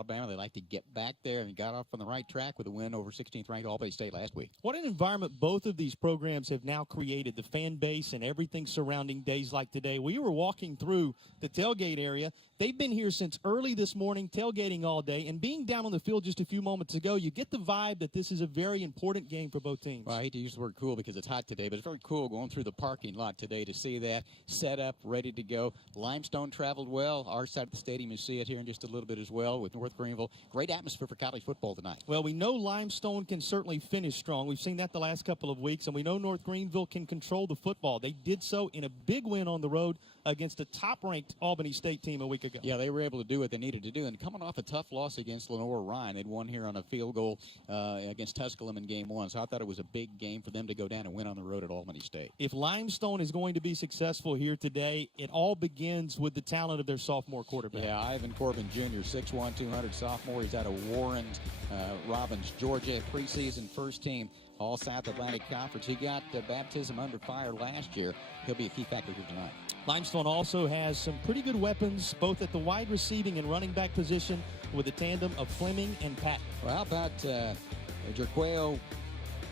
Alabama. They like to get back there and got off on the right track with a win over 16th-ranked Albany State last week. What an environment both of these programs have now created, the fan base and everything surrounding days like today. We were walking through the tailgate area. They've been here since early this morning, tailgating all day, and being down on the field just a few moments ago, you get the vibe that this is a very important game for both teams. Well, I hate to use the word cool because it's hot today, but it's very cool going through the parking lot today to see that set up, ready to go. Limestone traveled well. Our side of the stadium, you see it here in just a little bit as well with North Greenville. Great atmosphere for college football tonight. Well, we know Limestone can certainly finish strong. We've seen that the last couple of weeks, and we know North Greenville can control the football. They did so in a big win on the road against a top-ranked Albany State team a week ago. Yeah, they were able to do what they needed to do. And coming off a tough loss against Lenore Ryan, they'd won here on a field goal against Tusculum in game one. So I thought it was a big game for them to go down and win on the road at Albany State. If Limestone is going to be successful here today, it all begins with the talent of their sophomore quarterback. Yeah, Ivan Corbin Jr., 6'1", 200 sophomore. He's out of Warren, Robbins, Georgia, preseason first team All-South Atlantic Conference. He got baptism under fire last year. He'll be a key factor here tonight. Limestone also has some pretty good weapons, both at the wide receiving and running back position, with a tandem of Fleming and Patton. Well, how about Jerqueo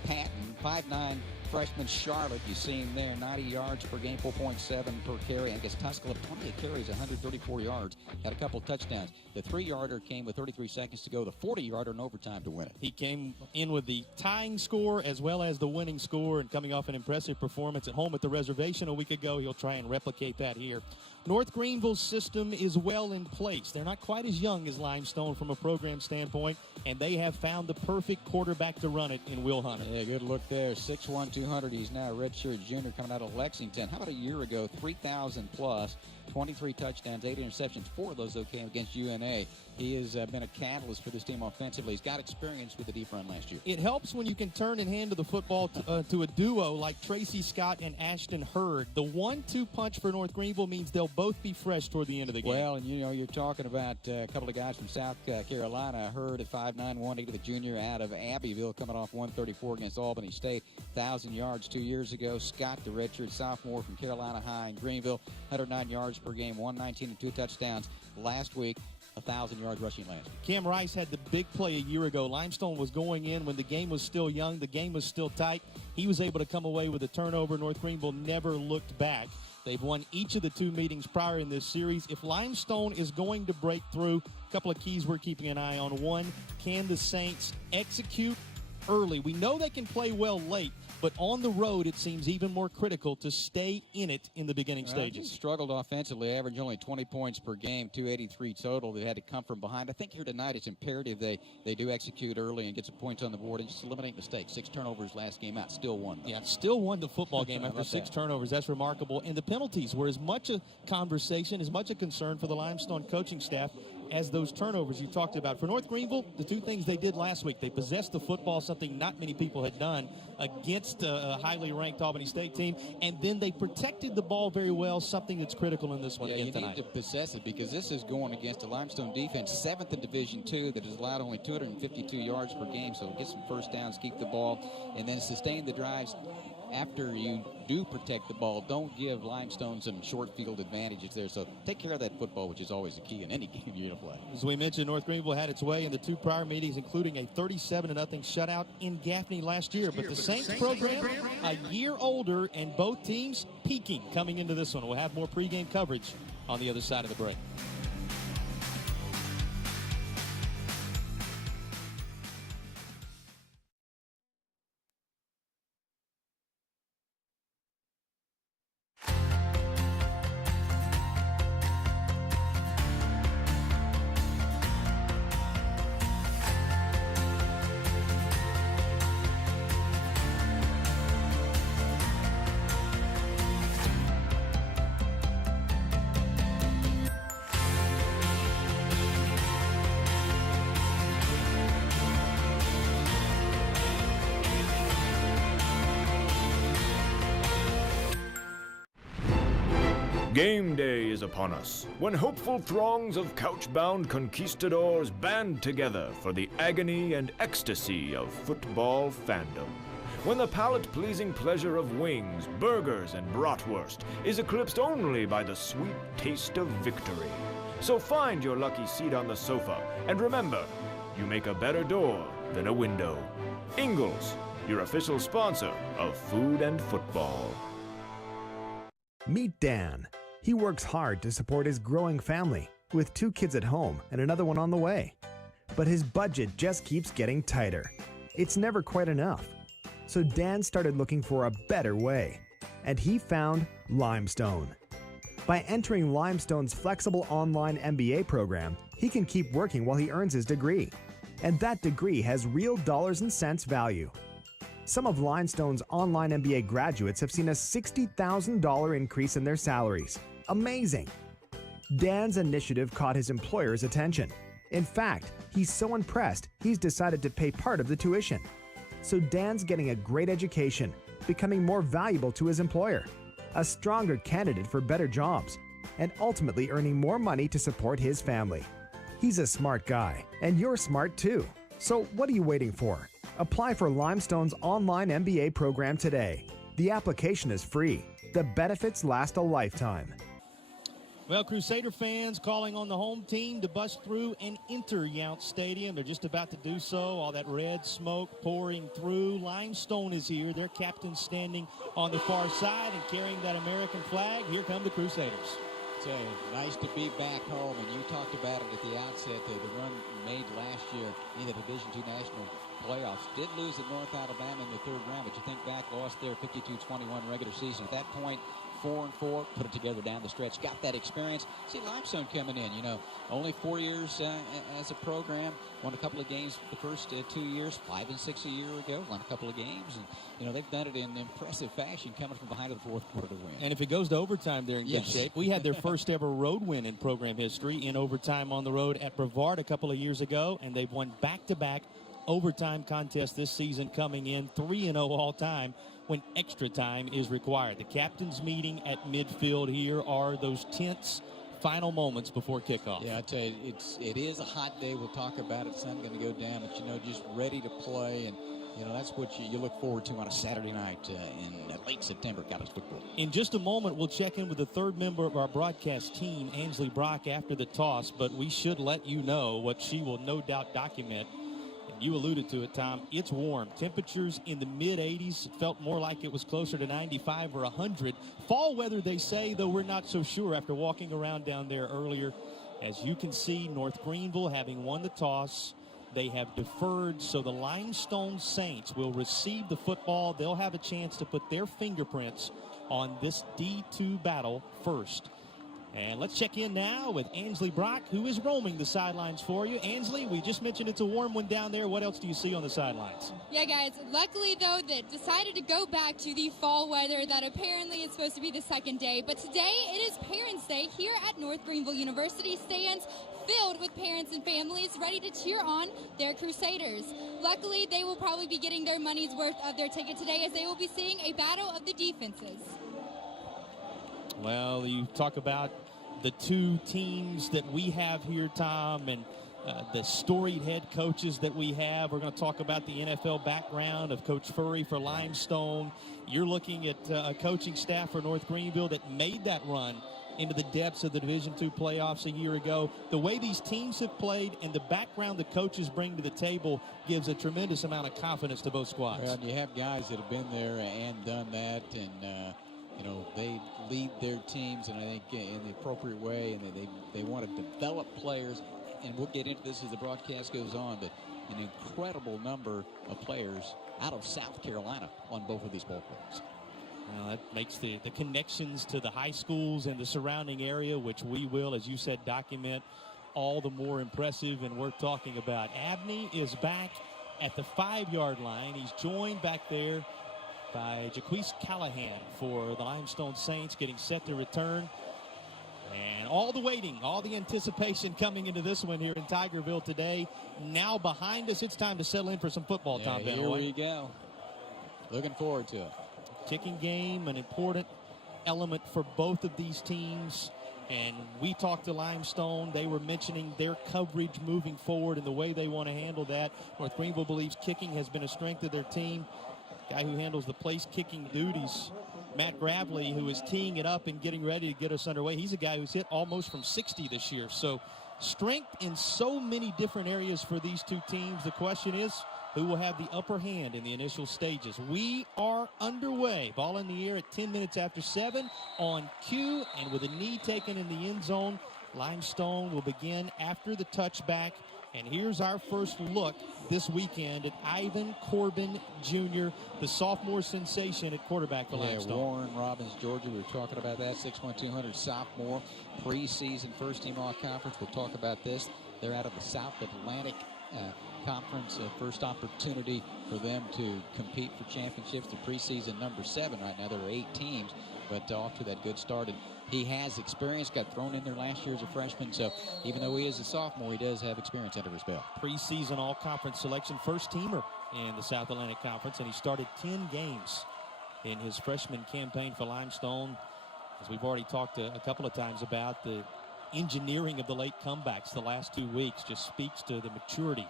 Patton, 5'9", freshman Charlotte. You see him there, 90 yards per game, 4.7 per carry. I guess Tusculum, 28 carries, 134 yards, had a couple touchdowns. The 3-yarder came with 33 seconds to go. The 40-yarder in overtime to win it. He came in with the tying score as well as the winning score, and coming off an impressive performance at home at the reservation a week ago, he'll try and replicate that here. North Greenville's system is well in place. They're not quite as young as Limestone from a program standpoint, and they have found the perfect quarterback to run it in Will Hunter. Yeah, good look there. 6'1", 200. He's now a redshirt junior coming out of Lexington. How about a year ago, 3,000 plus, 23 touchdowns, 8 interceptions. 4 of those, though, came against UNA. He has been a catalyst for this team offensively. He's got experience with the deep run last year. It helps when you can turn and hand the football to a duo like Tracy Scott and Ashton Hurd. The 1-2 punch for North Greenville means they'll both be fresh toward the end of the game. Well, and you know, you're talking about a couple of guys from South Carolina. Hurd at 5'9", 180, the junior out of Abbeville, coming off 134 against Albany State. 1,000 yards 2 years ago. Scott, the redshirt sophomore from Carolina High in Greenville, 109 yards per game, 119 and 2 touchdowns last week. 1,000 yards rushing last week. Cam Rice had the big play a year ago. Limestone was going in when the game was still young. The game was still tight. He was able to come away with a turnover. North Greenville never looked back. They've won each of the 2 meetings prior in this series. If Limestone is going to break through, a couple of keys we're keeping an eye on. One, can the Saints execute early? We know they can play well late, but on the road it seems even more critical to stay in it in the beginning stages. Struggled offensively, averaged only 20 points per game, 283 total. They had to come from behind. I think here tonight it's imperative they do execute early and get some points on the board and just eliminate mistakes. 6 turnovers last game out, still won. Yeah, still won the football game after 6 turnovers. That's remarkable. And the penalties were as much a conversation, as much a concern for the Limestone coaching staff as those turnovers you talked about. For North Greenville, the 2 things they did last week, they possessed the football, something not many people had done against a highly ranked Albany State team, and then they protected the ball very well, something that's critical in this one again tonight. You need to possess it because this is going against a Limestone defense, 7th in Division II, that has allowed only 252 yards per game, so get some first downs, keep the ball, and then sustain the drives. After you do protect the ball, don't give Limestone some short field advantages there. So take care of that football, which is always a key in any game you're going to play. As we mentioned, North Greenville had its way in the 2 prior meetings, including a 37-0 shutout in Gaffney last year. But the Saints program, a year older, and both teams peaking coming into this one. We'll have more pregame coverage on the other side of the break. Game day is upon us, when hopeful throngs of couch-bound conquistadors band together for the agony and ecstasy of football fandom. When the palate-pleasing pleasure of wings, burgers, and bratwurst is eclipsed only by the sweet taste of victory. So find your lucky seat on the sofa, and remember, you make a better door than a window. Ingles, your official sponsor of food and football. Meet Dan. He works hard to support his growing family, with 2 kids at home and another one on the way. But his budget just keeps getting tighter. It's never quite enough. So Dan started looking for a better way, and he found Limestone. By entering Limestone's flexible online MBA program, he can keep working while he earns his degree. And that degree has real dollars and cents value. Some of Limestone's online MBA graduates have seen a $60,000 increase in their salaries. Amazing! Dan's initiative caught his employer's attention. In fact, he's so impressed, he's decided to pay part of the tuition. So Dan's getting a great education, becoming more valuable to his employer, a stronger candidate for better jobs, and ultimately earning more money to support his family. He's a smart guy, and you're smart too. So what are you waiting for? Apply for Limestone's online MBA program today. The application is free. The benefits last a lifetime. Well, Crusader fans calling on the home team to bust through and enter Yount Stadium. They're just about to do so. All that red smoke pouring through. Limestone is here. Their captain standing on the far side and carrying that American flag. Here come the Crusaders. So nice to be back home, and you talked about it at the outset, the run made last year in the Division II National Playoffs. Did lose at North Alabama in the 3rd round, but you think back, lost their 52-21 regular season. At that point, 4-4, put it together down the stretch, got that experience. See Limestone coming in, only 4 years as a program, won a couple of games the first 2 years, 5 and 6 a year ago, won a couple of games, and they've done it in impressive fashion, coming from behind to the 4th quarter to win. And if it goes to overtime, they're in good shape. We had their first ever road win in program history in overtime on the road at Brevard a couple of years ago, and they've won back-to-back overtime contests this season, coming in 3-0 all time when extra time is required. The captain's meeting at midfield here are those tense final moments before kickoff. Yeah, I tell you, it is a hot day. We'll talk about it. Sun going to go down, but just ready to play, and that's what you look forward to on a Saturday night in late September, college football. In just a moment, we'll check in with the 3rd member of our broadcast team, Ansley Brock, after the toss, but we should let you know what she will no doubt document. You alluded to it, Tom. It's warm. Temperatures in the mid-80s. It felt more like it was closer to 95 or 100. Fall weather, they say, though we're not so sure after walking around down there earlier. As you can see, North Greenville, having won the toss, they have deferred, so the Limestone Saints will receive the football. They'll have a chance to put their fingerprints on this D2 battle first. And let's check in now with Ansley Brock, who is roaming the sidelines for you. Ansley, we just mentioned it's a warm one down there. What else do you see on the sidelines? Yeah, guys, luckily, though, they decided to go back to the fall weather that apparently is supposed to be the 2nd day. But today, it is Parents' Day here at North Greenville University. Stands filled with parents and families ready to cheer on their Crusaders. Luckily, they will probably be getting their money's worth of their ticket today, as they will be seeing a battle of the defenses. Well, you talk about the 2 teams that we have here, Tom, and the storied head coaches that we have. We're going to talk about the NFL background of Coach Furry for Limestone. You're looking at a coaching staff for North Greenville that made that run into the depths of the Division II playoffs a year ago. The way these teams have played and the background the coaches bring to the table gives a tremendous amount of confidence to both squads. Well, you have guys that have been there and done that, and they lead their teams, and I think in the appropriate way, and they want to develop players, and we'll get into this as the broadcast goes on, but an incredible number of players out of South Carolina on both of these ball clubs. Well, that makes the connections to the high schools and the surrounding area, which we will, as you said, document, all the more impressive and worth talking about. Abney is back at the 5-yard line. He's joined back there by Jaquise Callahan for the Limestone Saints, getting set to return. And all the waiting, all the anticipation coming into this one here in Tigerville today. Now behind us, it's time to settle in for some football, Tom Van Here we go. Looking forward to it. Kicking game, an important element for both of these teams. And we talked to Limestone. They were mentioning their coverage moving forward and the way they want to handle that. North Greenville believes kicking has been a strength of their team. Guy who handles the place kicking duties, Matt Gravely, who is teeing it up and getting ready to get us underway. He's a guy who's hit almost from 60 this year. So strength in so many different areas for these two teams. The question is, who will have the upper hand in the initial stages? We are underway. Ball in the air at 10 minutes after 7 on cue, and with a knee taken in the end zone, Limestone will begin after the touchback. And here's our first look this weekend at Ivan Corbin Jr., the sophomore sensation at quarterback for Limestone. Warren Robbins, Georgia. We were talking about that. 6'1", 200 sophomore, preseason first-team all-conference. We'll talk about this. They're out of the South Atlantic Conference. First opportunity for them to compete for championships. The preseason number 7 right now. There are 8 teams, but off to that good start. And he has experience, got thrown in there last year as a freshman, so even though he is a sophomore, he does have experience under his belt. Preseason all-conference selection, first-teamer in the South Atlantic Conference, and he started 10 games in his freshman campaign for Limestone. As we've already talked a couple of times about, the engineering of the late comebacks the last 2 weeks just speaks to the maturity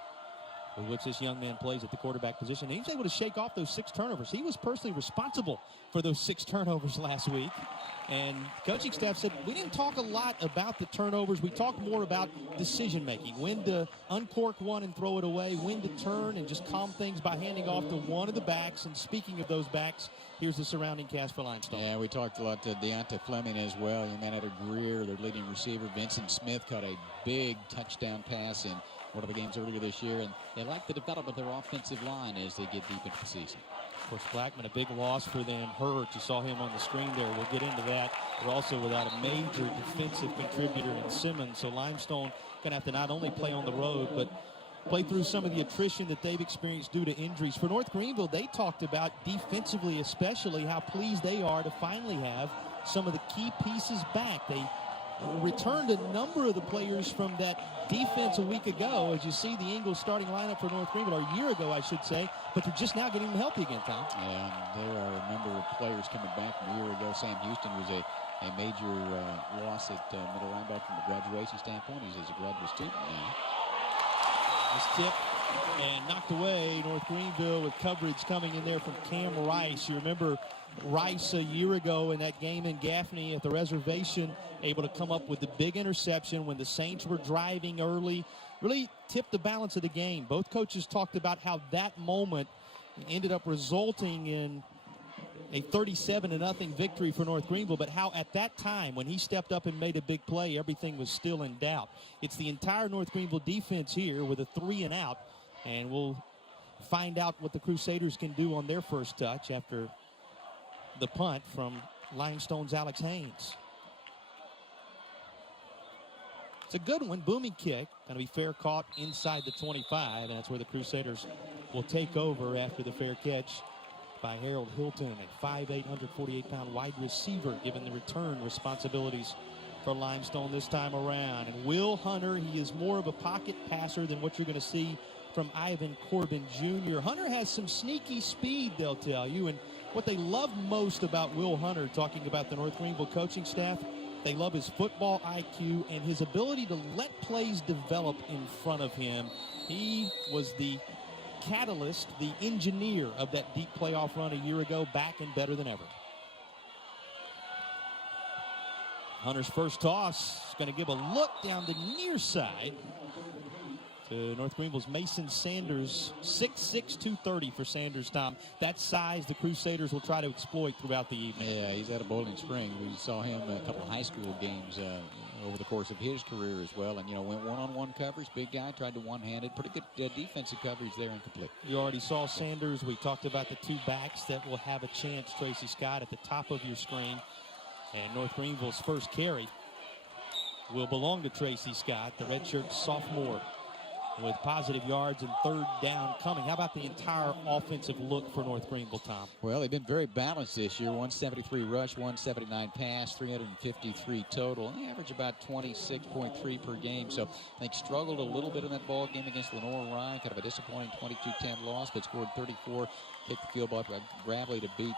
with which this young man plays at the quarterback position. He was able to shake off those 6 turnovers. He was personally responsible for those 6 turnovers last week. And coaching staff said, we didn't talk a lot about the turnovers. We talked more about decision-making, when to uncork one and throw it away, when to turn and just calm things by handing off to one of the backs. And speaking of those backs, here's the surrounding cast for Limestone. Yeah, we talked a lot to Deontay Fleming as well. Young man out of Greer, their leading receiver. Vincent Smith caught a big touchdown pass in one of the games earlier this year. And they like the development of their offensive line as they get deep into the season. Of course, Blackman, a big loss for them. Hurt, you saw him on the screen there. We'll get into that. They're also without a major defensive contributor in Simmons. So Limestone going to have to not only play on the road, but play through some of the attrition that they've experienced due to injuries. For North Greenville, they talked about defensively especially how pleased they are to finally have some of the key pieces back. They returned a number of the players from that defense a week ago, as you see the Ingles starting lineup for North Greenville, or a year ago, I should say, but they're just now getting them healthy again, Tom. Yeah, and there are a number of players coming back from a year ago. Sam Houston was a major loss at middle linebacker from a graduation standpoint. He's a graduate student now. This tip and knocked away. North Greenville with coverage coming in there from Cam Rice. You remember Rice a year ago in that game in Gaffney at the reservation, able to come up with the big interception when the Saints were driving early. Really tipped the balance of the game. Both coaches talked about how that moment ended up resulting in a 37-0 victory for North Greenville, but how at that time when he stepped up and made a big play, everything was still in doubt. It's the entire North Greenville defense here with a 3-and-out, and we'll find out what the Crusaders can do on their first touch after the punt from Limestone's Alex Haynes. It's a good one, booming kick. Going to be fair caught inside the 25, and that's where the Crusaders will take over after the fair catch by Harold Hilton, a 5'8", 148-pound wide receiver, given the return responsibilities for Limestone this time around. And Will Hunter, he is more of a pocket passer than what you're going to see from Ivan Corbin Jr. Hunter has some sneaky speed, they'll tell you, and what they love most about Will Hunter, talking about the North Greenville coaching staff, they love his football IQ and his ability to let plays develop in front of him. He was the catalyst, the engineer of that deep playoff run a year ago, back and better than ever. Hunter's first toss is going to give a look down the near side to North Greenville's Mason Sanders. 6'6", 230 for Sanders, Tom. That size the Crusaders will try to exploit throughout the evening. Yeah, he's out of Bowling Spring. We saw him a couple of high school games over the course of his career as well. And, went one-on-one coverage. Big guy, tried to one-handed. Pretty good defensive coverage there, incomplete. You already saw Sanders. We talked about the 2 backs that will have a chance. Tracy Scott at the top of your screen. And North Greenville's first carry will belong to Tracy Scott, the redshirt sophomore, with positive yards and 3rd down coming. How about the entire offensive look for North Greenville, Tom? Well, they've been very balanced this year. 173 rush, 179 pass, 353 total. And they average about 26.3 per game. So they struggled a little bit in that ball game against Lenore Ryan. Kind of a disappointing 22-10 loss, but scored 34. Kicked the field ball by Gravely to beat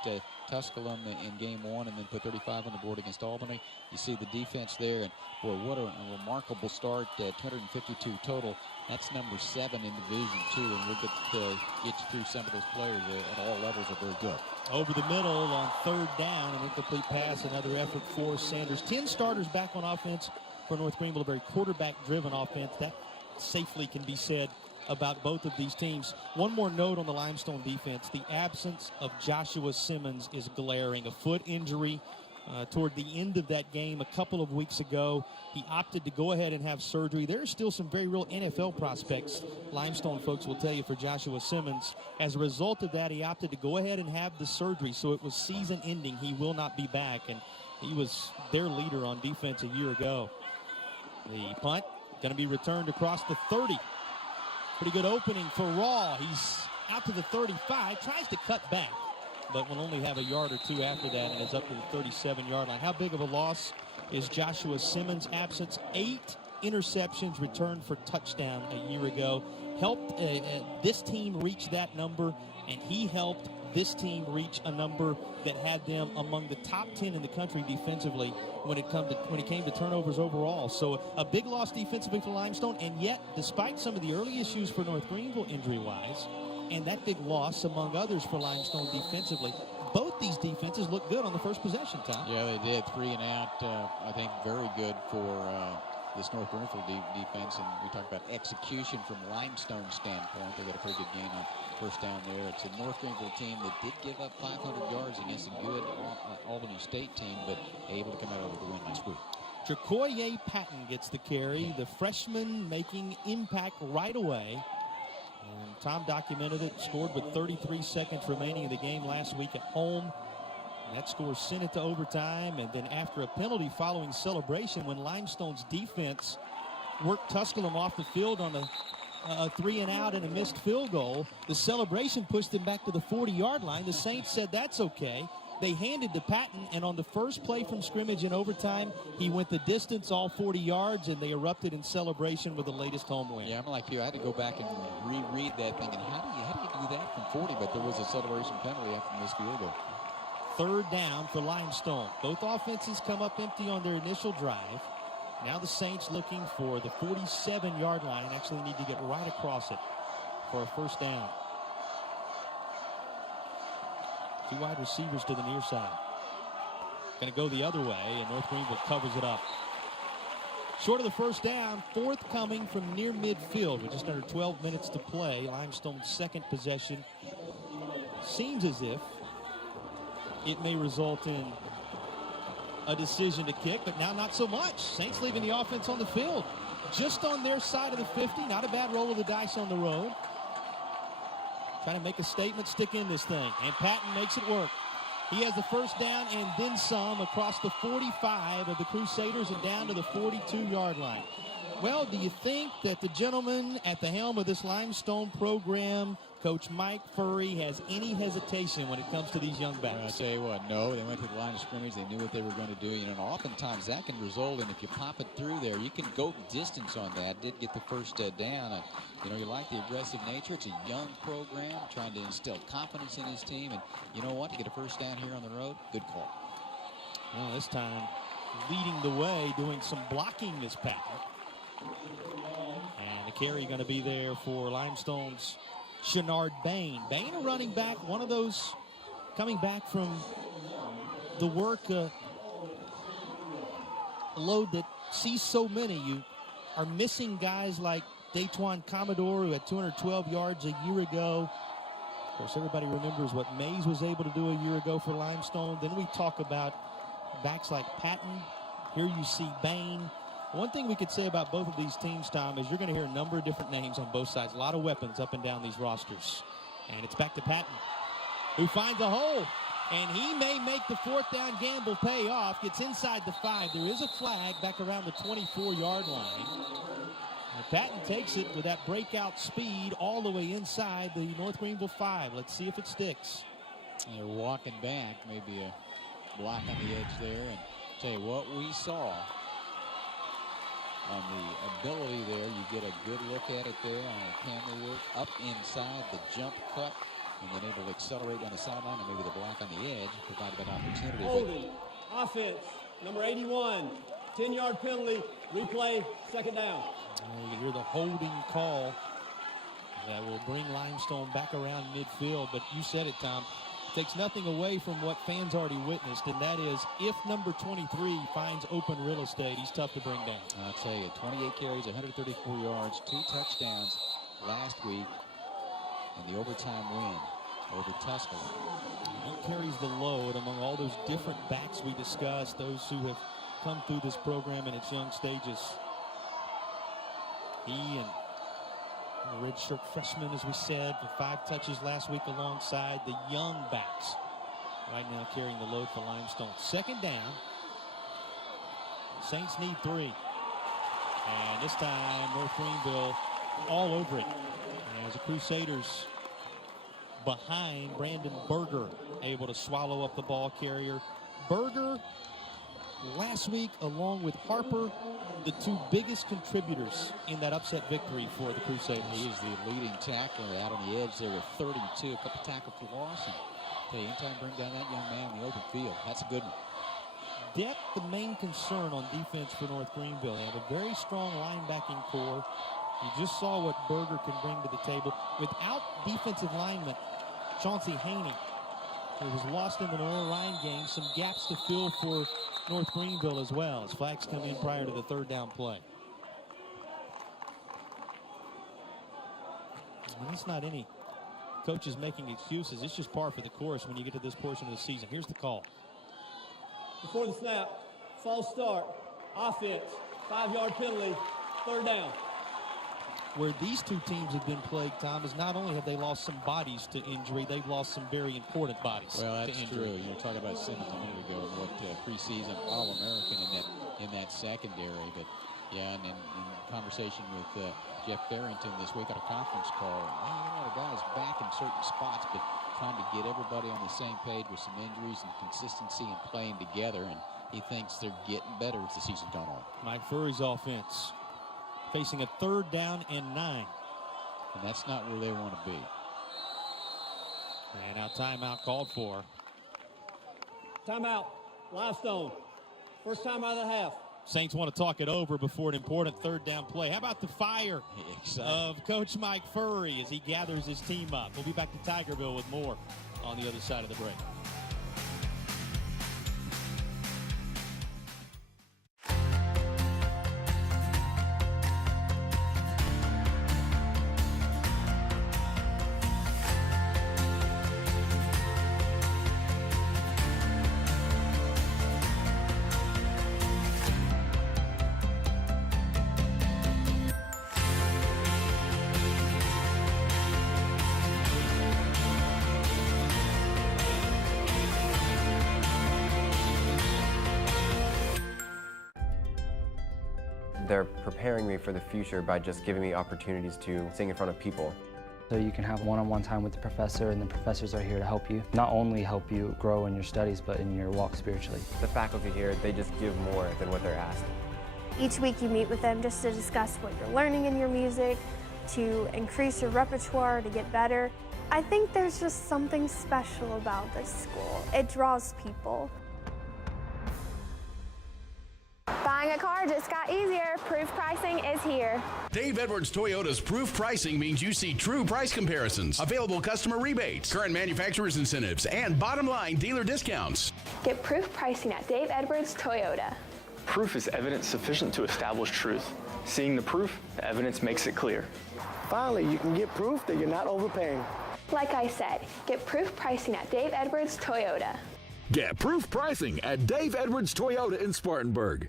Tusculum in game 1 and then put 35 on the board against Albany. You see the defense there, and boy, what a remarkable start, 252 total. That's number 7 in Division 2, and we'll get you through some of those players at all levels are very good. Over the middle on 3rd down, an incomplete pass, another effort for Sanders. 10 starters back on offense for North Greenville, a very quarterback-driven offense. That safely can be said about both of these teams. One more note on the Limestone defense. The absence of Joshua Simmons is glaring. A foot injury toward the end of that game a couple of weeks ago. He opted to go ahead and have surgery. There are still some very real NFL prospects, Limestone folks will tell you, for Joshua Simmons. As a result of that, he opted to go ahead and have the surgery, so it was season ending. He will not be back, and he was their leader on defense a year ago. The punt going to be returned across the 30. Pretty good opening for Raw. He's out to the 35, tries to cut back, but will only have a yard or two after that and is up to the 37-yard line. How big of a loss is Joshua Simmons' absence? 8 interceptions returned for touchdown a year ago. Helped this team reach that number, and he helped this team reach a number that had them among the top 10 in the country defensively when it came to turnovers overall. So a big loss defensively for Limestone, and yet, despite some of the early issues for North Greenville injury-wise, and that big loss among others for Limestone defensively, both these defenses look good on the first possession, Tom. Yeah, they did. 3 and out, I think very good for this North Greenville defense. And we talk about execution from Limestone's standpoint. They got a pretty good game on first down there. It's a North Greenville team that did give up 500 yards against a good Albany State team, but able to come out with the win last week. Jacoye Patton gets the carry, the freshman making impact right away. And Tom documented it, scored with 33 seconds remaining in the game last week at home. And that score sent it to overtime, and then after a penalty following celebration, when Limestone's defense worked Tusculum off the field on a 3 and out and a missed field goal, the celebration pushed them back to the 40-yard line. The Saints said that's okay. They handed to Patton, and on the first play from scrimmage in overtime, he went the distance, all 40 yards, and they erupted in celebration with the latest home win. Yeah, I'm like you. I had to go back and reread that thing. And how do you do that from 40? But there was a celebration penalty after this field goal. 3rd down for Limestone. Both offenses come up empty on their initial drive. Now the Saints looking for the 47-yard line. Actually need to get right across it for a first down. 2 wide receivers to the near side. Going to go the other way, and North Greenville covers it up. Short of the first down, 4th coming from near midfield with just under 12 minutes to play. Limestone's second possession. Seems as if it may result in a decision to kick, but now not so much. Saints leaving the offense on the field. Just on their side of the 50. Not a bad roll of the dice on the road. Trying to make a statement, stick in this thing. And Patton makes it work. He has the first down and then some across the 45 of the Crusaders and down to the 42-yard line. Well, do you think that the gentleman at the helm of this Limestone program, Coach Mike Furry, has any hesitation when it comes to these young backs? Well, I'll tell you what, no. They went to the line of scrimmage. They knew what they were going to do. You know, and oftentimes that can result in, if you pop it through there, you can go distance on that. Did get the first down. You know, you like the aggressive nature. It's a young program trying to instill confidence in his team. And you know what? To get a first down here on the road, good call. Well, this time leading the way, doing some blocking is Patton. And the carry going to be there for Limestone's Shenard Bain. Bain, a running back, one of those coming back from the work load that sees so many. You are missing guys like Daytwan Commodore, who had 212 yards a year ago. Of course, everybody remembers what Mays was able to do a year ago for Limestone. Then we talk about backs like Patton. Here you see Bain. One thing we could say about both of these teams, Tom, is you're going to hear a number of different names on both sides. A lot of weapons up and down these rosters. And it's back to Patton, who finds a hole. And he may make the 4th down gamble pay off. Gets inside the 5. There is a flag back around the 24-yard line. And Patton takes it with that breakout speed all the way inside the North Greenville 5. Let's see if it sticks. They're walking back. Maybe a block on the edge there. And tell you what we saw. On the ability there, you get a good look at it there on a camera work. Up inside the jump cut. and then able to accelerate down the sideline and maybe the block on the edge provided an opportunity. Holding, offense, number 81, 10-yard penalty, replay, second down. You hear the holding call that will bring Limestone back around midfield, but you said it, Tom. Takes nothing away from what fans already witnessed, and that is if number 23 finds open real estate, he's tough to bring down. I'll tell you, 28 carries, 134 yards, 2 touchdowns last week in the overtime win over Tuscaloosa. He carries the load among all those different backs we discussed, those who have come through this program in its young stages. He and the redshirt freshman, as we said, with 5 touches last week alongside the young backs. Right now carrying the load for Limestone. Second down. Saints need 3. And this time, North Greenville all over it. As the Crusaders behind Brandon Berger, able to swallow up the ball carrier. Berger, last week, along with Harper, the 2 biggest contributors in that upset victory for the Crusaders. He is the leading tackler out on the edge there with 32, a couple tackles for loss. And tell you, anytime bring down that young man in the open field, that's a good one. Depth, the main concern on defense for North Greenville. They have a very strong linebacking core. You just saw what Berger can bring to the table. Without defensive lineman, Chauncey Haney, who was lost in the Orion game, some gaps to fill for North Greenville as well, as flags come in prior to the third down play. And it's not any coaches making excuses. It's just par for the course when you get to this portion of the season. Here's the call. Before the snap, false start, offense, 5-yard penalty, third down. Where these 2 teams have been plagued, Tom, is not only have they lost some bodies to injury, they've lost some very important bodies well, to that's injury. true. You were talking about Simmons a minute ago and what preseason All-American in that secondary. But, yeah, and in conversation with Jeff Farrington this week on a conference call, a lot of guys back in certain spots, but trying to get everybody on the same page with some injuries and consistency and playing together. And he thinks they're getting better as the season's gone on. Mike Furry's offense facing a 3rd down and 9. And that's not where they want to be. And now timeout called for. Timeout, Limestone. First time out of the half. Saints want to talk it over before an important 3rd down play. How about the fire of Coach Mike Furry as he gathers his team up? We'll be back to Tigerville with more on the other side of the break. They're preparing me for the future by just giving me opportunities to sing in front of people. So you can have one-on-one time with the professor, and the professors are here to help you. Not only help you grow in your studies, but in your walk spiritually. The faculty here, they just give more than what they're asked. Each week you meet with them just to discuss what you're learning in your music, to increase your repertoire, to get better. I think there's just something special about this school. It draws people. Buying a car just got easier. Proof pricing is here. Dave Edwards Toyota's Proof Pricing means you see true price comparisons, available customer rebates, current manufacturer's incentives, and bottom line dealer discounts. Get proof pricing at Dave Edwards Toyota. Proof is evidence sufficient to establish truth. Seeing the proof, the evidence makes it clear. Finally, you can get proof that you're not overpaying. Like I said, get proof pricing at Dave Edwards Toyota. Get proof pricing at Dave Edwards Toyota in Spartanburg.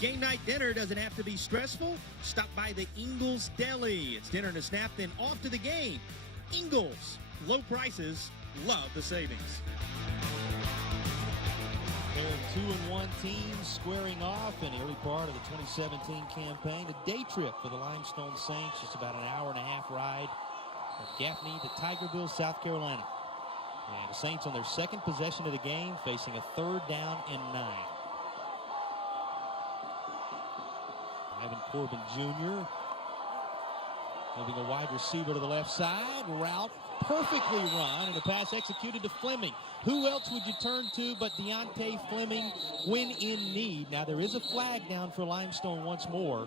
Game night dinner doesn't have to be stressful. Stop by the Ingles Deli. It's dinner and a snap, then off to the game. Ingles, low prices, love the savings. There are 2-1 teams squaring off in the early part of the 2017 campaign. A day trip for the Limestone Saints, just about an hour-and-a-half ride from Gaffney to Tigerville, South Carolina. And the Saints on their second possession of the game, facing a 3rd down and 9. Evan Corbin Jr. Moving a wide receiver to the left side. Route perfectly run, and a pass executed to Fleming. Who else would you turn to but Deontay Fleming when in need? Now, there is a flag down for Limestone once more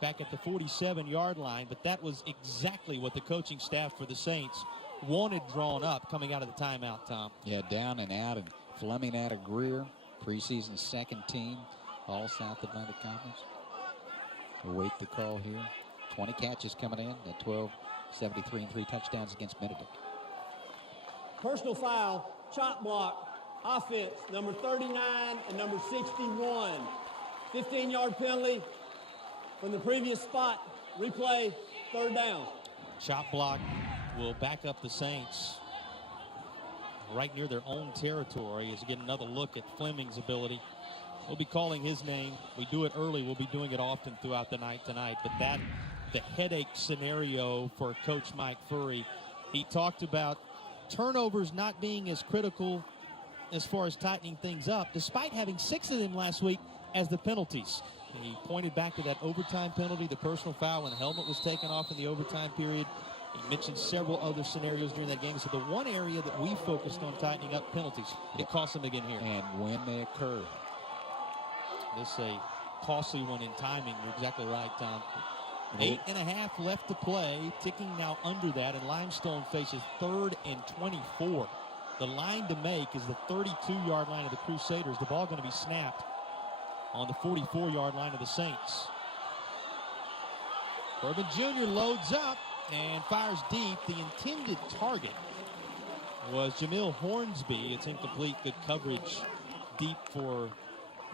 back at the 47-yard line, but that was exactly what the coaching staff for the Saints wanted drawn up coming out of the timeout, Tom. Yeah, down and out, and Fleming out of Greer, preseason second team, all South Atlantic Conference. Await the call here. 20 catches coming in at 12, 73, and 3 touchdowns against Benedict. Personal foul, chop block, offense, number 39 and number 61. 15-yard penalty from the previous spot. Replay, third down. Chop block will back up the Saints right near their own territory as you get another look at Fleming's ability. We'll be calling his name. We do it early. We'll be doing it often throughout the night tonight. But the headache scenario for Coach Mike Furry. He talked about turnovers not being as critical as far as tightening things up, despite having 6 of them last week as the penalties. And he pointed back to that overtime penalty, the personal foul, when the helmet was taken off in the overtime period. He mentioned several other scenarios during that game. So the one area that we focused on tightening up penalties, it cost them again here. And when they occur. This is a costly one in timing. You're exactly right, Tom. 8.5 left to play, ticking now under that, and Limestone faces 3rd and 24. The line to make is the 32-yard line of the Crusaders. The ball going to be snapped on the 44-yard line of the Saints. Corbin Jr. loads up and fires deep. The intended target was Jamil Hornsby. It's incomplete. Good coverage deep for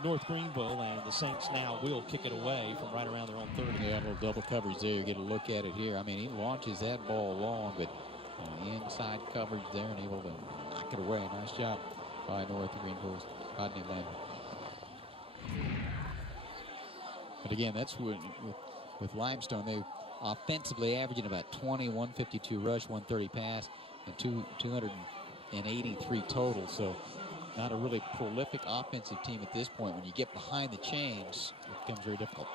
North Greenville, and the Saints now will kick it away from right around their own 30. Yeah, a little double coverage there. You get a look at it here. I mean, he launches that ball long, but inside coverage there and able to knock it away. Nice job by North Greenville's Rodney Lane. But again, that's with Limestone. They offensively averaging about 20, 152 rush, 130 pass, and 283 total. So not a really prolific offensive team at this point. When you get behind the chains, it becomes very difficult.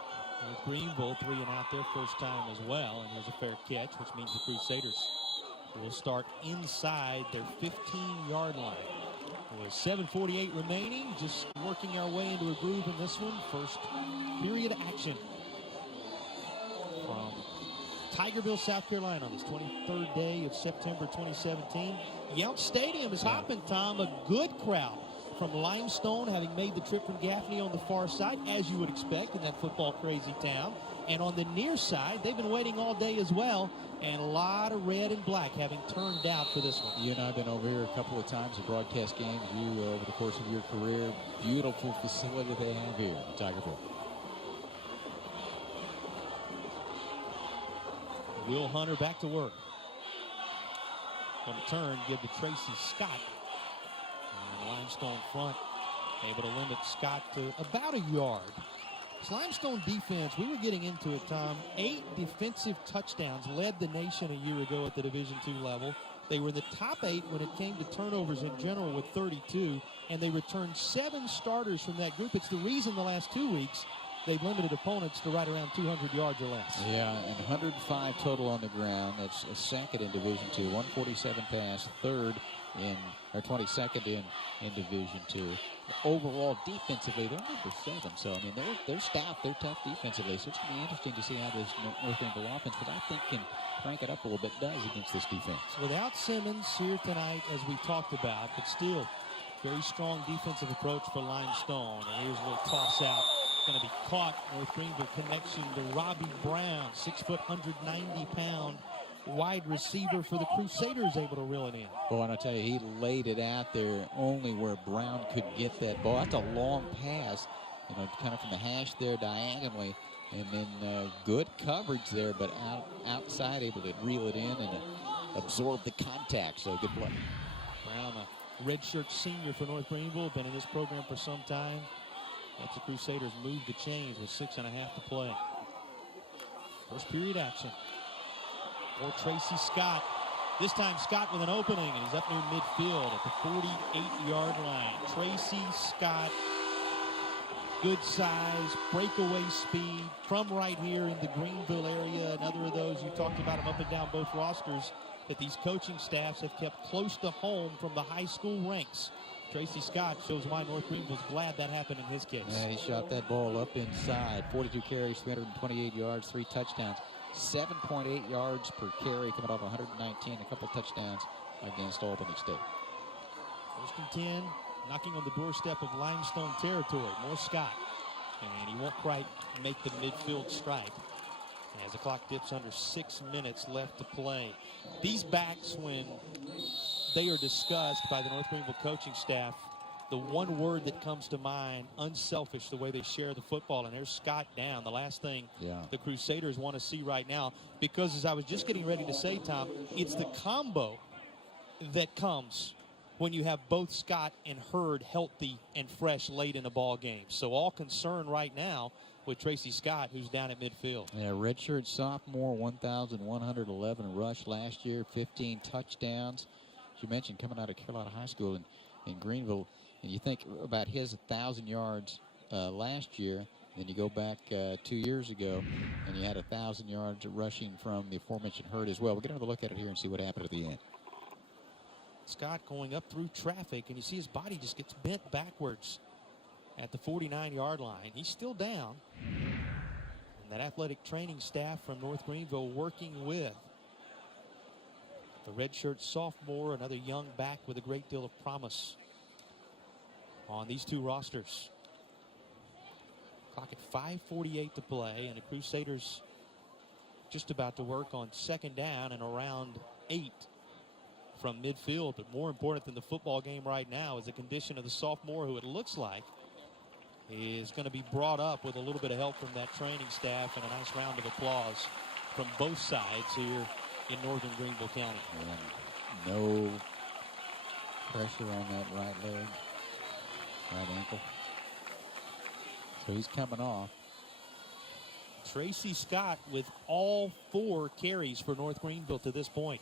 With Greenville 3 and out their first time as well, and there's a fair catch, which means the Crusaders will start inside their 15-yard line. With 7:48 remaining, just working our way into a groove in this one. First period action from Tigerville, South Carolina, on this 23rd day of September 2017. Yount Stadium is hopping, Tom. A good crowd from Limestone, having made the trip from Gaffney on the far side, as you would expect in that football-crazy town. And on the near side, they've been waiting all day as well, and a lot of red and black having turned out for this one. You and I have been over here a couple of times to broadcast games. You, over the course of your career, beautiful facility they have here in Tigerville. Will Hunter back to work. On the turn, give to Tracy Scott. And Limestone front able to limit Scott to about a yard. This Limestone defense, we were getting into it, Tom. 8 defensive touchdowns, led the nation a year ago at the Division II level. They were in the top 8 when it came to turnovers in general with 32, and they returned 7 starters from that group. It's the reason the last 2 weeks they've limited opponents to right around 200 yards or less. Yeah, and 105 total on the ground. That's a second in Division II. 147 pass, third in, or 22nd in Division II. Overall, defensively, they're number 7. So, I mean, they're stout. They're tough defensively. So it's going to be interesting to see how this North Greenville offense, but I think can crank it up a little bit, does against this defense. Without Simmons here tonight, as we talked about, but still very strong defensive approach for Limestone. And here's a little toss out. Going to be caught. North Greenville connection to Robbie Brown, 6 foot, 190-pound wide receiver for the Crusaders, able to reel it in. Boy, and I tell you, he laid it out there only where Brown could get that ball. That's a long pass, you know, kind of from the hash there diagonally, and then good coverage there, but outside able to reel it in and absorb the contact. So good play. Brown, a redshirt senior for North Greenville, been in this program for some time. That's the Crusaders move the chains with 6.5 to play. First period action for Tracy Scott. This time Scott with an opening, and he's up near midfield at the 48-yard line. Tracy Scott good size, breakaway speed from right here in the Greenville area. Another of those, you talked about them up and down both rosters, that these coaching staffs have kept close to home from the high school ranks. Tracy Scott shows why North Greenville's glad that happened in his case. Yeah, he shot that ball up inside. 42 carries, 328 yards, 3 touchdowns. 7.8 yards per carry, coming off 119, a couple touchdowns against Albany State. First and 10, knocking on the doorstep of Limestone territory. More Scott, and he won't quite make the midfield strike as the clock dips under 6 minutes left to play. These backs, when they are discussed by the North Greenville coaching staff, the one word that comes to mind, unselfish, the way they share the football. And there's Scott down. The last thing the Crusaders want to see right now, because as I was just getting ready to say, Tom, it's the combo that comes when you have both Scott and Hurd healthy and fresh late in the ball game. So all concern right now with Tracy Scott, who's down at midfield. Yeah, redshirt sophomore, 1,111 rush last year, 15 touchdowns. As you mentioned, coming out of Carolina High School in Greenville, and you think about his 1,000 yards last year, then you go back 2 years ago, and you had 1,000 yards rushing from the aforementioned Hurd as well. We'll get another look at it here and see what happened at the end. Scott going up through traffic, and you see his body just gets bent backwards at the 49-yard line. He's still down. And that athletic training staff from North Greenville working with the redshirt sophomore, another young back with a great deal of promise on these two rosters. Clock at 5:48 to play, and the Crusaders just about to work on second down and around 8 from midfield. But more important than the football game right now is the condition of the sophomore, who it looks like is going to be brought up with a little bit of help from that training staff, and a nice round of applause from both sides here in northern Greenville County. And no pressure on that right leg, right ankle. So he's coming off. Tracy Scott with all 4 carries for North Greenville to this point.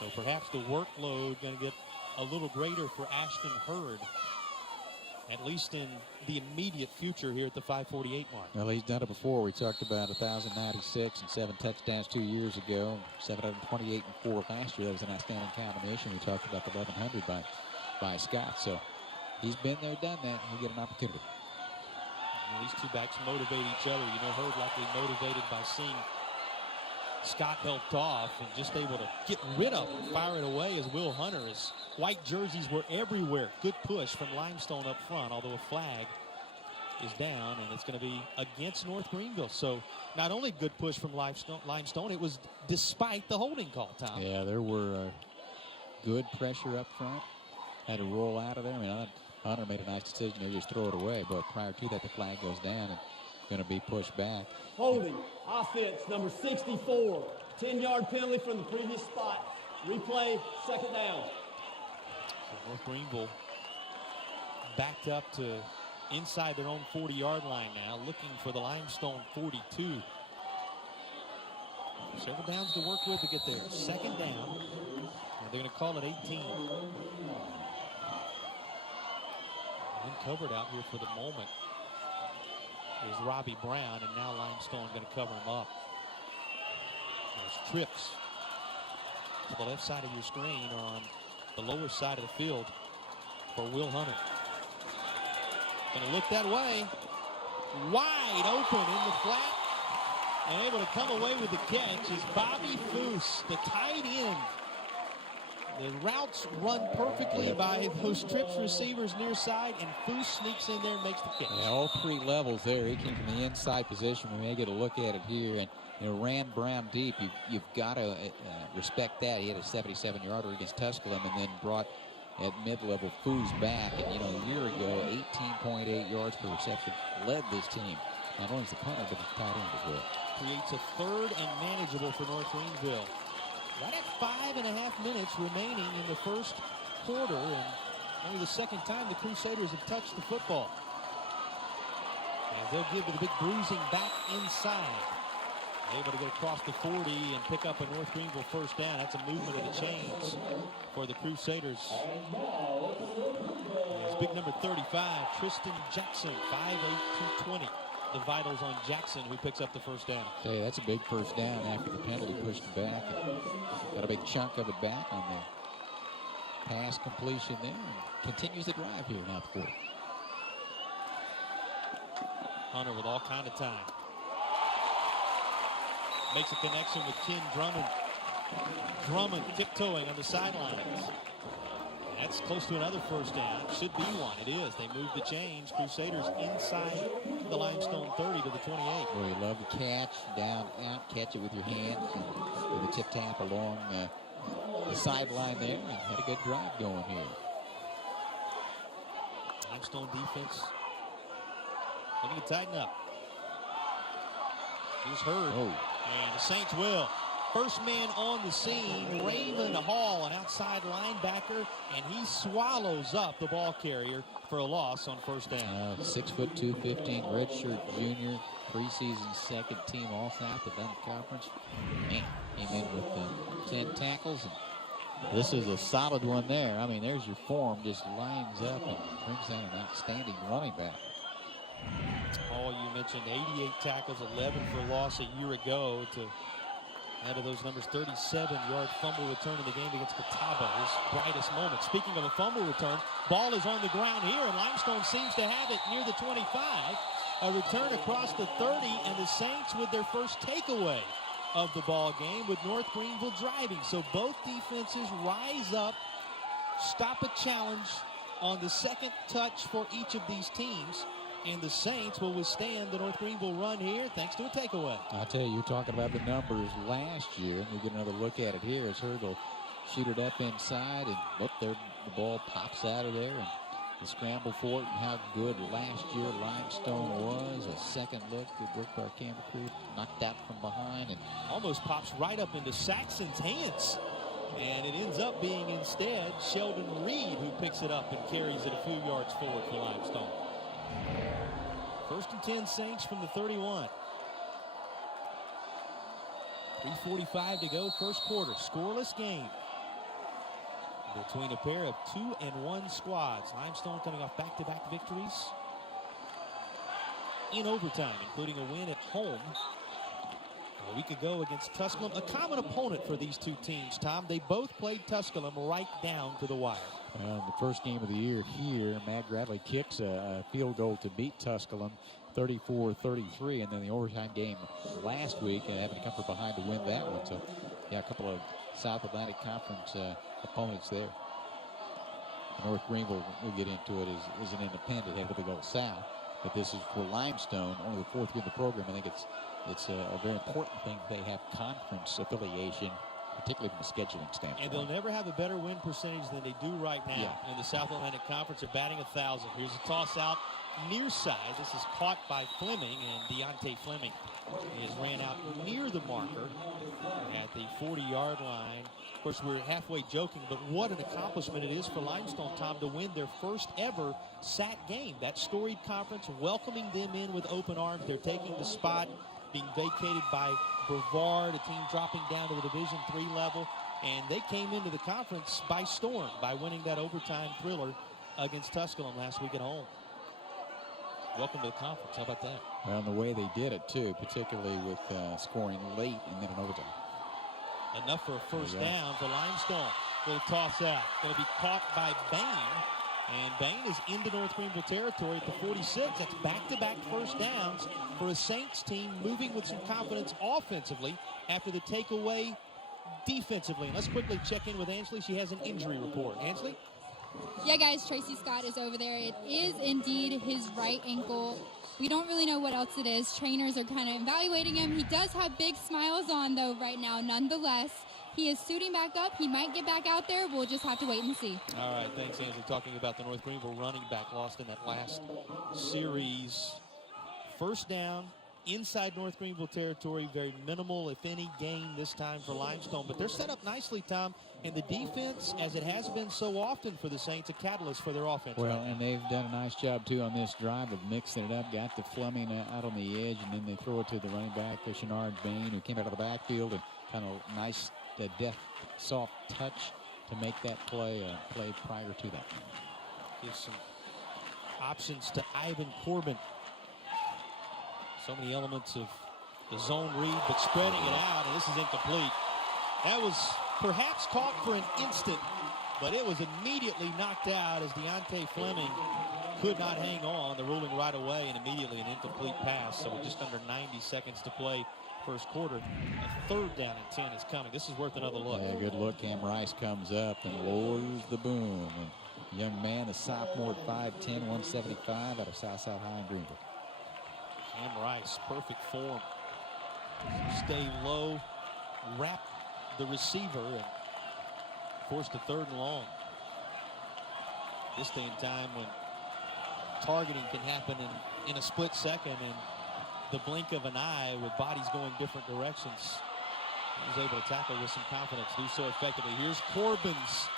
So perhaps the workload going to get a little greater for Ashton Hurd, at least in the immediate future here at the 5:48 mark. Well, he's done it before. We talked about 1,096 and 7 touchdowns 2 years ago, 728 and 4 last year. That was an outstanding combination. We talked about the 1,100 by Scott. So he's been there, done that. He'll get an opportunity. And these two backs motivate each other. You know, Hurd likely motivated by seeing Scott helped off and just able to get rid of and fire it away as Will Hunter. His white jerseys were everywhere. Good push from Limestone up front, although a flag is down, and it's going to be against North Greenville. So not only good push from Limestone, it was despite the holding call, Tom. Yeah, there were good pressure up front. Had to roll out of there. I mean, Hunter made a nice decision to just throw it away, but prior to that, the flag goes down and going to be pushed back. Holding, offense, number 64. 10-yard penalty from the previous spot. Replay, second down. So North Greenville backed up to inside their own 40-yard line now, looking for the Limestone 42. Several downs to work with to get there. Second down, and they're going to call it 18. Uncovered out here for the moment is Robbie Brown, and now Limestone going to cover him up. There's trips to the left side of your screen on the lower side of the field for Will Hunter. Going to look that way. Wide open in the flat. And able to come away with the catch is Bobby Foose, the tight end. The routes run perfectly by those trips receivers near side, and Foose sneaks in there and makes the catch. Yeah, all 3 levels there. He came from the inside position. We may get a look at it here, and ran Brown deep. You've got to respect that. He had a 77-yarder against Tusculum, and then brought at mid-level Foose back. And a year ago, 18.8 yards per reception, led this team. Not only as the punter, but the tight end as well. Creates a third and manageable for North Greenville. Right at 5.5 minutes remaining in the first quarter, and only the second time the Crusaders have touched the football. As they'll give to the big bruising back inside. Able to get across the 40 and pick up a North Greenville first down. That's a movement of the chains for the Crusaders. As big number 35, Kristen Jackson, 5'8", 220. The vitals on Jackson, who picks up the first down. Hey, that's a big first down after the penalty pushed it back. Got a big chunk of it back on the pass completion there, and continues the drive here now at the 40. Hunter with all kind of time. Makes a connection with Ken Drummond. Drummond tiptoeing on the sidelines. That's close to another first down. Should be one. It is. They move the chains. Crusaders inside the Limestone 30 to the 28. Boy, you love the catch, down, out, catch it with your hands, and with a tip tap along the sideline there. And had a good drive going here. Limestone defense looking to tighten up. He's hurt. And the Saints will. First man on the scene, Raymond Hall, an outside linebacker, and he swallows up the ball carrier for a loss on first down. 6'2", 215, redshirt junior, preseason second team All-South Atlantic Conference. Man, came in with 10 tackles. And this is a solid one there. I mean, there's your form, just lines up and brings down an outstanding running back. Hall, you mentioned 88 tackles, 11 for loss a year ago to add to those numbers, 37-yard fumble return in the game against Catawba, his brightest moment. Speaking of a fumble return, ball is on the ground here, and Limestone seems to have it near the 25. A return across the 30, and the Saints with their first takeaway of the ball game with North Greenville driving. So both defenses rise up, stop a challenge on the second touch for each of these teams. And the Saints will withstand the North Greenville run here thanks to a takeaway. I tell you, you're talking about the numbers last year, and we get another look at it here as Hurdle shoot it up inside, and look, there the ball pops out of there, and the scramble for it, and how good last year Limestone was. A second look, good work by our camera crew, knocked out from behind, and almost pops right up into Saxon's hands. And it ends up being instead Sheldon Reed who picks it up and carries it a few yards forward for Limestone. First and 10 Saints from the 31. 3:45 to go, first quarter. Scoreless game between a pair of 2-1 squads. Limestone coming off back-to-back victories in overtime, including a win at home a week ago against Tusculum. A common opponent for these two teams, Tom. They both played Tusculum right down to the wire. The first game of the year here, Matt Bradley kicks a field goal to beat Tusculum, 34-33, and then the overtime game last week, having to come from behind to win that one. So, yeah, a couple of South Atlantic Conference opponents there. North Greenville, we'll get into it, is an independent, headed to go south. But this is for Limestone, only the fourth win in the program. I think it's a very important thing they have conference affiliation, particularly from a scheduling standpoint. And they'll never have a better win percentage than they do right now in the South Atlantic Conference. They're batting 1,000. Here's a toss out near side. This is caught by Fleming, and Deontay Fleming is ran out near the marker at the 40-yard line. Of course, we're halfway joking, but what an accomplishment it is for Limestone, Tom, to win their first ever SAT game. That storied conference welcoming them in with open arms. They're taking the spot being vacated by Brevard, a team dropping down to the Division III level, and they came into the conference by storm by winning that overtime thriller against Tusculum last week at home. Welcome to the conference. How about that? Well, and the way they did it, too, particularly with scoring late and then an overtime. Enough for a first down for Limestone. Little toss out. Going to be caught by Bain. And Bain is into North Greenville territory at the 46. That's back-to-back first downs for a Saints team moving with some confidence offensively after the takeaway defensively. And let's quickly check in with Ansley. She has an injury report. Ansley? Yeah, guys, Tracy Scott is over there. It is indeed his right ankle. We don't really know what else it is. Trainers are kind of evaluating him. He does have big smiles on, though, right now, nonetheless. He is suiting back up. He might get back out there. We'll just have to wait and see. All right, thanks, Ansley. Talking about the North Greenville running back lost in that last series. First down, inside North Greenville territory. Very minimal, if any, gain this time for Limestone. But they're set up nicely, Tom. And the defense, as it has been so often for the Saints, a catalyst for their offense. Well, and they've done a nice job, too, on this drive of mixing it up. Got the Fleming out on the edge, and then they throw it to the running back, Shenard Bain, who came out of the backfield, and kind of nice, deft, soft touch to make that play prior to that. Gives some Options to Ivan Corbin. So many elements of the zone read, but spreading it out, and this is incomplete. That was perhaps caught for an instant, but it was immediately knocked out as Deontay Fleming could not hang on. The ruling right away, and immediately an incomplete pass. So with just under 90 seconds to play first quarter, a 3rd down and 10 is coming. This is worth another look. Yeah, good look. Cam Rice comes up and lowers the boom. And young man, a sophomore at 5'10", 175 out of Southside High in Greenville. Cam Rice, perfect form. Stay low, wrap the receiver, and force the 3rd and long. This day and time when targeting can happen in a split second and the blink of an eye with bodies going different directions. He was able to tackle with some confidence, do so effectively. Here's Corbin's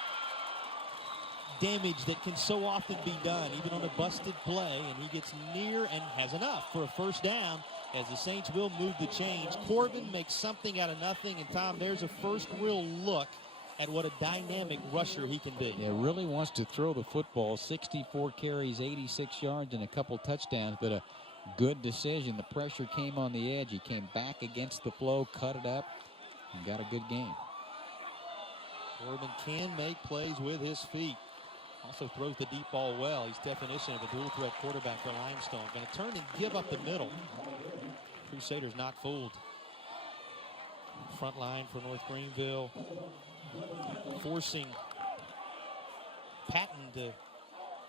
damage that can so often be done, even on a busted play, and he gets near and has enough for a 1st down as the Saints will move the chains. Corbin makes something out of nothing, and Tom, there's a first real look at what a dynamic rusher he can be. Yeah, really wants to throw the football. 64 carries, 86 yards, and a couple touchdowns, but a good decision. The pressure came on the edge. He came back against the flow, cut it up, and got a good game. Corbin can make plays with his feet. Also throws the deep ball well. He's definition of a dual threat quarterback for Limestone. Going to turn and give up the middle. Crusaders not fooled. Front line for North Greenville, forcing Patton to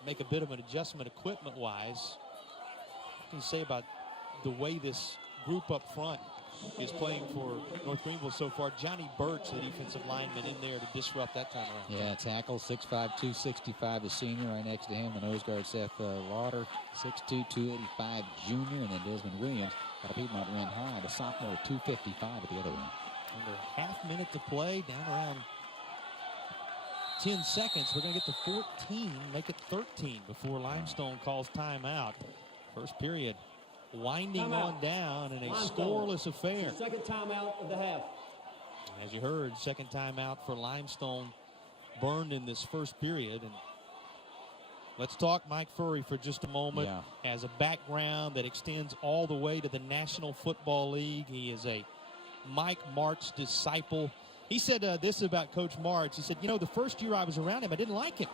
make a bit of an adjustment equipment-wise. What can you say about the way this group up front is playing for North Greenville so far? Johnny Birch, the defensive lineman, in there to disrupt that time around. Yeah, tackle 6'5", 265, the senior. Right next to him, the nose guard Seth Lauder, 6'2", 285 junior, and then Desmond Williams out of Piedmont ran high, the sophomore, 255 at the other end. Under half minute to play, down around 10 seconds. We're going to get to 14, make it 13 before Limestone calls timeout. First period winding on down in a scoreless affair. Second timeout of the half. As you heard, second timeout for Limestone burned in this first period. And let's talk Mike Furry for just a moment. Yeah. Has a background that extends all the way to the National Football League. He is a Mike Martz disciple. He said this about Coach Martz. He said, you know, the first year I was around him, I didn't like him.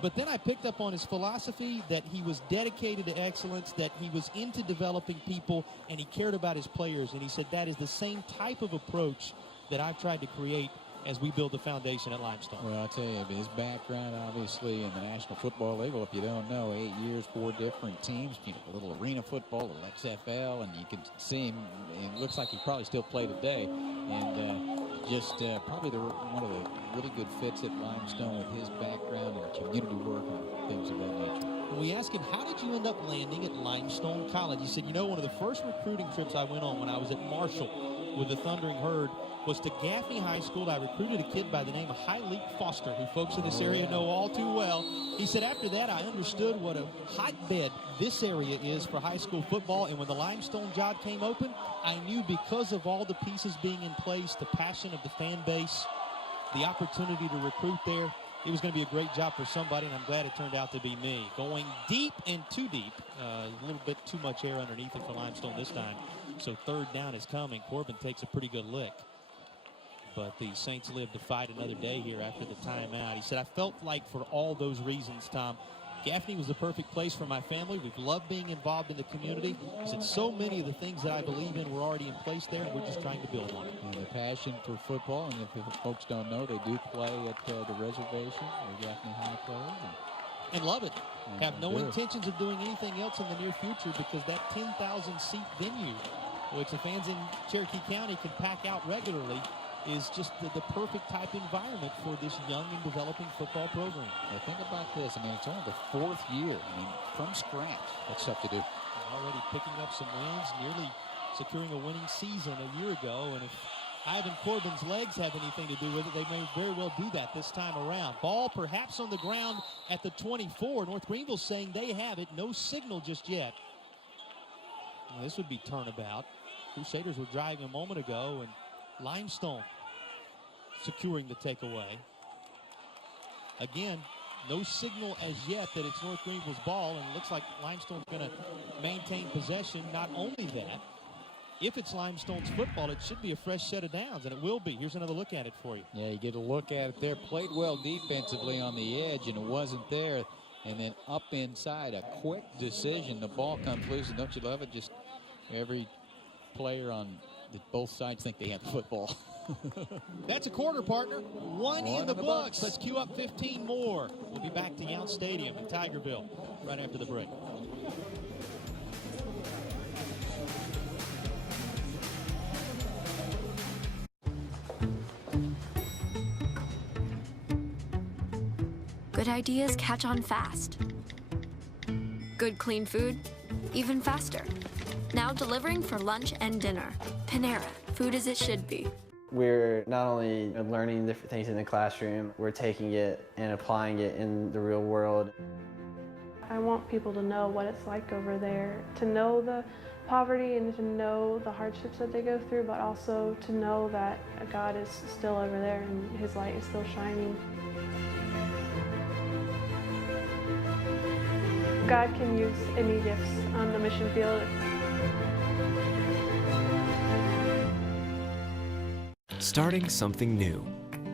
But then I picked up on his philosophy that he was dedicated to excellence, that he was into developing people, and he cared about his players. And he said that is the same type of approach that I've tried to create as we build the foundation at Limestone. Well, I'll tell you, his background, obviously, in the National Football League, well, if you don't know, 8 years, 4 different teams, you know, a little arena football, a little XFL, and you can see him, it looks like he probably still play today, and probably one of the really good fits at Limestone with his background and community work and things of that nature. When we asked him, how did you end up landing at Limestone College? He said, you know, one of the first recruiting trips I went on when I was at Marshall with the Thundering Herd was to Gaffney High School. I recruited a kid by the name of Hyleek Foster, who folks in this area know all too well. He said, after that, I understood what a hotbed this area is for high school football, and when the Limestone job came open, I knew because of all the pieces being in place, the passion of the fan base, the opportunity to recruit there, it was going to be a great job for somebody, and I'm glad it turned out to be me. Going deep and too deep, a little bit too much air underneath it for Limestone this time, so 3rd down is coming. Corbin takes a pretty good lick. But the Saints live to fight another day here after the timeout. He said, I felt like for all those reasons, Tom, Gaffney was the perfect place for my family. We've loved being involved in the community. He said, so many of the things that I believe in were already in place there, and we're just trying to build on it. And the passion for football, and if folks don't know, they do play at the reservation, the Gaffney High players. And love it. Have no intentions of doing anything else in the near future because that 10,000-seat venue, which the fans in Cherokee County can pack out regularly, is just the perfect type environment for this young and developing football program. Now think about this. I mean, it's only the 4th year. I mean, from scratch, that's tough to do. Already picking up some wins, nearly securing a winning season a year ago. And if Ivan Corbin's legs have anything to do with it, they may very well do that this time around. Ball perhaps on the ground at the 24. North Greenville saying they have it. No signal just yet. Now, this would be turnabout. Crusaders were driving a moment ago, and Limestone securing the takeaway. Again, No signal as yet that it's North Greenville's ball, and it looks like Limestone's going to maintain possession. Not only that, if it's Limestone's football, it should be a fresh set of downs, and it will be. Here's another look at it for you. Yeah, you get a look at it there. Played well defensively on the edge, and it wasn't there. And then up inside, a quick decision. The ball comes loose, and don't you love it? Just every player on both sides think they have the football. That's a quarter, partner. One in the books. Let's queue up 15 more. We'll be back to Yount Stadium in Tigerville right after the break. Good ideas catch on fast. Good clean food, even faster. Now delivering for lunch and dinner. Panera, food as it should be. We're not only learning different things in the classroom, we're taking it and applying it in the real world. I want people to know what it's like over there, to know the poverty and to know the hardships that they go through, but also to know that God is still over there and His light is still shining. God can use any gifts on the mission field. Starting something new.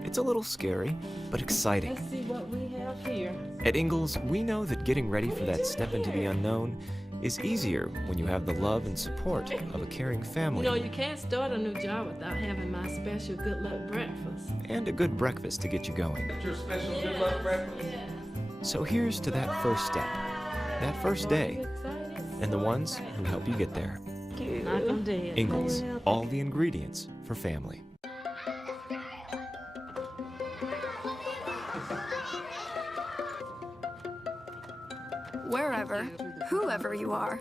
It's a little scary, but exciting. Let's see what we have here. At Ingalls, we know that getting ready for that step into the unknown is easier when you have the love and support of a caring family. You know, you can't start a new job without having my special good luck breakfast. And a good breakfast to get you going. Your special good luck breakfast? Yeah. So here's to that first step, that first day, and the ones who help you get there. Ingalls, all the ingredients for family. Wherever, whoever you are,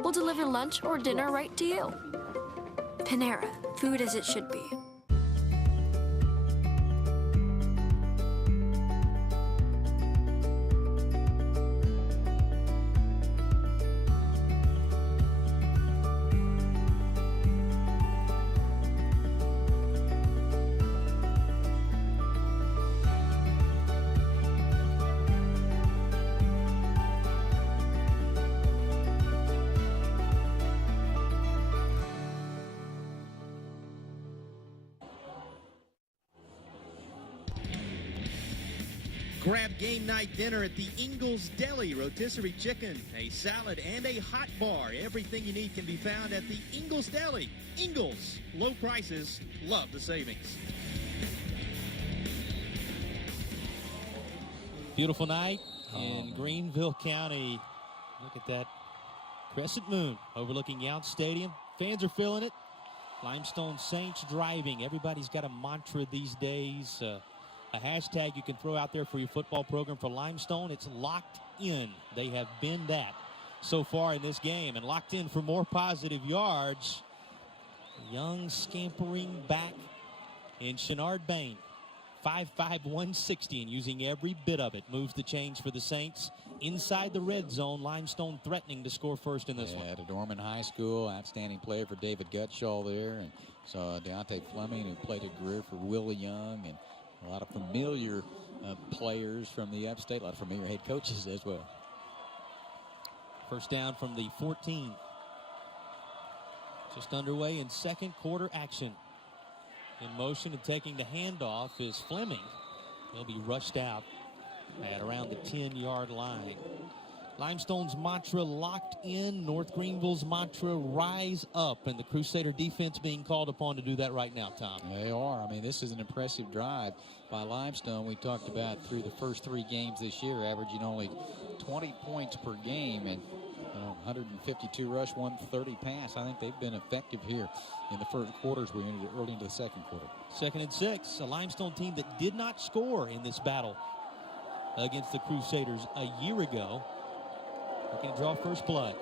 we'll deliver lunch or dinner right to you. Panera, food as it should be. Grab game night dinner at the Ingalls Deli. Rotisserie chicken, a salad, and a hot bar. Everything you need can be found at the Ingalls Deli. Ingalls, low prices, love the savings. Beautiful night in Greenville County. Look at that crescent moon overlooking Yount Stadium. Fans are feeling it. Limestone Saints driving. Everybody's got a mantra these days. A hashtag you can throw out there for your football program for Limestone. It's locked in. They have been that so far in this game, and locked in for more positive yards. Young scampering back in Shenard Bain. 5'5", 160, and using every bit of it. Moves the change for the Saints inside the red zone. Limestone threatening to score first in this one. At Dorman High School, outstanding play for David Gutshaw there, and so Deontay Fleming, who played at Greer for Willie Young, and a lot of familiar players from the upstate, a lot of familiar head coaches as well. First down from the 14. Just underway in second quarter action. In motion and taking the handoff is Fleming. He'll be rushed out at around the 10-yard line. Limestone's mantra, locked in. North Greenville's mantra, rise up. And the Crusader defense being called upon to do that right now, Tom. They are. I mean, this is an impressive drive by Limestone. We talked about through the first 3 games this year, averaging only 20 points per game, and 152 rush, 130 pass. I think they've been effective here in the first quarters. We're into early into the second quarter. 2nd and 6, a Limestone team that did not score in this battle against the Crusaders a year ago. Looking to draw first blood.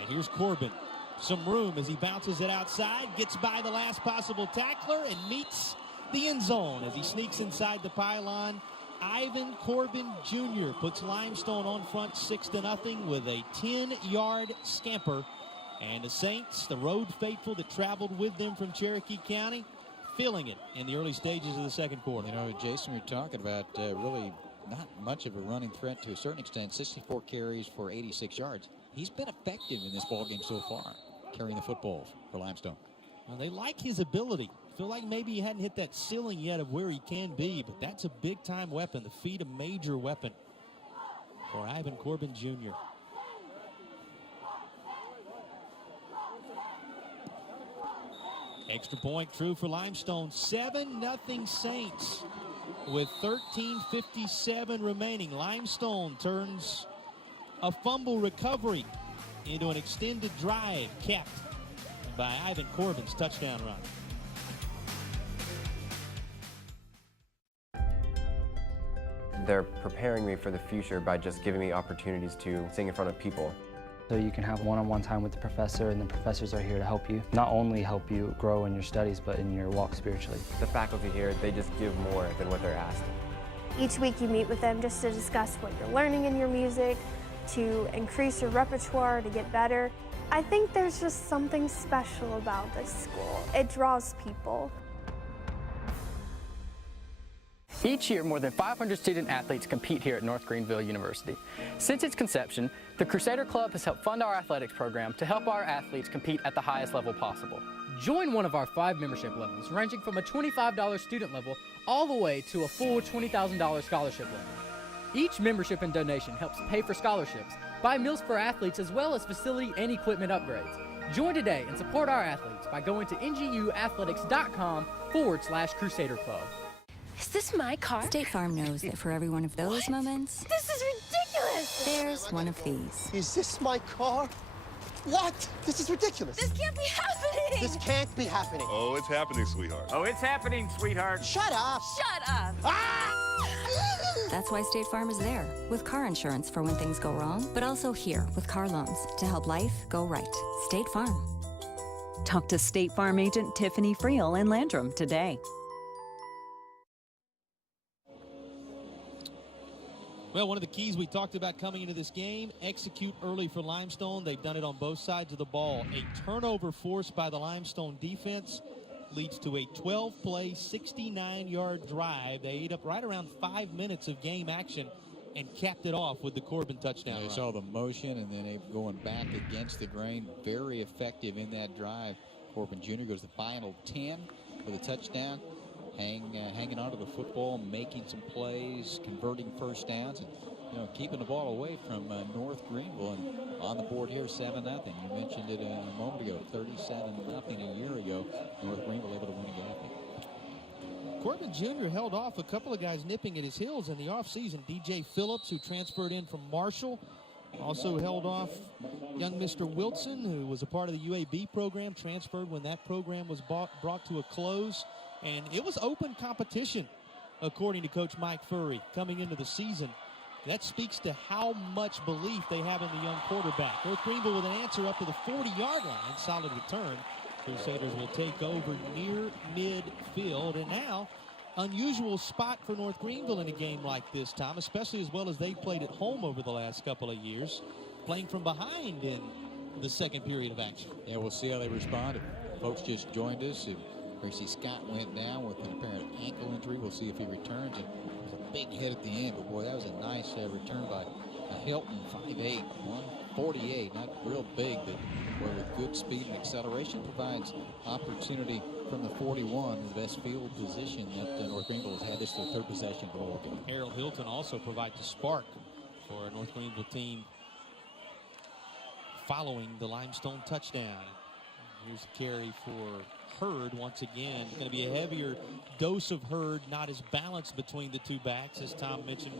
And here's Corbin. Some room as he bounces it outside, gets by the last possible tackler, and meets the end zone as he sneaks inside the pylon. Ivan Corbin Jr. puts Limestone on front 6-0 with a 10-yard scamper. And the Saints, the road faithful that traveled with them from Cherokee County, feeling it in the early stages of the second quarter. You know, Jason, we're talking about really not much of a running threat to a certain extent. 64 carries for 86 yards. He's been effective in this ballgame so far, carrying the football for Limestone. Well, they like his ability. Feel like maybe he hadn't hit that ceiling yet of where he can be, but that's a big-time weapon. The feet, a major weapon for Ivan Corbin Jr. Extra point true for Limestone. 7-0 Saints with 13:57 remaining. Limestone turns a fumble recovery into an extended drive capped by Ivan Corbin's touchdown run. They're preparing me for the future by just giving me opportunities to sing in front of people. So you can have one-on-one time with the professor, and the professors are here to help you. Not only help you grow in your studies, but in your walk spiritually. The faculty here, they just give more than what they're asked. Each week you meet with them just to discuss what you're learning in your music, to increase your repertoire, to get better. I think there's just something special about this school. It draws people. Each year, more than 500 student athletes compete here at North Greenville University. Since its conception, the Crusader Club has helped fund our athletics program to help our athletes compete at the highest level possible. Join one of our 5 membership levels, ranging from a $25 student level all the way to a full $20,000 scholarship level. Each membership and donation helps pay for scholarships, buy meals for athletes, as well as facility and equipment upgrades. Join today and support our athletes by going to nguathletics.com/Crusader Club. Is this my car? State Farm knows that for every one of those moments, This is ridiculous! there's one of these. Is this my car? What? This is ridiculous. This can't be happening! This can't be happening. Oh, it's happening, sweetheart. Oh, it's happening, sweetheart. Shut up! Shut up! That's why State Farm is there, with car insurance for when things go wrong, but also here with car loans to help life go right. State Farm. Talk to State Farm agent Tiffany Friel in Landrum today. Well, one of the keys we talked about coming into this game, execute early for Limestone. They've done it on both sides of the ball. A turnover forced by the Limestone defense leads to a 12-play, 69-yard drive. They ate up right around 5 minutes of game action and capped it off with the Corbin touchdown You run. saw the motion, and then they going back against the grain. Very effective in that drive. Corbin Jr. goes the final 10 for the touchdown. Hanging onto the football, making some plays, converting first downs, and keeping the ball away from North Greenville. And on the board here, 7-0. You mentioned it a moment ago, 37-0 a year ago. North Greenville able to win a game. Corbin Jr. held off a couple of guys nipping at his heels in the offseason. DJ Phillips, who transferred in from Marshall, also held off young Mr. Wilson, who was a part of the UAB program, transferred when that program was brought to a close. And it was open competition, according to Coach Mike Furry, coming into the season. That speaks to how much belief they have in the young quarterback. North Greenville with an answer up to the 40-yard line. Solid return. Crusaders will take over near midfield. And now, unusual spot for North Greenville in a game like this, Tom, especially as well as they played at home over the last couple of years, playing from behind in the second period of action. Yeah, we'll see how they respond. Folks just joined us. Tracy Scott went down with an apparent ankle injury. We'll see if he returns. And it was a big hit at the end, but boy, that was a nice return by Hilton, 5'8", 148. Not real big, but boy, with good speed and acceleration, provides opportunity from the 41, the best field position that North Greenville has had. This is their third possession of the ball game. Harold Hilton also provides a spark for a North Greenville team following the Limestone touchdown. Here's a carry for Hurd once again. It's going to be a heavier dose of Hurd, not as balanced between the two backs, as Tom mentioned,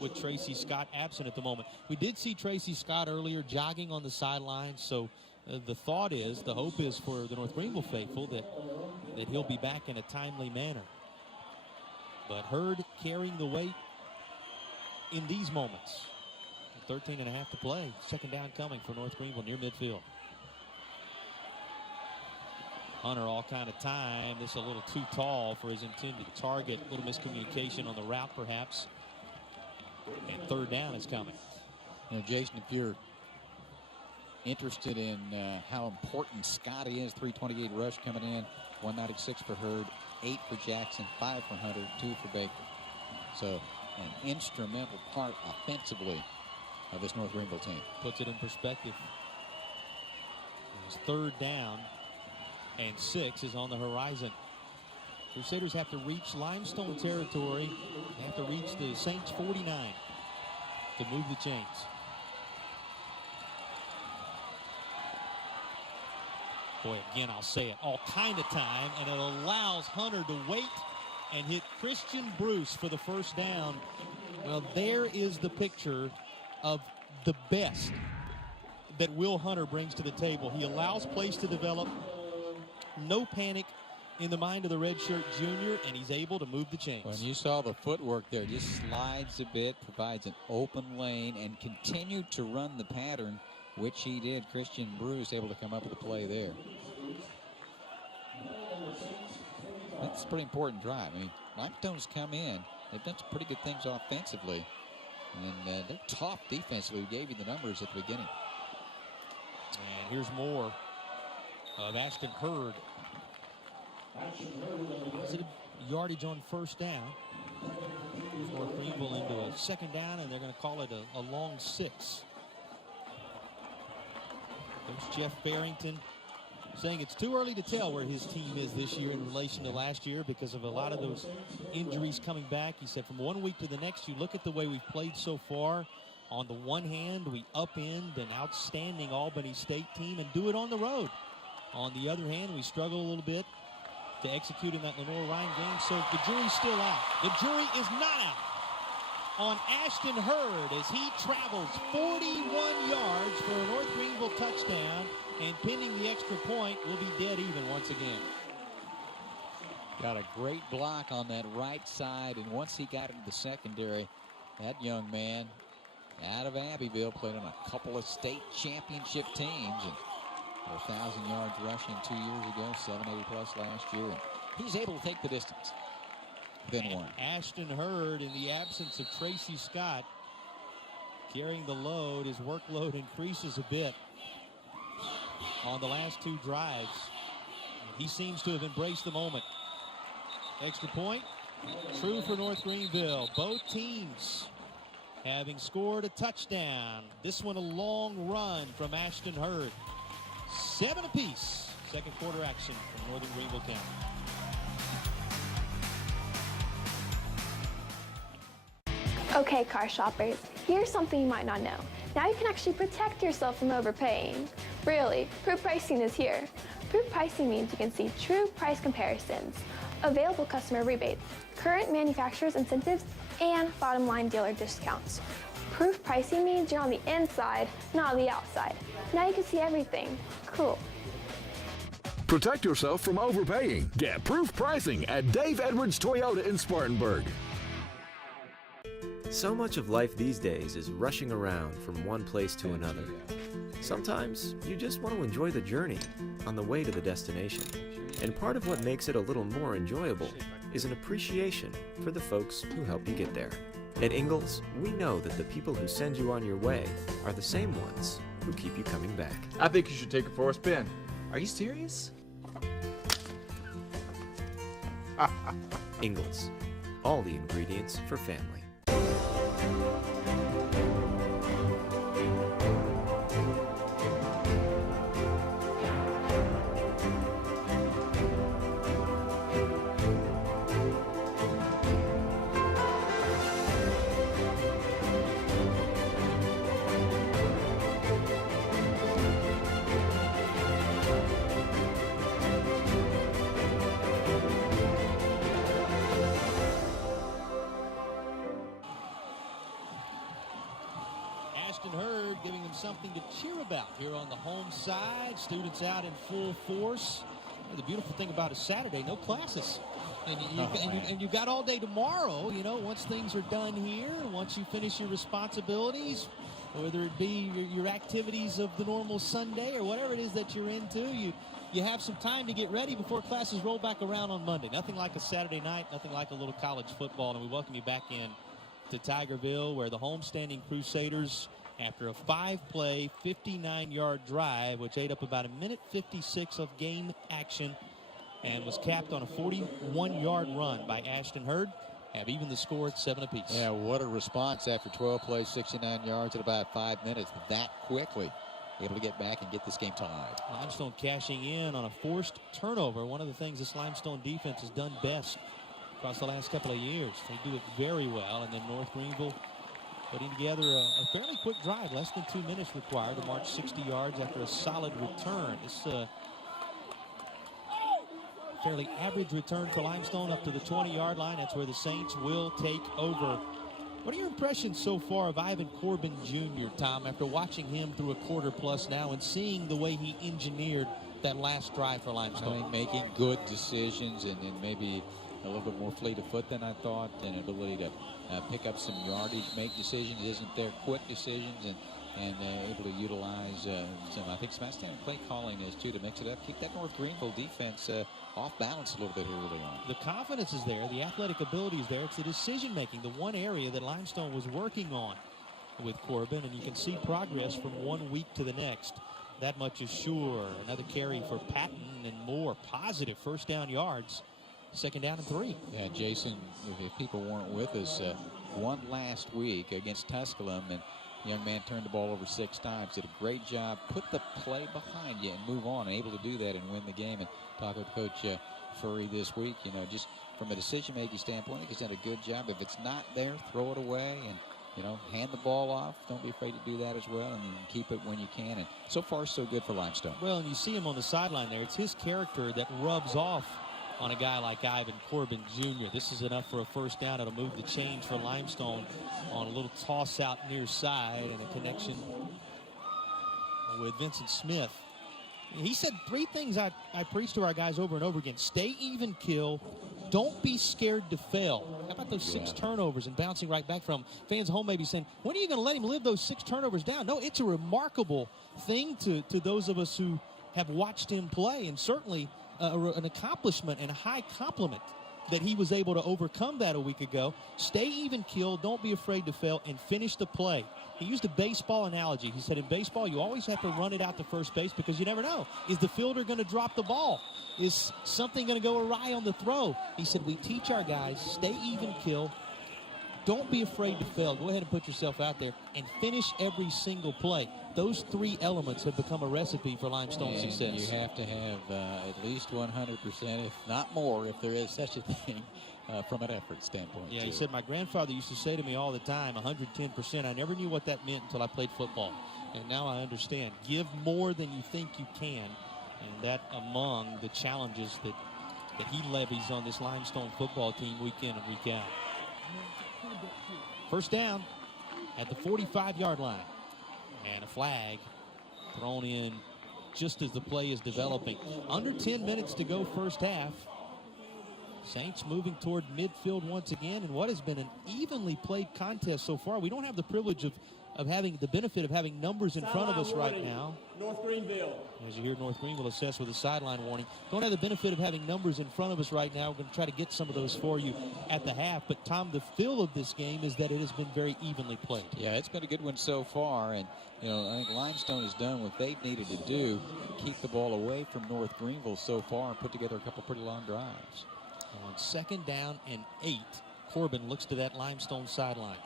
with Tracy Scott absent at the moment. We did see Tracy Scott earlier jogging on the sidelines, so the hope is for the North Greenville faithful that he'll be back in a timely manner. But Hurd carrying the weight in these moments. 13.5 to play. Second down coming for North Greenville near midfield. Hunter all kind of time. This a little too tall for his intended target. A little miscommunication on the route perhaps. And third down is coming. Jason, if you're interested in how important Scott is, 328 rush coming in, 196 for Hurd, 8 for Jackson, 5 for Hunter, 2 for Baker. So an instrumental part offensively of this North Greenville team. Puts it in perspective. It's 3rd down, and 6 is on the horizon. Crusaders have to reach Limestone territory. They have to reach the Saints 49 to move the chains. Boy, again, I'll say it all kind of time, and it allows Hunter to wait and hit Christian Bruce for the first down. Well, there is the picture of the best that Will Hunter brings to the table. He allows plays to develop, no panic in the mind of the redshirt junior, and he's able to move the chains. When you saw the footwork there, just slides a bit, provides an open lane, and continued to run the pattern, which he did. Christian Bruce able to come up with a play there. That's a pretty important drive. I mean, Limestone's come in. They've done some pretty good things offensively. And they're tough defensively. We gave you the numbers at the beginning. And here's more of Ashton Hurd. Positive yardage on first down. North Greenville into a 2nd down, and they're going to call it a long 6. There's Jeff Barrington saying it's too early to tell where his team is this year in relation to last year because of a lot of those injuries coming back. He said from one week to the next, you look at the way we've played so far. On the one hand, we upend an outstanding Albany State team and do it on the road. On the other hand, we struggle a little bit to execute in that Lenore-Ryan game, so the jury's still out. The jury is not out on Ashton Hurd as he travels 41 yards for a North Greenville touchdown, and pending the extra point, will be dead even once again. Got a great block on that right side, and once he got into the secondary, that young man out of Abbeville played on a couple of state championship teams, and 1,000 yards rushing 2 years ago, 780 plus last year. And he's able to take the distance. Then one. Ashton Hurd, in the absence of Tracy Scott, carrying the load. His workload increases a bit on the last 2 drives. He seems to have embraced the moment. Extra point, true for North Greenville. Both teams having scored a touchdown. This one a long run from Ashton Hurd. 7 apiece. 2nd quarter action from Northern Greenville County. Okay, car shoppers, here's something you might not know. Now you can actually protect yourself from overpaying. Really, Proof Pricing is here. Proof Pricing means you can see true price comparisons, available customer rebates, current manufacturer's incentives, and bottom line dealer discounts. Proof Pricing means you're on the inside, not on the outside. Now you can see everything. Cool. Protect yourself from overpaying. Get Proof Pricing at Dave Edwards Toyota in Spartanburg. So much of life these days is rushing around from one place to another. Sometimes you just want to enjoy the journey on the way to the destination. And part of what makes it a little more enjoyable is an appreciation for the folks who help you get there. At Ingalls, we know that the people who send you on your way are the same ones who keep you coming back. I think you should take it for a spin. Are you serious? Ingalls, all the ingredients for family. Giving them something to cheer about here on the home side. Students out in full force. The beautiful thing about a Saturday, no classes. And you've got all day tomorrow, you know, once things are done here, once you finish your responsibilities, whether it be your activities of the normal Sunday or whatever it is that you're into, you have some time to get ready before classes roll back around on Monday. Nothing like a Saturday night, nothing like a little college football. And we welcome you back in to Tigerville, where the homestanding Crusaders, after a 5-play, 59-yard drive, which ate up about 1:56 of game action and was capped on a 41-yard run by Ashton Hurd, have even the score at 7 apiece. Yeah, what a response after 12 plays, 69 yards in about 5 minutes. That quickly able to get back and get this game tied. Limestone cashing in on a forced turnover. One of the things this Limestone defense has done best across the last couple of years. They do it very well. And then North Greenville putting together a fairly quick drive, less than 2 minutes required to march 60 yards after a solid return. This fairly average return for Limestone up to the 20-yard line. That's where the Saints will take over. What are your impressions so far of Ivan Corbin Jr., Tom, after watching him through a quarter plus now and seeing the way he engineered that last drive for Limestone? I mean, making good decisions and maybe a little bit more fleet of foot than I thought, and ability to pick up some yardage, make decisions, isn't there, quick decisions, and able to utilize some, I think, some outstanding play calling is too, to mix it up, keep that North Greenville defense off balance a little bit here early on. The confidence is there, the athletic ability is there. It's the decision making, the one area that Limestone was working on with Corbin, and you can see progress from 1 week to the next. That much is sure. Another carry for Patton and more positive first down yards. 2nd down and 3. Yeah, Jason, if people weren't with us, won last week against Tusculum, and the young man turned the ball over 6 times. Did a great job. Put the play behind you and move on, and able to do that and win the game. And talk with Coach Furry this week, you know, just from a decision-making standpoint, I think he's done a good job. If it's not there, throw it away and, you know, hand the ball off. Don't be afraid to do that as well, and keep it when you can. And so far, so good for Limestone. Well, and you see him on the sideline there. It's his character that rubs off on a guy like Ivan Corbin Jr. This is enough for a first down. It'll move the change for Limestone on a little toss out near side and a connection with Vincent Smith. He said 3 things I preach to our guys over and over again. Stay even, kill. Don't be scared to fail. How about those 6 turnovers and bouncing right back from fans home maybe saying, when are you going to let him live those 6 turnovers down? No, it's a remarkable thing to those of us who have watched him play, and certainly an accomplishment and a high compliment that he was able to overcome that a week ago. Stay even, kill, don't be afraid to fail, and finish the play. He used a baseball analogy. He said in baseball, you always have to run it out to first base because you never know. Is the fielder going to drop the ball? Is something going to go awry on the throw? He said we teach our guys, stay even, kill, don't be afraid to fail. Go ahead and put yourself out there and finish every single play. Those 3 elements have become a recipe for Limestone success. You have to have at least 100%, if not more, if there is such a thing, from an effort standpoint. Yeah, he said, my grandfather used to say to me all the time, 110%. I never knew what that meant until I played football. And now I understand. Give more than you think you can. And that among the challenges that he levies on this Limestone football team week in and week out. First down at the 45-yard line. And a flag thrown in just as the play is developing. Under 10 minutes to go first half. Saints moving toward midfield once again in what has been an evenly played contest so far. We don't have the privilege of having the benefit of having numbers in front of us right now. North Greenville. As you hear North Greenville assess with a sideline warning. Don't have the benefit of having numbers in front of us right now. We're going to try to get some of those for you at the half. But, Tom, the feel of this game is that it has been very evenly played. Yeah, it's been a good one so far. And, you know, I think Limestone has done what they've needed to do, keep the ball away from North Greenville so far and put together a couple pretty long drives. On 2nd down and 8, Corbin looks to that Limestone sideline.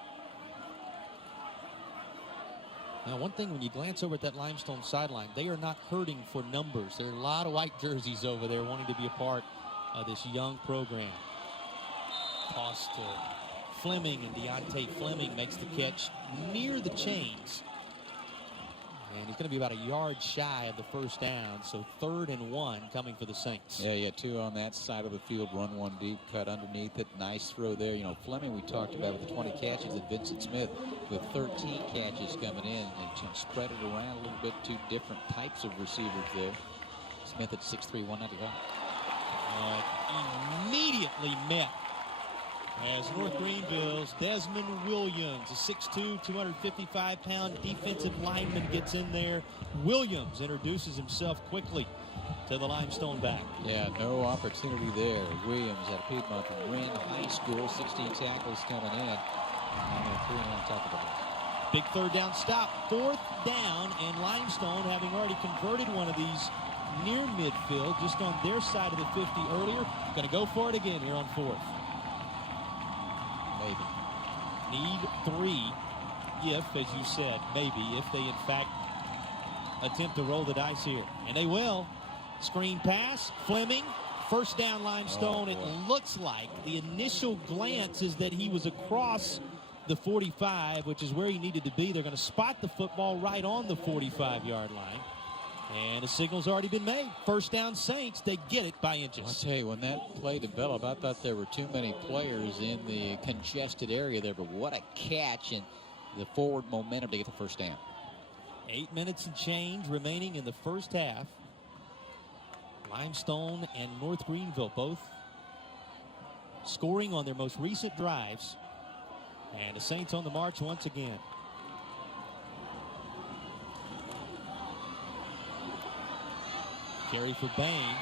Now, one thing, when you glance over at that Limestone sideline, they are not hurting for numbers. There are a lot of white jerseys over there wanting to be a part of this young program. Toss to Fleming, and Deontay Fleming makes the catch near the chains. And he's going to be about a yard shy of the first down, so 3rd and 1 coming for the Saints. Yeah, 2 on that side of the field, run 1 deep, cut underneath it. Nice throw there. You know, Fleming we talked about with the 20 catches, and Vincent Smith with 13 catches coming in. And spread it around a little bit, 2 different types of receivers there. Smith at 6'3", 195. Immediately met as North Greenville's Desmond Williams, a 6'2", 255-pound defensive lineman, gets in there. Williams introduces himself quickly to the Limestone back. Yeah, no opportunity there. Williams at Piedmont from Wren High School, 16 tackles coming in. And 3 on top of it. Big 3rd down stop, 4th down, and Limestone, having already converted one of these near midfield, just on their side of the 50 earlier, going to go for it again here on 4th. maybe. Need 3 if, as you said, maybe, if they in fact attempt to roll the dice here. And they will. Screen pass, Fleming, first down Limestone. It looks like the initial glance is that he was across the 45, which is where he needed to be. They're going to spot the football right on the 45-yard line. And the signal's already been made. First down Saints. They get it by inches. I'll tell you, when that play developed, I thought there were too many players in the congested area there, but what a catch and the forward momentum to get the first down. 8 minutes and change remaining in the first half. Limestone and North Greenville both scoring on their most recent drives. And the Saints on the march once again. Carry for Bain.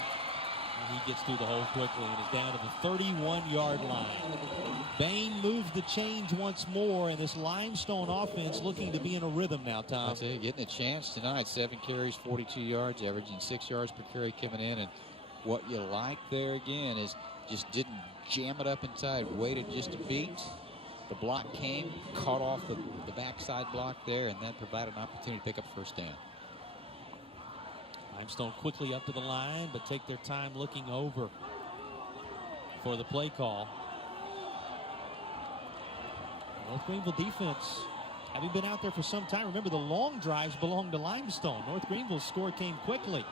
And he gets through the hole quickly and is down to the 31-yard line. Bain moves the change once more, and this Limestone offense looking to be in a rhythm now, Tom. I'll tell you, getting a chance tonight. 7 carries, 42 yards, averaging 6 yards per carry coming in. And what you like there again is just didn't jam it up inside, waited just a beat. The block came, caught off the backside block there, and then provided an opportunity to pick up first down. Limestone quickly up to the line, but take their time looking over for the play call. North Greenville defense, having been out there for some time, remember the long drives belong to Limestone. North Greenville's score came quickly.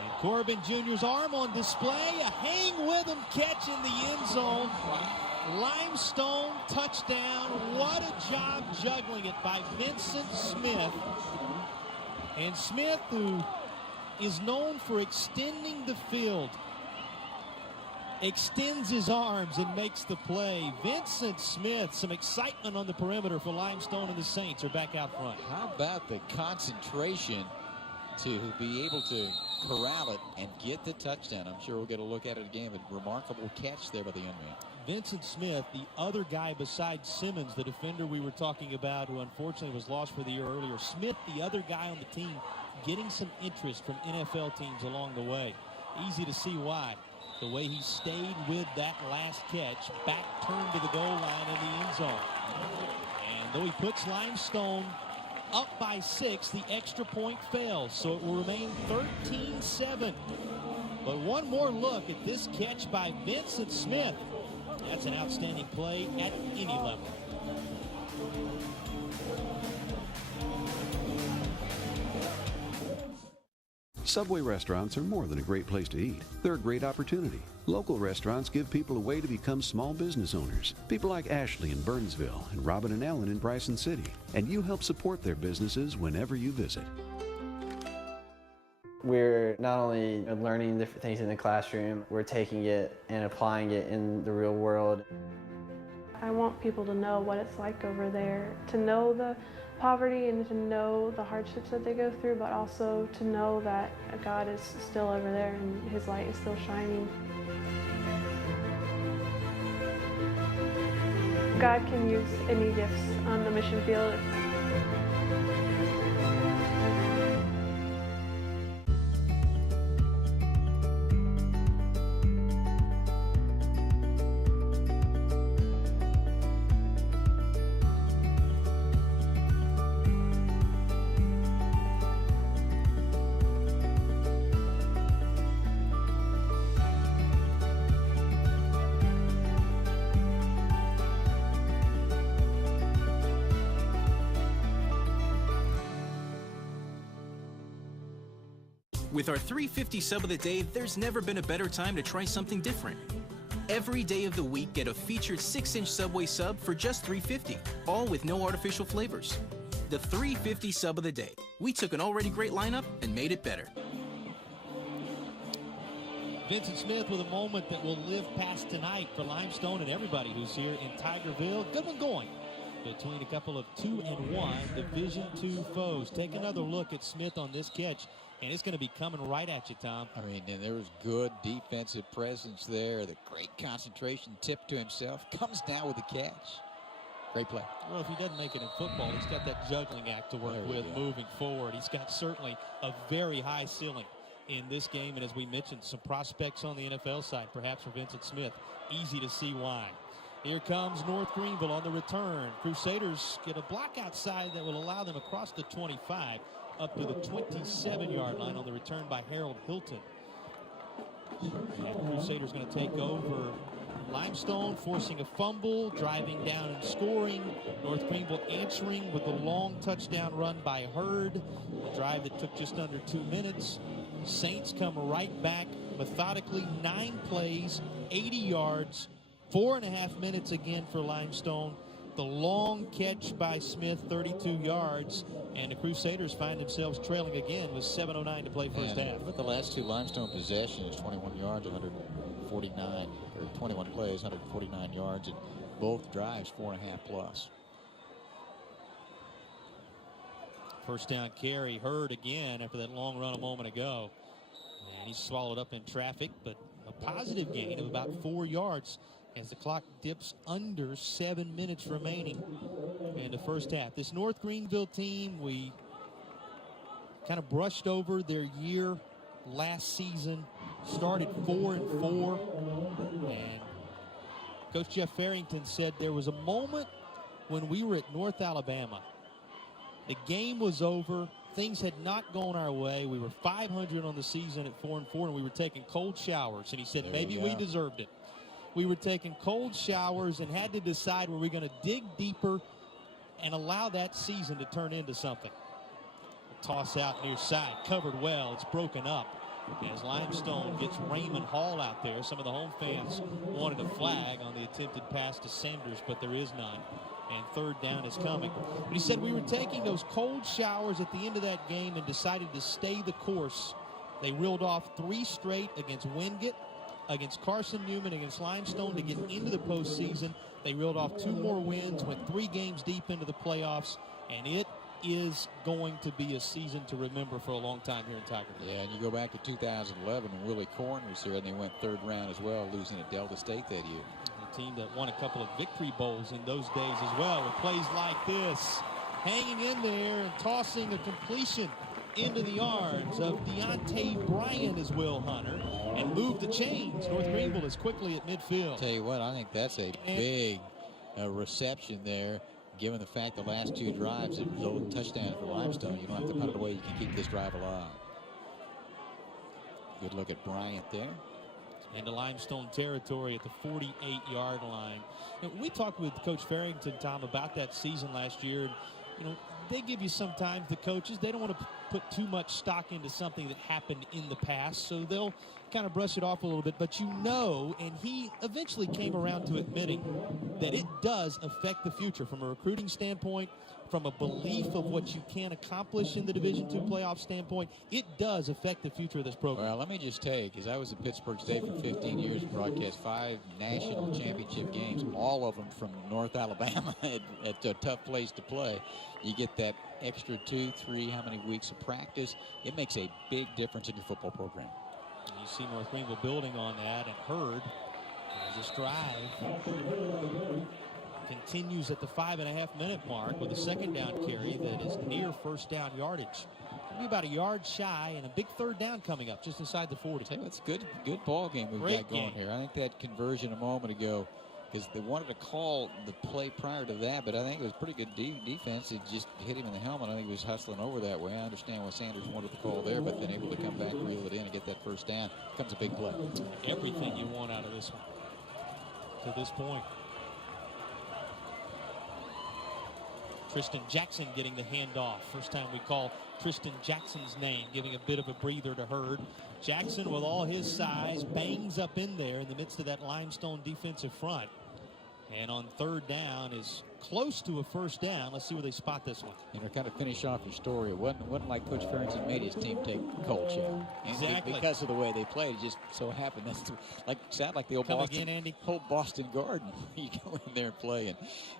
And Corbin Jr.'s arm on display, a hang with him catch in the end zone. Limestone touchdown. What a job juggling it by Vincent Smith. And Smith, who is known for extending the field, extends his arms and makes the play. Vincent Smith, some excitement on the perimeter for Limestone, and the Saints are back out front. How about the concentration to be able to corral it and get the touchdown? I'm sure we'll get a look at it again, but remarkable catch there by the young man. Vincent Smith, the other guy besides Simmons, the defender we were talking about, who unfortunately was lost for the year earlier. Smith, the other guy on the team, getting some interest from NFL teams along the way. Easy to see why. The way he stayed with that last catch, back turned to the goal line in the end zone. And though he puts Limestone up by 6, the extra point fails, so it will remain 13-7. But one more look at this catch by Vincent Smith. That's an outstanding play at any level. Subway restaurants are more than a great place to eat. They're a great opportunity. Local restaurants give people a way to become small business owners. People like Ashley in Burnsville and Robin and Ellen in Bryson City. And you help support their businesses whenever you visit. We're not only learning different things in the classroom, we're taking it and applying it in the real world. I want people to know what it's like over there, to know the poverty and to know the hardships that they go through, but also to know that God is still over there and His light is still shining. God can use any gifts on the mission field. With our $3.50 sub of the day, there's never been a better time to try something different. Every day of the week, get a featured 6-inch Subway sub for just $3.50, all with no artificial flavors. The $3.50 sub of the day. We took an already great lineup and made it better. Vincent Smith with a moment that will live past tonight for Limestone and everybody who's here in Tigerville. Good one going between a couple of 2-1 Division II foes. Take another look at Smith on this catch. And it's going to be coming right at you, Tom. I mean, and there was good defensive presence there. The great concentration, tip to himself, comes down with the catch. Great play. Well, if he doesn't make it in football, he's got that juggling act to work with moving forward. He's got certainly a very high ceiling in this game. And as we mentioned, some prospects on the NFL side, perhaps for Vincent Smith. Easy to see why. Here comes North Greenville on the return. Crusaders get a block outside that will allow them across the 25 up to the 27-yard line on the return by Harold Hilton. And Crusaders going to take over Limestone, forcing a fumble, driving down and scoring. North Greenville answering with a long touchdown run by Hurd. A drive that took just under 2 minutes. Saints come right back methodically, 9 plays, 80 yards, 4.5 minutes again for Limestone. The long catch by Smith, 32 yards, and the Crusaders find themselves trailing again with 7:09 to play first half. But the last 2 Limestone possessions, 21 yards, 149, or 21 plays, 149 yards, and both drives 4.5 plus. First down carry, Hurd again after that long run a moment ago. And he's swallowed up in traffic, but a positive gain of about 4 yards as the clock dips under 7 minutes remaining in the first half. This North Greenville team, we kind of brushed over their year last season, started 4-4, and Coach Jeff Farrington said there was a moment when we were at North Alabama. The game was over. Things had not gone our way. We were 500 on the season at 4-4, and we were taking cold showers. And he said maybe we deserved it. We were taking cold showers and had to decide were we going to dig deeper and allow that season to turn into something. A toss out near side, covered well. It's broken up as Limestone gets Raymond Hall out there. Some of the home fans wanted a flag on the attempted pass to Sanders, but there is none. And third down is coming. But he said we were taking those cold showers at the end of that game and decided to stay the course. They reeled off 3 straight against Wingate, against Carson Newman, against Limestone to get into the postseason. They reeled off 2 more wins, went 3 games deep into the playoffs, and it is going to be a season to remember for a long time here in Tigerville. Yeah, and you go back to 2011 when Willie Corn was here, and they went 3rd round as well, losing at Delta State that year. A team that won a couple of victory bowls in those days as well, with plays like this. Hanging in there and tossing a completion into the arms of Deontay Bryan as Will Hunter, and moved the chains. North Greenville is quickly at midfield. Tell you what, I think that's a big reception there, given the fact the last 2 drives that resulted in touchdowns for Limestone. You don't have to punt it away. You can keep this drive alive. Good look at Bryant there. Into Limestone territory at the 48-yard line. You know, we talked with Coach Farrington, Tom, about that season last year. And, you know, they give you sometimes, the coaches, they don't want to put too much stock into something that happened in the past, so they'll kind of brush it off a little bit. But you know, and he eventually came around to admitting that it does affect the future from a recruiting standpoint, from a belief of what you can accomplish in the Division II playoff standpoint. It does affect the future of this program. Well, let me just tell you, because I was at Pittsburgh State for 15 years and broadcast 5 national championship games, all of them from North Alabama at a tough place to play. You get that extra 2, 3, how many weeks of practice. It makes a big difference in your football program. And you see North Greenville building on that, and Hurd, as this drive continues at the 5.5-minute mark with a 2nd down carry that is near first down yardage. It'll be about a yard shy, and a big 3rd down coming up just inside the 40. It's a good ball game we've got going here. I think that conversion a moment ago, because they wanted to call the play prior to that, but I think it was pretty good defense. It just hit him in the helmet. I think he was hustling over that way. I understand why Sanders wanted the call there, but then able to come back, reel it in, and get that first down. Comes a big play. Everything you want out of this one to this point. Kristen Jackson getting the handoff. First time we call Kristen Jackson's name, giving a bit of a breather to Hurd. Jackson, with all his size, bangs up in there in the midst of that Limestone defensive front. And on 3rd down is close to a first down. Let's see where they spot this one. And to kind of finish off your story, it wasn't like Coach Farrington made his team take cold shower. Exactly. Because of the way they played, it just so happened. Sound like the old Boston Garden. You go in there and play,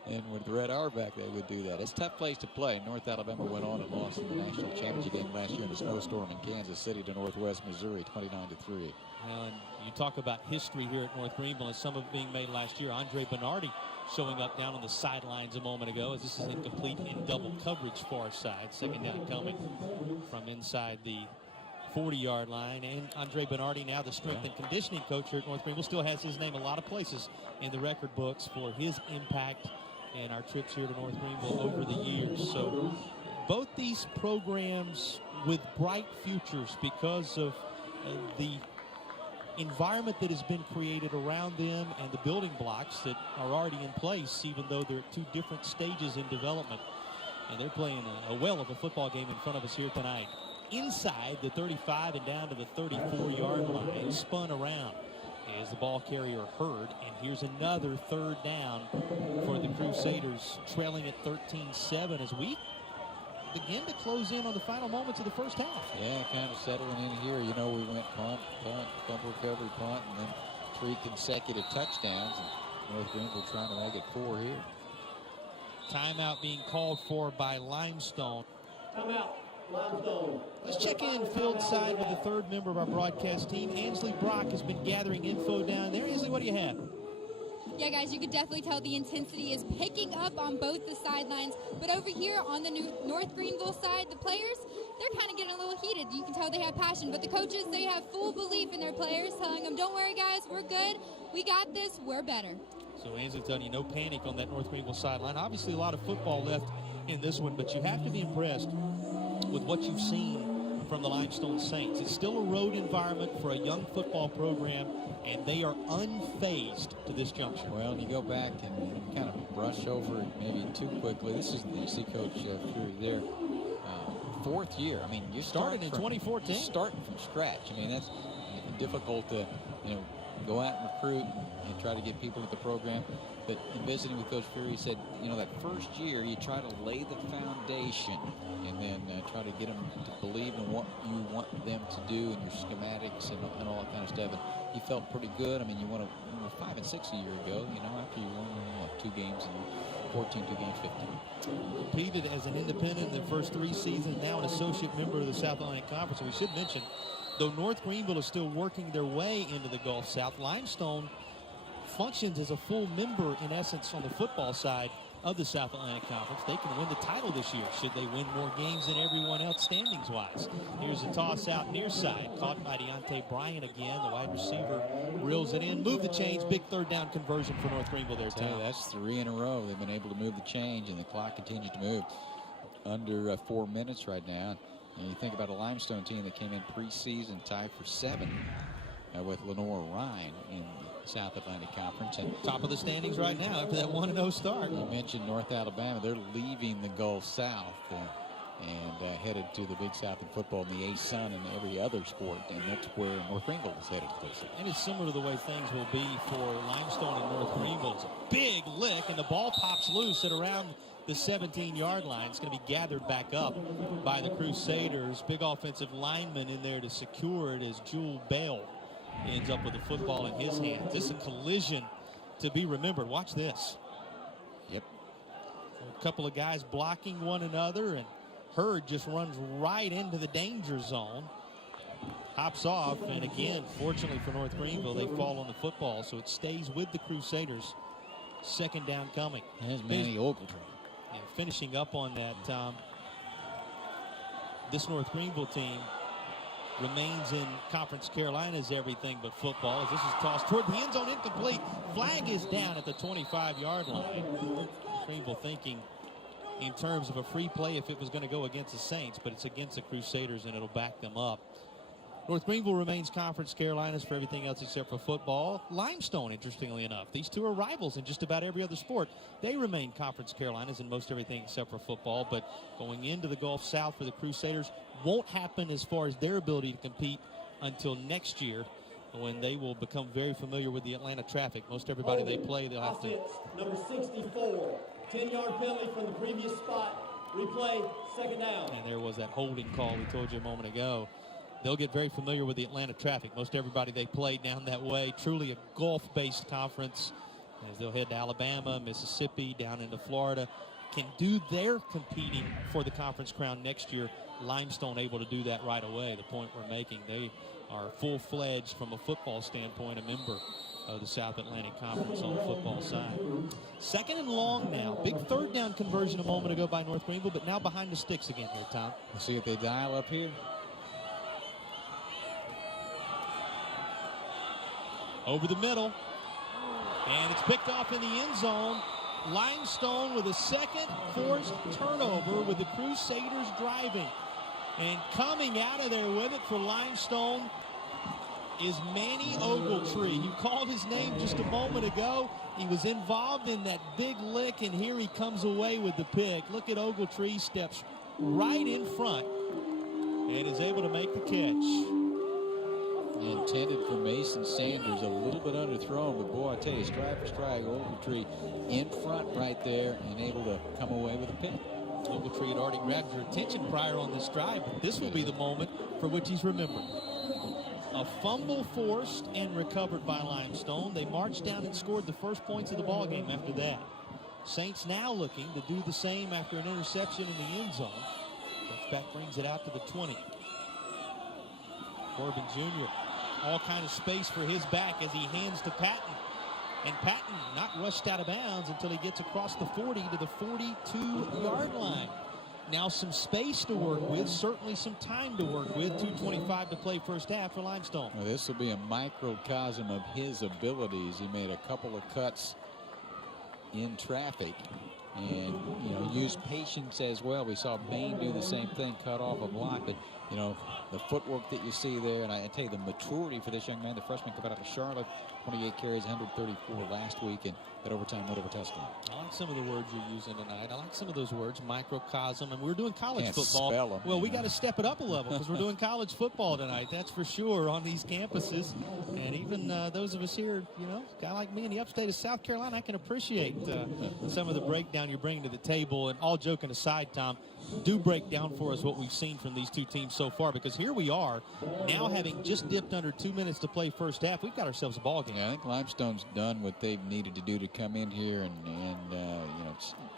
and with Red Auerbach, they would do that. It's a tough place to play. North Alabama went on and lost in the national championship game last year in a snowstorm in Kansas City to Northwest Missouri, 29-3. Well, and you talk about history here at North Greenville, and some of it being made last year. Andre Bernardi showing up down on the sidelines a moment ago, as this is incomplete in double coverage far side. 2nd down coming from inside the 40-yard line. And Andre Bernardi, now the strength and conditioning coach here at North Greenville, still has his name a lot of places in the record books for his impact and our trips here to North Greenville over the years. So both these programs with bright futures because of the environment that has been created around them and the building blocks that are already in place, even though they're at two different stages in development. And they're playing a well of a football game in front of us here tonight. Inside the 35 and down to the 34-yard line, spun around is the ball carrier Hurd. And here's another third down for the Crusaders, trailing at 13-7 as we begin to close in on the final moments of the first half. Yeah, kind of settling in here. You know, we went punt, fumble recovery, punt, and then 3 consecutive touchdowns. And North Greenville trying to make it 4 here. Timeout being called for by Limestone. Timeout, Limestone. Let's check in field side with the third member of our broadcast team. Ansley Brock has been gathering info down there. Ansley, what do you have? Yeah, guys, you could definitely tell the intensity is picking up on both the sidelines. But over here on the North Greenville side, the players, they're kind of getting a little heated. You can tell they have passion. But the coaches, they have full belief in their players, telling them, don't worry, guys, we're good. We got this. We're better. So Ansley telling you no panic on that North Greenville sideline. Obviously, a lot of football left in this one, but you have to be impressed with what you've seen from the Limestone Saints. It's still a road environment for a young football program, and they are unfazed to this juncture. Well, you go back and kind of brush over it maybe too quickly. This is the see Coach Fury there. 4th year. I mean, you started in 2014. Starting from scratch. I mean, that's difficult to, go out and recruit and try to get people into the program. But in visiting with Coach Fury, he said, that first year you try to lay the foundation and then try to get them to believe in what you want them to do and your schematics and all that kind of stuff. And he felt pretty good. I mean, you won 5 and 6 a year ago, after you won 2 games and 14, 2 games, 15. Competed as an independent in the first 3 seasons, now an associate member of the South Atlantic Conference. And we should mention, though North Greenville is still working their way into the Gulf South, Limestone functions as a full member, in essence, on the football side of the South Atlantic Conference. They can win the title this year should they win more games than everyone else standings-wise. Here's a toss out near side, caught by Deontay Bryan again. The wide receiver reels it in. Move the chains. Big third down conversion for North Greenville there, Tom. That's 3 in a row. They've been able to move the change, and the clock continues to move. Under 4 minutes right now. And you think about a Limestone team that came in preseason tied for 7 with Lenore Ryan in the South Atlantic Conference. And top of the standings right now after that 1-0 start. You mentioned North Alabama. They're leaving the Gulf South and headed to the Big South in football and the A-Sun and every other sport. And that's where North Greenville is headed to. And it's similar to the way things will be for Limestone and North Greenville. It's a big lick, and the ball pops loose at around the 17-yard line. It's going to be gathered back up by the Crusaders. Big offensive lineman in there to secure it as Jewel Bell ends up with the football in his hands. This is a collision to be remembered. Watch this. Yep. A couple of guys blocking one another, and Hurd just runs right into the danger zone. Hops off, and again, fortunately for North Greenville, they fall on the football, so it stays with the Crusaders. 2nd down coming. There's Manny Ogletree. And finishing up on that, this North Greenville team remains in Conference Carolina's everything but football, as this is tossed toward the end zone, incomplete. Flag is down at the 25-yard line. Greenville thinking in terms of a free play if it was going to go against the Saints, but it's against the Crusaders and it'll back them up. North Greenville remains Conference Carolinas for everything else except for football. Limestone, interestingly enough, these two are rivals in just about every other sport. They remain Conference Carolinas in most everything except for football, but going into the Gulf South for the Crusaders won't happen as far as their ability to compete until next year, when they will become very familiar with the Atlanta traffic. Most everybody they play, they'll have to. Number 64, 10-yard penalty from the previous spot. Replay, 2nd down. And there was that holding call we told you a moment ago. They'll get very familiar with the Atlanta traffic. Most everybody they play down that way. Truly a Gulf-based conference, as they'll head to Alabama, Mississippi, down into Florida. Can do their competing for the conference crown next year. Limestone able to do that right away. The point we're making, they are full-fledged from a football standpoint, a member of the South Atlantic Conference on the football side. 2nd and long now. Big 3rd down conversion a moment ago by North Greenville, but now behind the sticks again here, Tom. We'll see if they dial up here. Over the middle. And it's picked off in the end zone. Limestone with a second forced turnover with the Crusaders driving. And coming out of there with it for Limestone is Manny Ogletree. You called his name just a moment ago. He was involved in that big lick, and here he comes away with the pick. Look at Ogletree, steps right in front and is able to make the catch. Intended for Mason Sanders, a little bit underthrown, but boy, I tell you, stride for stride, Ogletree in front right there and able to come away with a pick. Ogletree had already grabbed your attention prior on this drive, but this will be the moment for which he's remembered. A fumble forced and recovered by Limestone. They marched down and scored the first points of the ball game after that. Saints now looking to do the same after an interception in the end zone. Touchback brings it out to the 20. Corbin Jr. all kind of space for his back as he hands to Patton. And Patton not rushed out of bounds until he gets across the 40 to the 42-yard line. Now some space to work with, certainly some time to work with. 2:25 to play first half for Limestone. Well, this will be a microcosm of his abilities. He made a couple of cuts in traffic and, used patience as well. We saw Bain do the same thing, cut off a block, but, the footwork that you see there, and I tell you, the maturity for this young man, the freshman coming out of Charlotte, 28 carries, 134 last week, and that overtime went over touchdown. I like some of the words you're using tonight. I like some of those words, microcosm, and we're doing college Can't football. Spell them, well, we got to step it up a level because we're doing college football tonight, that's for sure, on these campuses. And even those of us here, a guy like me in the upstate of South Carolina, I can appreciate some of the breakdown you're bringing to the table. And all joking aside, Tom, do break down for us what we've seen from these two teams so far, because here we are now having just dipped under 2 minutes to play first half. We've got ourselves a ball game. Yeah, I think Limestone's done what they've needed to do to come in here, and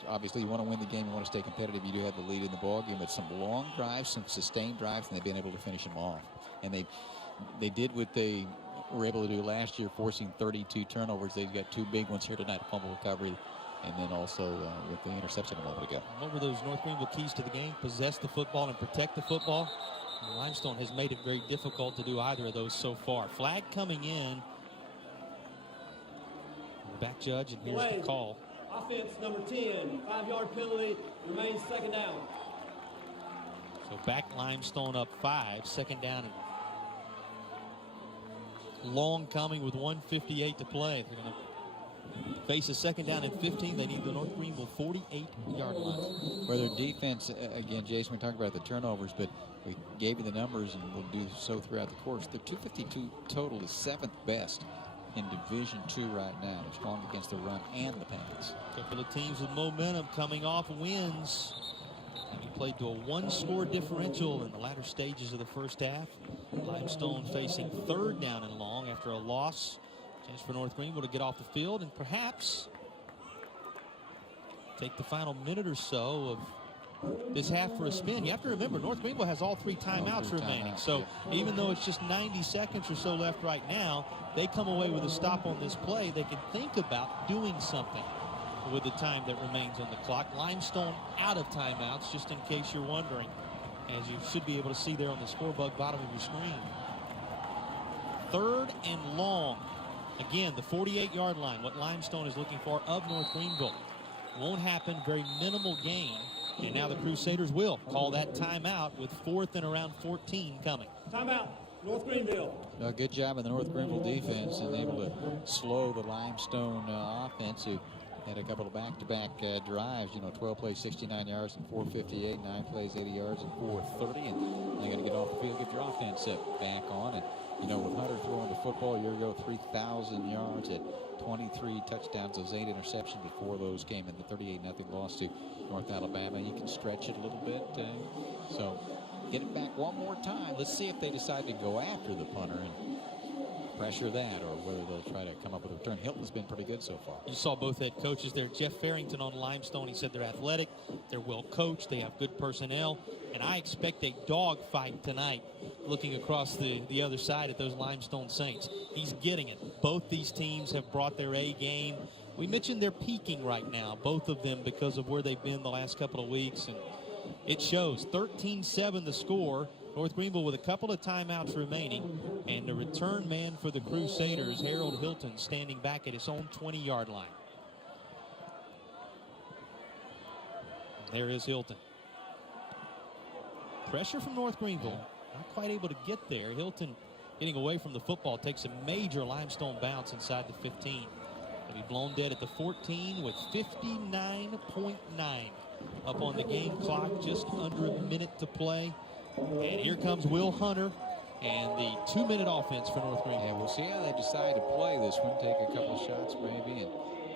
obviously you want to win the game, you want to stay competitive. You do have the lead in the ball game, but some long drives, some sustained drives, and they've been able to finish them off. And they did what they were able to do last year, forcing 32 turnovers. They've got two big ones here tonight, fumble recovery, and then also with the interception a moment ago. What were those North Greenville keys to the game? Possess the football and protect the football. And Limestone has made it very difficult to do either of those so far. Flag coming in. The back judge, and here's the call. Offense number 10, 5-yard penalty, remains second down. So back Limestone up 5, second down and long coming with 1:58 to play. They're going to face a second down and 15. They need the North Greenville 48-yard line. Well, their defense, again, Jason, we talked about the turnovers, but we gave you the numbers, and we'll do so throughout the course. The 252 total is 7th best in Division II right now. They're strong against the run and the pass. A couple of teams with momentum coming off wins. Having played to a one-score differential in the latter stages of the first half. Limestone facing third down and long after a loss. Chance for North Greenville to get off the field and perhaps take the final minute or so of this half for a spin. You have to remember, North Greenville has all 3 timeouts remaining. So even though it's just 90 seconds or so left right now, they come away with a stop on this play. They can think about doing something with the time that remains on the clock. Limestone out of timeouts, just in case you're wondering, as you should be able to see there on the scorebug bottom of your screen. Third and long. Again, the 48-yard line, what Limestone is looking for of North Greenville. Won't happen, very minimal gain. And now the Crusaders will call that timeout with 4th and around 14 coming. Timeout, North Greenville. Good job of the North Greenville defense and able to slow the Limestone offense, who had a couple of back-to-back drives. 12 plays, 69 yards and 458, 9 plays, 80 yards and 430. And you got to get off the field, get your offense back on. And with Hunter throwing the football a year ago, 3,000 yards at 23 touchdowns, those 8 interceptions before those came in the 38-0 loss to North Alabama. You can stretch it a little bit. So get it back one more time. Let's see if they decide to go after the punter and pressure that, or whether they'll try to come up with a return. Hilton's been pretty good so far. You saw both head coaches there. Jeff Farrington on Limestone, he said they're athletic, they're well coached, they have good personnel, and I expect a dogfight tonight looking across the other side at those Limestone Saints. He's getting it. Both these teams have brought their A game. We mentioned they're peaking right now, both of them, because of where they've been the last couple of weeks, and it shows. 13-7 the score. North Greenville with a couple of timeouts remaining, and the return man for the Crusaders, Harold Hilton, standing back at his own 20-yard line. There is Hilton. Pressure from North Greenville. Not quite able to get there. Hilton getting away from the football takes a major Limestone bounce inside the 15. He'll be blown dead at the 14 with 59.9 up on the game clock, just under a minute to play. And here comes Will Hunter and the 2-minute offense for North Greenville. Yeah, we'll see how they decide to play this one. Take a couple of shots maybe,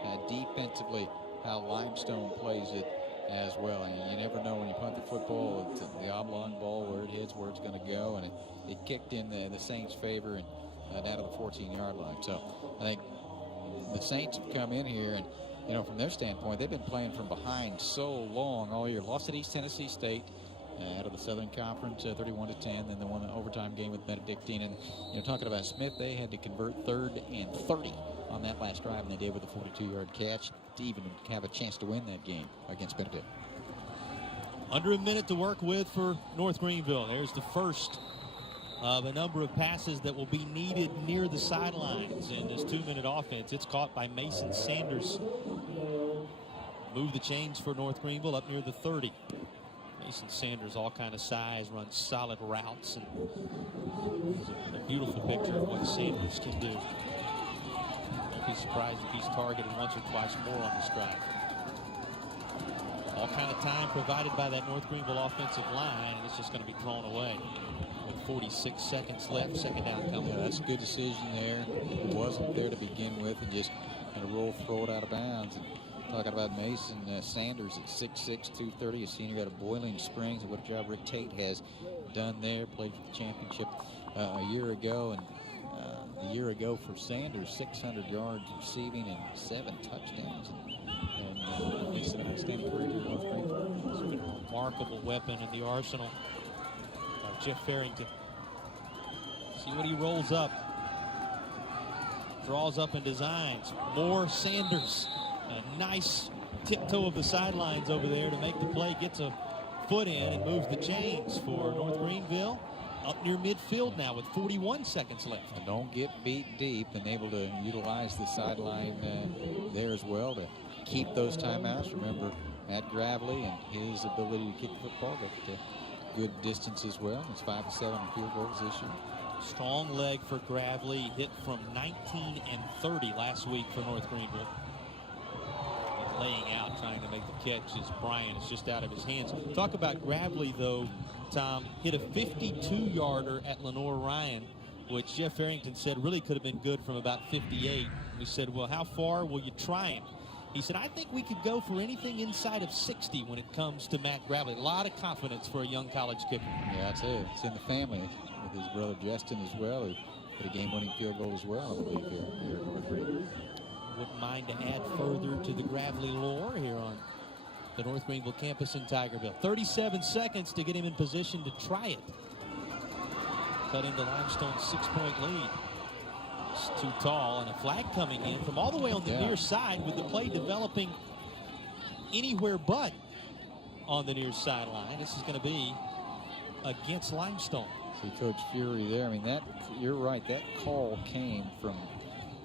and defensively how Limestone plays it as well. And you never know when you punt the football, it's the oblong ball, where it hits, where it's going to go. And it kicked in the Saints' favor and down to the 14-yard line. So I think the Saints have come in here, and from their standpoint, they've been playing from behind so long all year. Lost at East Tennessee State out of the Southern Conference, 31-10. Then they won the overtime game with Benedictine. And talking about Smith, they had to convert 3rd and 30 on that last drive, and they did with a 42-yard catch to even have a chance to win that game against Benedict. Under a minute to work with for North Greenville. There's the first of a number of passes that will be needed near the sidelines in this 2-minute offense. It's caught by Mason Sanders. Move the chains for North Greenville up near the 30. Mason Sanders, all kind of size, runs solid routes, and it's a beautiful picture of what Sanders can do. Don't be surprised if he's targeted once or twice more on this drive. All kind of time provided by that North Greenville offensive line, and it's just going to be thrown away with 46 seconds left. Second down coming. Yeah, that's a good decision there. It wasn't there to begin with, and just kind of throw it out of bounds. And talking about Mason Sanders at 6'6", 230, a senior out of Boiling Springs, and what a job Rick Tate has done there. Played for the championship a year ago, and a year ago for Sanders, 600 yards receiving and 7 touchdowns. And he's an outstanding career in North Greenville. It's been a remarkable weapon in the arsenal of Jeff Farrington. See what he rolls up. Draws up and designs. More Sanders. A nice tiptoe of the sidelines over there to make the play. Gets a foot in and moves the chains for North Greenville. Up near midfield now with 41 seconds left. And don't get beat deep, and able to utilize the sideline there as well to keep those timeouts. Remember Matt Gravely and his ability to kick the football, but good distance as well. He's 5-7 in field goal position. Strong leg for Gravely. Hit from 19 and 30 last week for North Greenville. And laying out, trying to make the catch as Bryan is just out of his hands. Talk about Gravely, though, Tom. Hit a 52-yarder at Lenore Ryan, which Jeff Farrington said really could have been good from about 58. We said, well, how far will you try him? He said, I think we could go for anything inside of 60 when it comes to Matt Gravely. A lot of confidence for a young college kicker. Yeah, that's it. It's in the family with his brother Justin as well, who hit a game-winning field goal as well, I believe, here at North Greenville. Wouldn't mind to add further to the Gravely lore here on the North Greenville campus in Tigerville. 37 seconds to get him in position to try it. Cut into Limestone's 6-point lead. It's too tall, and a flag coming in from all the way on the near side, with the play developing anywhere but on the near sideline. This is going to be against Limestone. See Coach Fury there. I mean, you're right. That call came from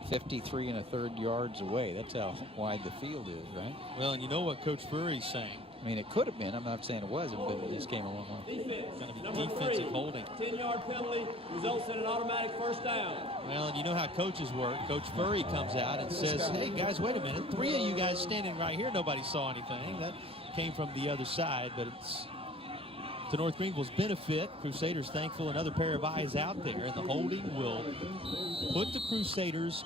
53 1/3 yards away. That's how wide the field is, right? Well, and you know what Coach Fury's saying. I mean, it could have been. I'm not saying it wasn't, but it just came a long way. It's going to be defensive holding. 10-yard penalty results in an automatic first down. Well, and you know how coaches work. Coach Fury comes out and says, hey, guys, wait a minute. 3 of you guys standing right here, nobody saw anything. That came from the other side, but it's to North Greenville's benefit. Crusaders thankful another pair of eyes out there, and the holding will put the Crusaders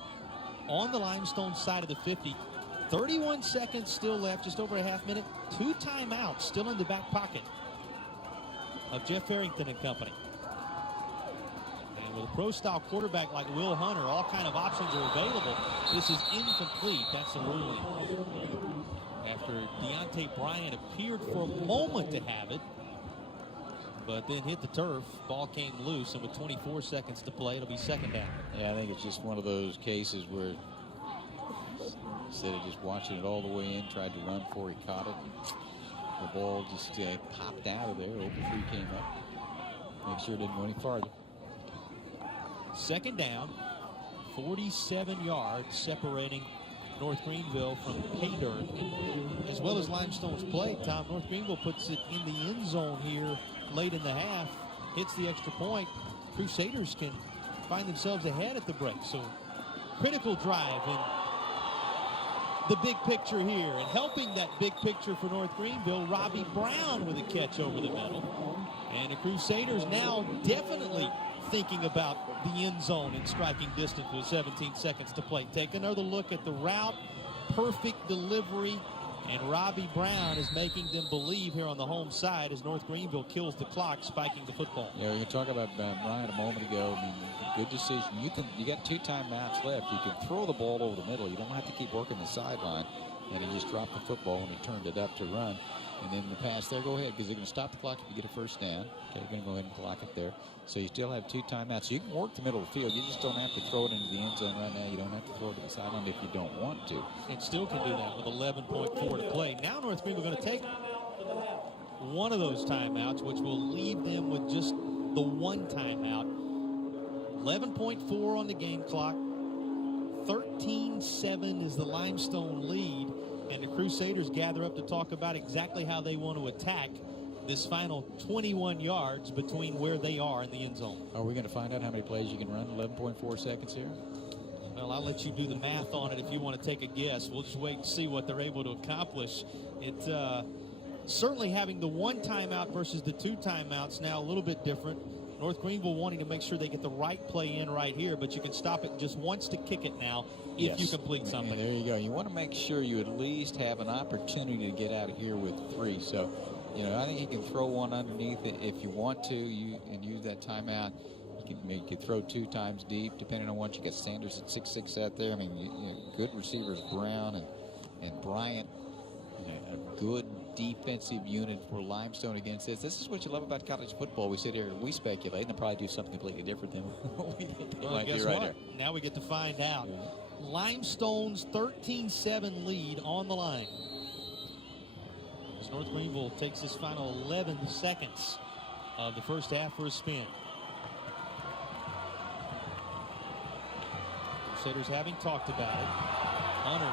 on the Limestone side of the 50. 31 seconds still left, just over a half minute. 2 timeouts still in the back pocket of Jeff Farrington and company. And with a pro-style quarterback like Will Hunter, all kind of options are available. This is incomplete. That's the ruling. After Deontay Bryan appeared for a moment to have it, but then hit the turf. Ball came loose, and with 24 seconds to play, it'll be second down. Yeah, I think it's just one of those cases where instead of just watching it all the way in, tried to run for it, caught it. The ball just popped out of there. Open 3 came up. Make sure it didn't go any farther. Second down, 47 yards separating North Greenville from pay dirt. As well as Limestone's play, Tom, North Greenville puts it in the end zone here late in the half, hits the extra point. Crusaders can find themselves ahead at the break. So critical drive in the big picture here. And helping that big picture for North Greenville, Robbie Brown with a catch over the middle. And the Crusaders now definitely thinking about the end zone and striking distance with 17 seconds to play. Take another look at the route. Perfect delivery. And Robbie Brown is making them believe here on the home side as North Greenville kills the clock, spiking the football. Yeah, you talk about Brian a moment ago. I mean, good decision. You got 2 timeouts left. You can throw the ball over the middle. You don't have to keep working the sideline. And he just dropped the football and he turned it up to run. And then the pass there, go ahead, because they're going to stop the clock if you get a first down. Okay, they're going to go ahead and clock it there. So you still have 2 timeouts. So you can work the middle of the field. You just don't have to throw it into the end zone right now. You don't have to throw it to the sideline if you don't want to. And still can do that with 11.4 to play. Now North Greenville going to take one of those timeouts, which will leave them with just the 1 timeout. 11.4 on the game clock. 13-7 is the Limestone lead. And the Crusaders gather up to talk about exactly how they want to attack this final 21 yards between where they are in the end zone. Are we going to find out how many plays you can run? 11.4 seconds here? Well, I'll let you do the math on it if you want to take a guess. We'll just wait and see what they're able to accomplish. It's certainly having the 1 timeout versus the 2 timeouts now a little bit different. North Greenville wanting to make sure they get the right play in right here, but you can stop it just once to kick it now if you complete something. There you go. You want to make sure you at least have an opportunity to get out of here with 3. So, you know, I think you can throw one underneath it if you want to, and use that timeout. You can throw 2 times deep, depending on what you got. Sanders at 6'6" out there. I mean, you know, good receivers, Brown and Bryant. You know, a good defensive unit for Limestone against this. This is what you love about college football. We sit here and we speculate, and they'll probably do something completely different than what we think they might do right here. Now we get to find out. Limestone's 13-7 lead on the line. As North Greenville takes his final 11 seconds of the first half for a spin. Crusaders having talked about it. Hunter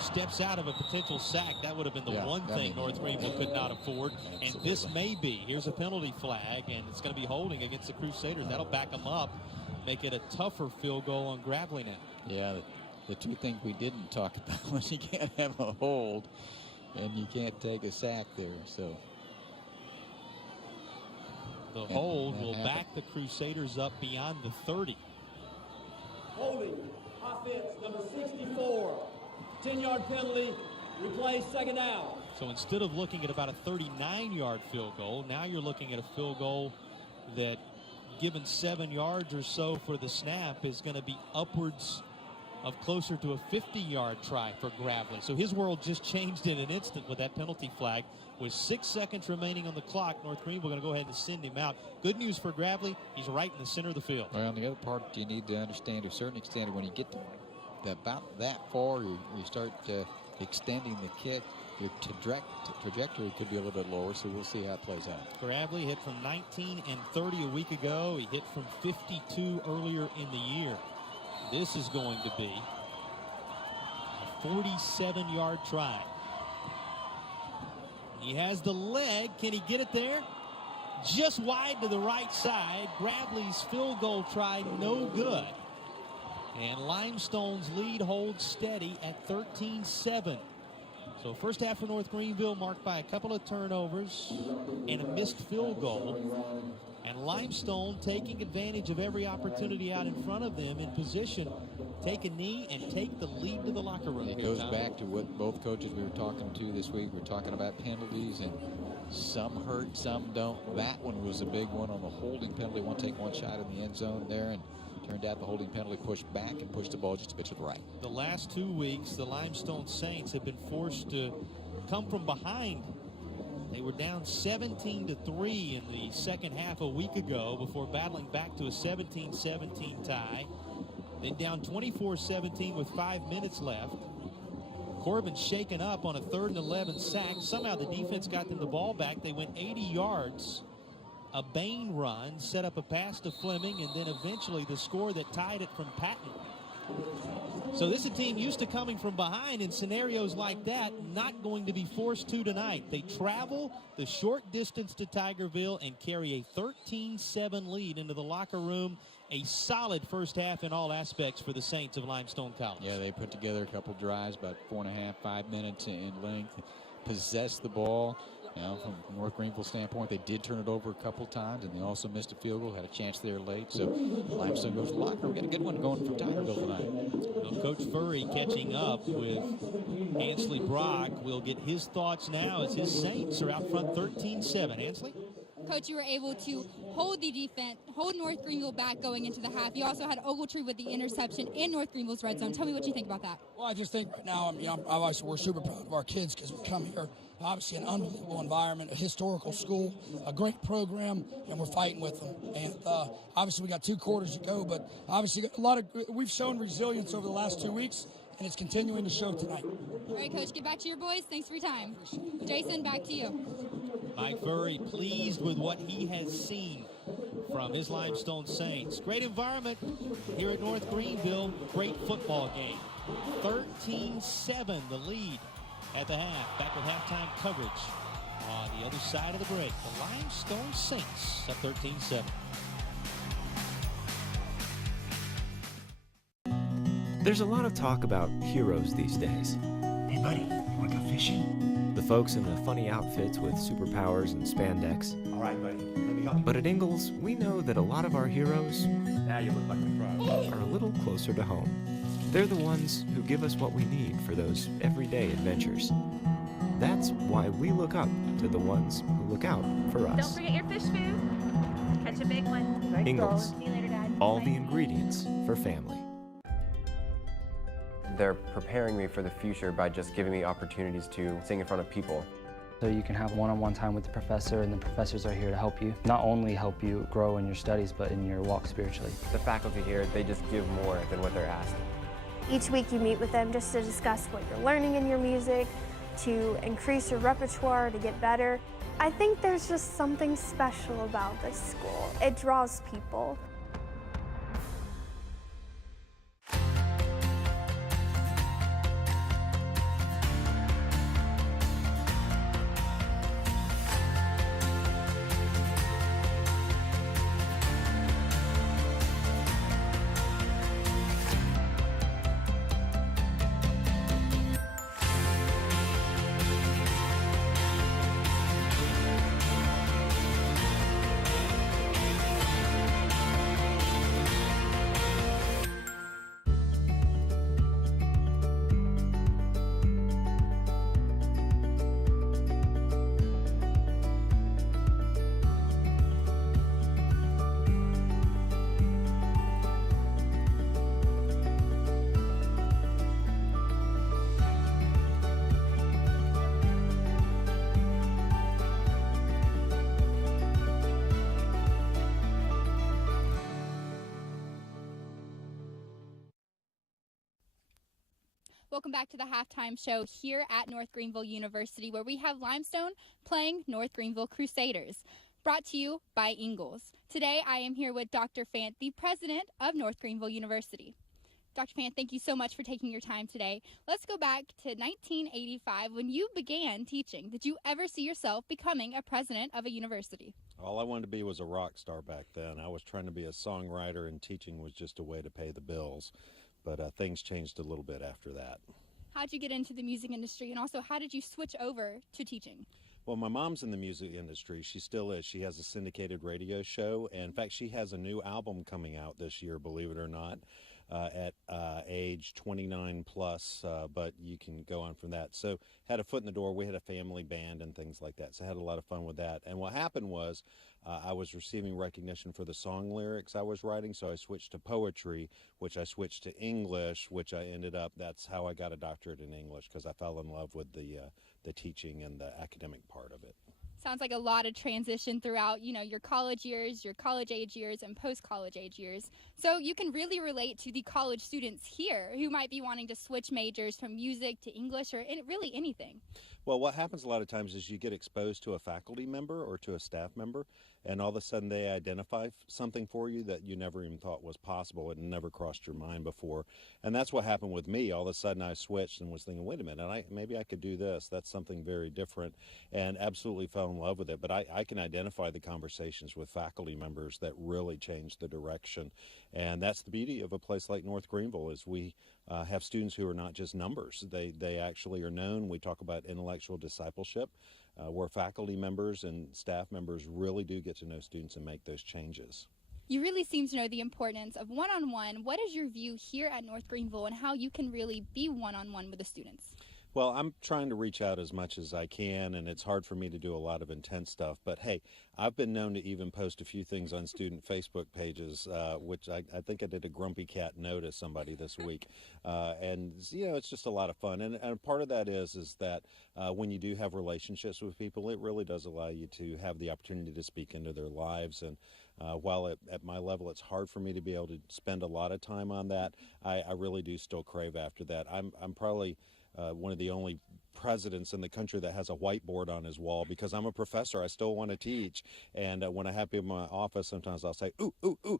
steps out of a potential sack. That would have been the one thing North Greenville could not afford. Absolutely. And this may be. Here's a penalty flag, and it's going to be holding against the Crusaders. That'll back them up, make it a tougher field goal on Gravely now. Yeah, the 2 things we didn't talk about was you can't have a hold, and you can't take a sack there. So the hold will back the Crusaders up beyond the 30. Holding, offense, number 64. 10-yard penalty, replay, second down. So instead of looking at about a 39-yard field goal, now you're looking at a field goal that, given 7 yards or so for the snap, is going to be upwards of closer to a 50-yard try for Gravely. So his world just changed in an instant with that penalty flag. With 6 seconds remaining on the clock, North Greenville going to go ahead and send him out. Good news for Gravely, he's right in the center of the field. Well, the other part you need to understand to a certain extent, when you get to about that far, you start extending the kick, your trajectory could be a little bit lower, so we'll see how it plays out. Gravely hit from 19 and 30 a week ago. He hit from 52 earlier in the year. This is going to be a 47-yard try. He has the leg. Can he get it there? Just wide to the right side. Gravely's field goal try, no good. And Limestone's lead holds steady at 13-7. So first half for North Greenville marked by a couple of turnovers and a missed field goal. And Limestone taking advantage of every opportunity out in front of them in position. Take a knee and take the lead to the locker room. It goes back to what both coaches we were talking to this week. We're talking about penalties, and some hurt, some don't. That one was a big one on the holding penalty. One take one shot in the end zone there, and turned out the holding penalty pushed back and pushed the ball just a bit to the right. The last 2 weeks, the Limestone Saints have been forced to come from behind. They were down 17-3 in the second half a week ago before battling back to a 17-17 tie. Then down 24-17 with 5 minutes left. Corbin shaken up on a 3rd and 11 sack. Somehow the defense got them the ball back. They went 80 yards a Bain run, set up a pass to Fleming, and then eventually the score that tied it from Patton. So this is a team used to coming from behind in scenarios like that, not going to be forced to tonight. They travel the short distance to Tigerville and carry a 13-7 lead into the locker room. A solid first half in all aspects for the Saints of Limestone College. Yeah, they put together a couple drives, about 4.5, 5 minutes in length, possessed the ball. You know, from North Greenville standpoint, they did turn it over a couple times, and they also missed a field goal, had a chance there late. So Limestone goes to the locker room. We got a good one going from Tigerville tonight. Well, Coach Furry catching up with Ansley Brock. We'll get his thoughts now as his Saints are out front 13-7. Ansley? Coach, you were able to hold the defense, hold North Greenville back going into the half. You also had Ogletree with the interception in North Greenville's red zone. Tell me what you think about that. Well, I just think right now, obviously we're super proud of our kids because we come here, obviously an unbelievable environment, a historical school, a great program, and we're fighting with them. And obviously we got 2 quarters to go, but obviously we've shown resilience over the last 2 weeks, and it's continuing to show tonight. All right, Coach, get back to your boys. Thanks for your time. Jason, back to you. Mike Furry pleased with what he has seen from his Limestone Saints. Great environment here at North Greenville. Great football game. 13-7 the lead at the half. Back with halftime coverage on the other side of the break. The Limestone Saints up 13-7. There's a lot of talk about heroes these days. Hey, buddy, you want to go fishing? The folks in the funny outfits with superpowers and spandex. All right, buddy, let me help you. But at Ingalls, we know that a lot of our heroes Now you look like a pro. are a little closer to home. They're the ones who give us what we need for those everyday adventures. That's why we look up to the ones who look out for us. Don't forget your fish food. Catch a big one. Ingalls, See you later, Dad. all the ingredients for family. They're preparing me for the future by just giving me opportunities to sing in front of people. So you can have one-on-one time with the professor, and the professors are here to help you. Not only help you grow in your studies, but in your walk spiritually. The faculty here, they just give more than what they're asked. Each week you meet with them just to discuss what you're learning in your music, to increase your repertoire, to get better. I think there's just something special about this school. It draws people. Welcome back to the halftime show here at North Greenville University, where we have Limestone playing North Greenville Crusaders. Brought to you by Ingalls. Today I am here with Dr. Fant, the president of North Greenville University. Dr. Fant, thank you so much for taking your time today. Let's go back to 1985 when you began teaching. Did you ever see yourself becoming a president of a university? All I wanted to be was a rock star back then. I was trying to be a songwriter, and teaching was just a way to pay the bills. But things changed a little bit after that. How'd you get into the music industry, and also how did you switch over to teaching? Well, my mom's in the music industry. She still is. She has a syndicated radio show. And in fact, she has a new album coming out this year, believe it or not, at age 29 plus, but you can go on from that. So had a foot in the door. We had a family band and things like that. So I had a lot of fun with that. And what happened was I was receiving recognition for the song lyrics I was writing. So I switched to poetry, which I switched to English, which I ended up, that's how I got a doctorate in English, because I fell in love with the teaching and the academic part of it. Sounds like a lot of transition throughout, your college years, your college age years, and post-college age years. So you can really relate to the college students here who might be wanting to switch majors from music to English or really anything. Well, what happens a lot of times is you get exposed to a faculty member or to a staff member, and all of a sudden they identify something for you that you never even thought was possible. It never crossed your mind before. And that's what happened with me. All of a sudden I switched and was thinking, wait a minute, maybe I could do this. That's something very different, and absolutely fell in love with it. But I can identify the conversations with faculty members that really change the direction. And that's the beauty of a place like North Greenville, is we have students who are not just numbers. They actually are known. We talk about intellectual discipleship, where faculty members and staff members really do get to know students and make those changes. You really seem to know the importance of one-on-one. What is your view here at North Greenville and how you can really be one-on-one with the students? Well, I'm trying to reach out as much as I can, and it's hard for me to do a lot of intense stuff. But hey, I've been known to even post a few things on student Facebook pages, which I think I did a grumpy cat no to somebody this week. And, you know, it's just a lot of fun. And part of that is that when you do have relationships with people, it really does allow you to have the opportunity to speak into their lives. And while at my level it's hard for me to be able to spend a lot of time on that, I really do still crave after that. I'm probably one of the only presidents in the country that has a whiteboard on his wall, because I'm a professor. I still want to teach. And when I have people in my office, sometimes I'll say, ooh,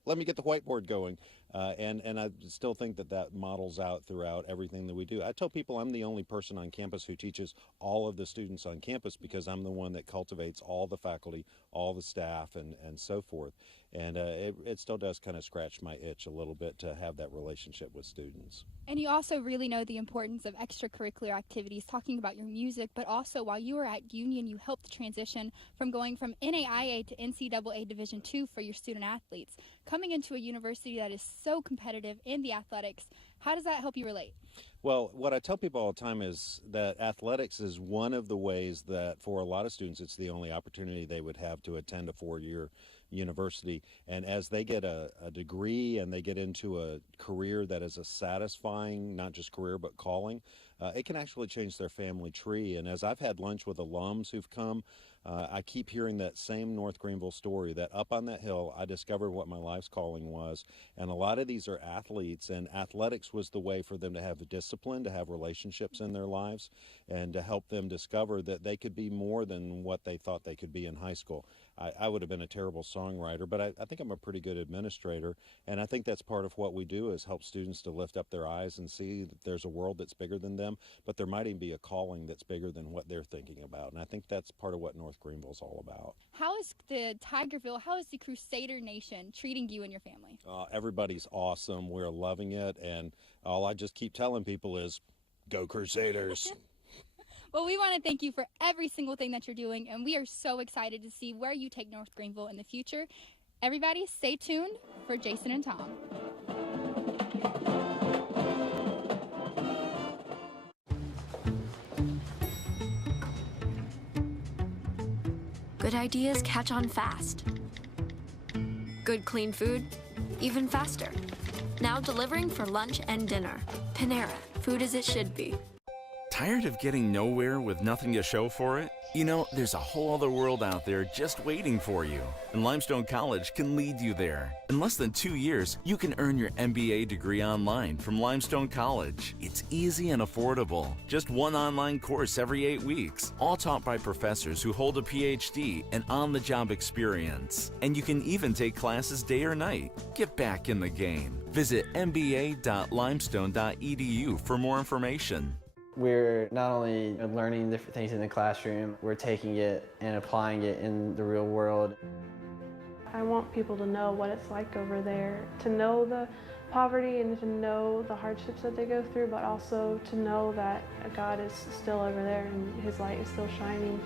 let me get the whiteboard going. And I still think that models out throughout everything that we do. I tell people I'm the only person on campus who teaches all of the students on campus, because I'm the one that cultivates all the faculty, all the staff, and so forth. And it still does kind of scratch my itch a little bit to have that relationship with students. And you also really know the importance of extracurricular activities, talking about your music, but also while you were at Union, you helped transition from going from NAIA to NCAA Division II for your student athletes. Coming into a university that is so competitive in the athletics, how does that help you relate? Well, what I tell people all the time is that athletics is one of the ways that for a lot of students it's the only opportunity they would have to attend a four-year university. And as they get a degree and they get into a career that is a satisfying, not just career, but calling, it can actually change their family tree. And as I've had lunch with alums who've come, I keep hearing that same North Greenville story, that up on that hill, I discovered what my life's calling was. And a lot of these are athletes, and athletics was the way for them to have discipline, to have relationships in their lives, and to help them discover that they could be more than what they thought they could be in high school. I would have been a terrible songwriter, but I think I'm a pretty good administrator, and I think that's part of what we do, is help students to lift up their eyes and see that there's a world that's bigger than them, but there might even be a calling that's bigger than what they're thinking about. And I think that's part of what North Greenville's all about. How is the Tigerville, how is the Crusader Nation treating you and your family? Everybody's awesome. We're loving it, and all I just keep telling people is, go Crusaders. Well, we want to thank you for every single thing that you're doing, and we are so excited to see where you take North Greenville in the future. Everybody, stay tuned for Jason and Tom. Good ideas catch on fast. Good clean food, even faster. Now delivering for lunch and dinner. Panera, food as it should be. Tired of getting nowhere with nothing to show for it? You know, there's a whole other world out there just waiting for you, and Limestone College can lead you there. In less than 2 years, you can earn your MBA degree online from Limestone College. It's easy and affordable. Just one online course every 8 weeks, all taught by professors who hold a PhD and on-the-job experience. And you can even take classes day or night. Get back in the game. Visit mba.limestone.edu for more information. We're not only learning different things in the classroom, we're taking it and applying it in the real world. I want people to know what it's like over there, to know the poverty and to know the hardships that they go through, but also to know that God is still over there and His light is still shining.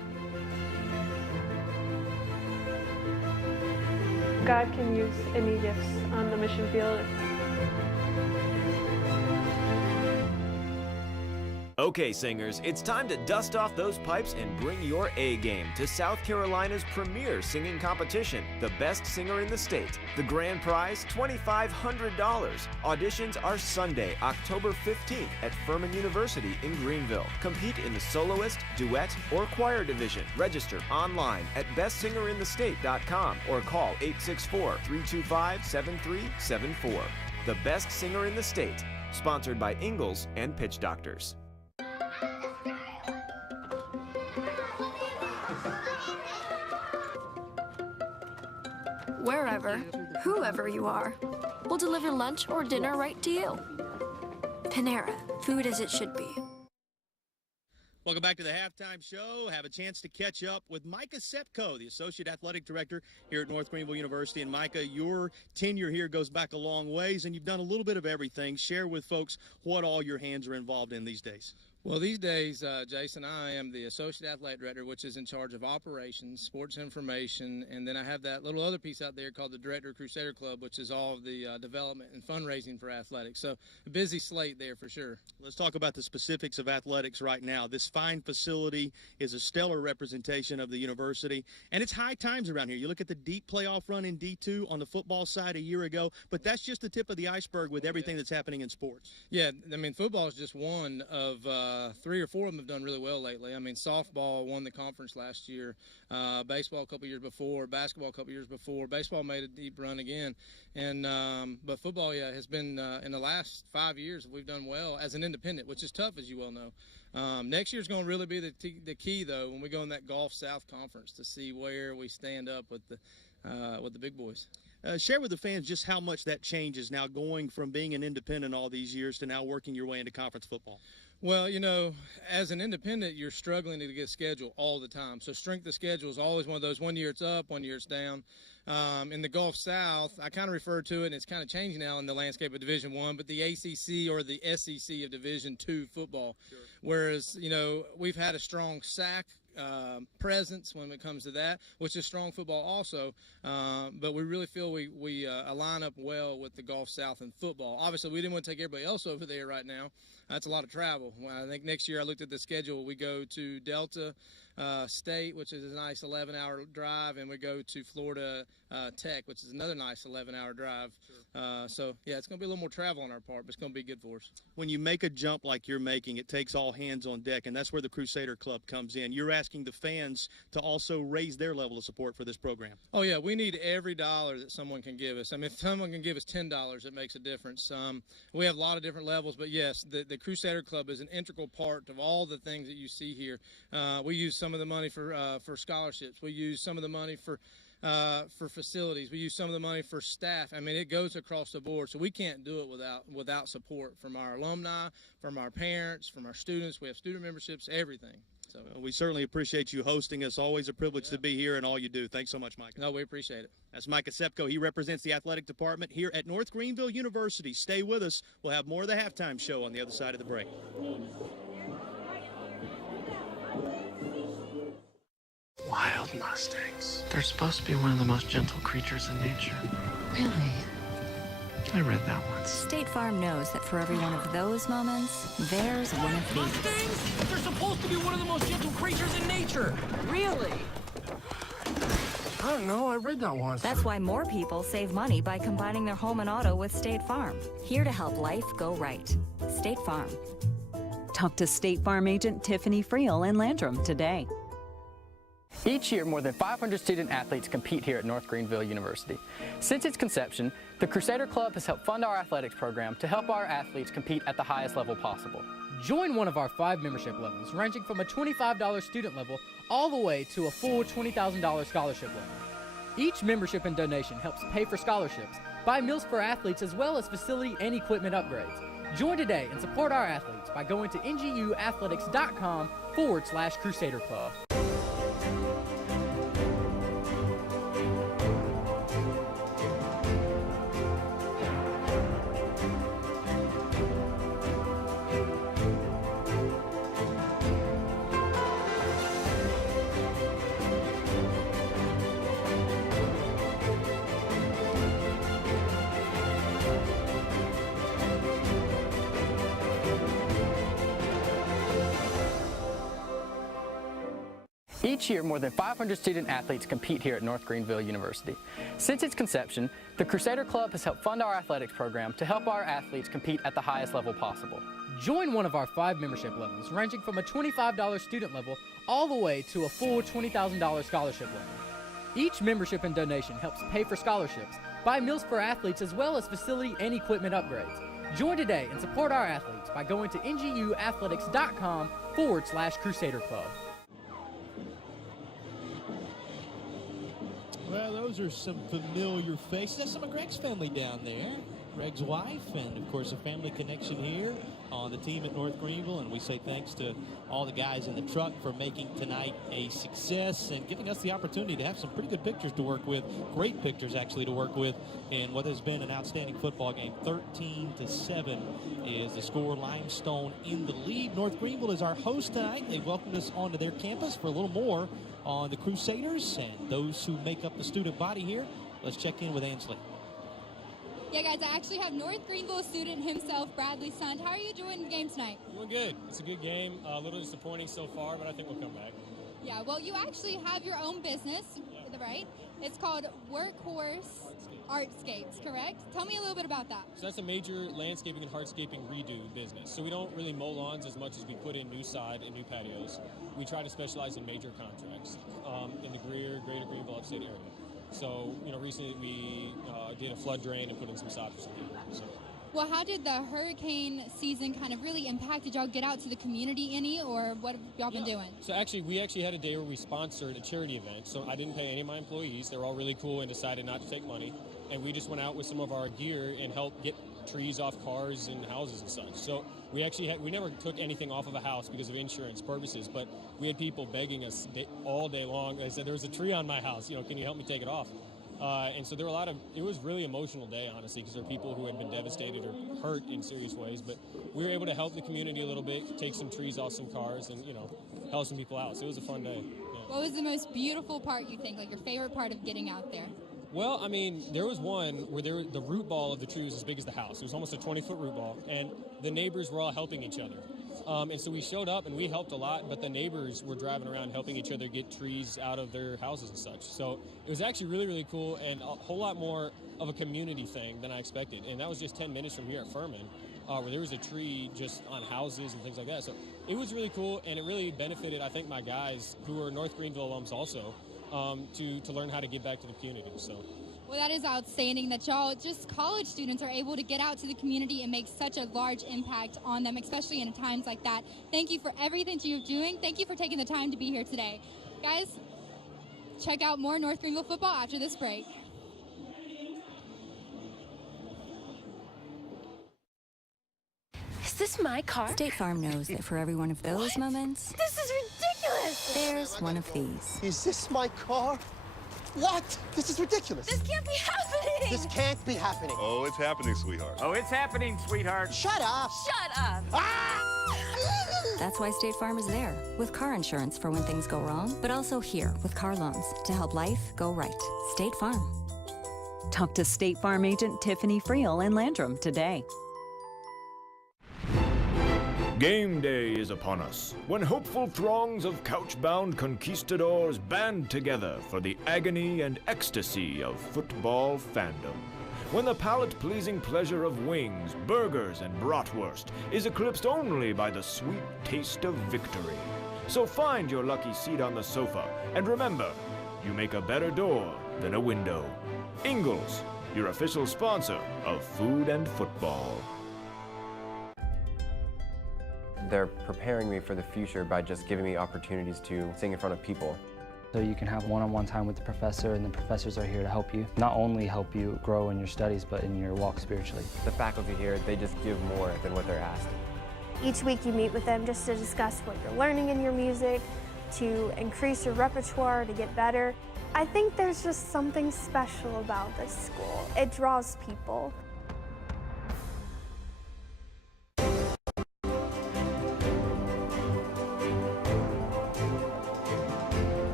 God can use any gifts on the mission field. Okay, singers, it's time to dust off those pipes and bring your A game to South Carolina's premier singing competition, the Best Singer in the State. The grand prize, $2,500. Auditions are Sunday, October 15th at Furman University in Greenville. Compete in the soloist, duet, or choir division. Register online at bestsingerinthestate.com or call 864-325-7374. The Best Singer in the State, sponsored by Ingalls and Pitch Doctors. wherever, whoever you are. We'll deliver lunch or dinner right to you. Panera, food as it should be. Welcome back to the halftime show. Have a chance to catch up with Micah Sepko, the Associate Athletic Director here at North Greenville University. And Micah, your tenure here goes back a long ways, and you've done a little bit of everything. Share with folks what all your hands are involved in these days. Well, these days, Jason, I am the Associate Athletic Director, which is in charge of operations, sports information, and then I have that little other piece out there called the Director of Crusader Club, which is all of the development and fundraising for athletics. So a busy slate there for sure. Let's talk about the specifics of athletics right now. This fine facility is a stellar representation of the university, and it's high times around here. You look at the deep playoff run in D2 on the football side a year ago, but that's just the tip of the iceberg with everything that's happening in sports. Yeah, I mean, football is just one of 3 or 4 of them have done really well lately. I mean, softball won the conference last year, baseball a couple years before, basketball a couple years before, baseball made a deep run again, and but football, yeah, has been in the last 5 years we've done well as an independent, which is tough, as you well know. Next year's going to really be the key, though, when we go in that Gulf South Conference to see where we stand up with the big boys. Share with the fans just how much that changes now, going from being an independent all these years to now working your way into conference football. Well, you know, as an independent, you're struggling to get a schedule all the time. So strength of schedule is always one of those. 1 year it's up, 1 year it's down. In the Gulf South, I kind of refer to it, and it's kind of changing now in the landscape of Division I, but the ACC or the SEC of Division II football. Sure. Whereas, you know, we've had a strong SAC presence when it comes to that, which is strong football also, but we really feel we align up well with the Gulf South in football. Obviously, we didn't want to take everybody else over there right now. That's a lot of travel. I think next year I looked at the schedule. We go to Delta State, which is a nice 11-hour drive, and we go to Florida Tech, which is another nice 11-hour drive. Sure. So, yeah, it's going to be a little more travel on our part, but it's going to be good for us. When you make a jump like you're making, it takes all hands on deck, and that's where the Crusader Club comes in. You're asking the fans to also raise their level of support for this program. Oh, yeah, we need every dollar that someone can give us. I mean, if someone can give us $10, it makes a difference. We have a lot of different levels, but, yes, the Crusader Club is an integral part of all the things that you see here. We use some of the money for scholarships. We use some of the money for facilities. We use some of the money for staff. I mean, it goes across the board, so we can't do it without support from our alumni, from our parents, from our students. We have student memberships, everything. So we certainly appreciate you hosting us. Always a privilege to be here and all you do. Thanks so much, Micah. No, we appreciate it. That's Micah Sepko. He represents the athletic department here at North Greenville University. Stay with us. We'll have more of the halftime show on the other side of the break. Wild Mustangs. They're supposed to be one of the most gentle creatures in nature. Really? I read that once. State Farm knows that for every one of those moments, there's one of these. Mustangs? They're supposed to be one of the most gentle creatures in nature. Really? I don't know, I read that once. That's why more people save money by combining their home and auto with State Farm. Here to help life go right. State Farm. Talk to State Farm agent Tiffany Friel in Landrum today. Each year, more than 500 student athletes compete here at North Greenville University. Since its conception, the Crusader Club has helped fund our athletics program to help our athletes compete at the highest level possible. Join one of our 5 membership levels, ranging from a $25 student level all the way to a full $20,000 scholarship level. Each membership and donation helps pay for scholarships, buy meals for athletes, as well as facility and equipment upgrades. Join today and support our athletes by going to nguathletics.com/Crusader Club. Each year, more than 500 student athletes compete here at North Greenville University. Since its conception, the Crusader Club has helped fund our athletics program to help our athletes compete at the highest level possible. Join one of our 5 membership levels, ranging from a $25 student level all the way to a full $20,000 scholarship level. Each membership and donation helps pay for scholarships, buy meals for athletes, as well as facility and equipment upgrades. Join today and support our athletes by going to nguathletics.com/Crusader Club. Well, those those are some familiar faces. That's some of Greg's family down there. Greg's wife, and of course a family connection here on the team at North Greenville. And we say thanks to all the guys in the truck for making tonight a success and giving us the opportunity to have some pretty good pictures to work with, great pictures actually to work with, in what has been an outstanding football game. 13-7 is the score. Limestone in the lead. North Greenville is our host tonight. They welcomed us onto their campus for a little more on the Crusaders and those who make up the student body here. Let's check in with Ansley. Yeah, guys, I actually have North Greenville student himself, Bradley Sund. How are you doing in the game tonight? Doing good. It's a good game. A little disappointing so far, but I think we'll come back. Yeah, well, you actually have your own business, right? It's called Workhorse Artscapes, correct? Tell me a little bit about that. So that's a major landscaping and hardscaping redo business. So we don't really mow lawns as much as we put in new side and new patios. We try to specialize in major contracts in the greater Greenville upstate area. So, recently we did a flood drain and put in some sod for some people. So. Well, how did the hurricane season kind of really impact? Did y'all get out to the community any, or what have y'all been doing? So we actually had a day where we sponsored a charity event. So I didn't pay any of my employees. They were all really cool and decided not to take money. And we just went out with some of our gear and helped get trees off cars and houses and such. So we never took anything off of a house because of insurance purposes, but we had people begging us all day long. They said, there was a tree on my house, can you help me take it off? And so there were it was a really emotional day, honestly, because there were people who had been devastated or hurt in serious ways, but we were able to help the community a little bit, take some trees off some cars and, help some people out. So it was a fun day. Yeah. What was the most beautiful part, you think, like your favorite part of getting out there? Well, there was one where the root ball of the tree was as big as the house. It was almost a 20-foot root ball, and the neighbors were all helping each other. And so we showed up, and we helped a lot, but the neighbors were driving around helping each other get trees out of their houses and such. So it was actually really, really cool and a whole lot more of a community thing than I expected. And that was just 10 minutes from here at Furman, where there was a tree just on houses and things like that. So it was really cool, and it really benefited, I think, my guys who are North Greenville alums also. To learn how to give back to the community. So. Well, that is outstanding that y'all, just college students, are able to get out to the community and make such a large impact on them, especially in times like that. Thank you for everything you're doing. Thank you for taking the time to be here today. Guys, check out more North Greenville football after this break. Is this my car? State Farm knows that for every one of those moments, This is ridiculous! there's one of these. Is this my car? What? This is ridiculous. This can't be happening! This can't be happening. Oh, it's happening, sweetheart. Oh, it's happening, sweetheart. Shut up! Shut up! That's why State Farm is there, with car insurance for when things go wrong, but also here with car loans to help life go right. State Farm. Talk to State Farm agent Tiffany Friel in Landrum today. Game day is upon us, when hopeful throngs of couch-bound conquistadors band together for the agony and ecstasy of football fandom. When the palate-pleasing pleasure of wings, burgers, and bratwurst is eclipsed only by the sweet taste of victory. So find your lucky seat on the sofa, and remember, you make a better door than a window. Ingles, your official sponsor of food and football. They're preparing me for the future by just giving me opportunities to sing in front of people. So you can have one-on-one time with the professor, and the professors are here to help you. Not only help you grow in your studies, but in your walk spiritually. The faculty here, they just give more than what they're asked. Each week you meet with them just to discuss what you're learning in your music, to increase your repertoire, to get better. I think there's just something special about this school. It draws people.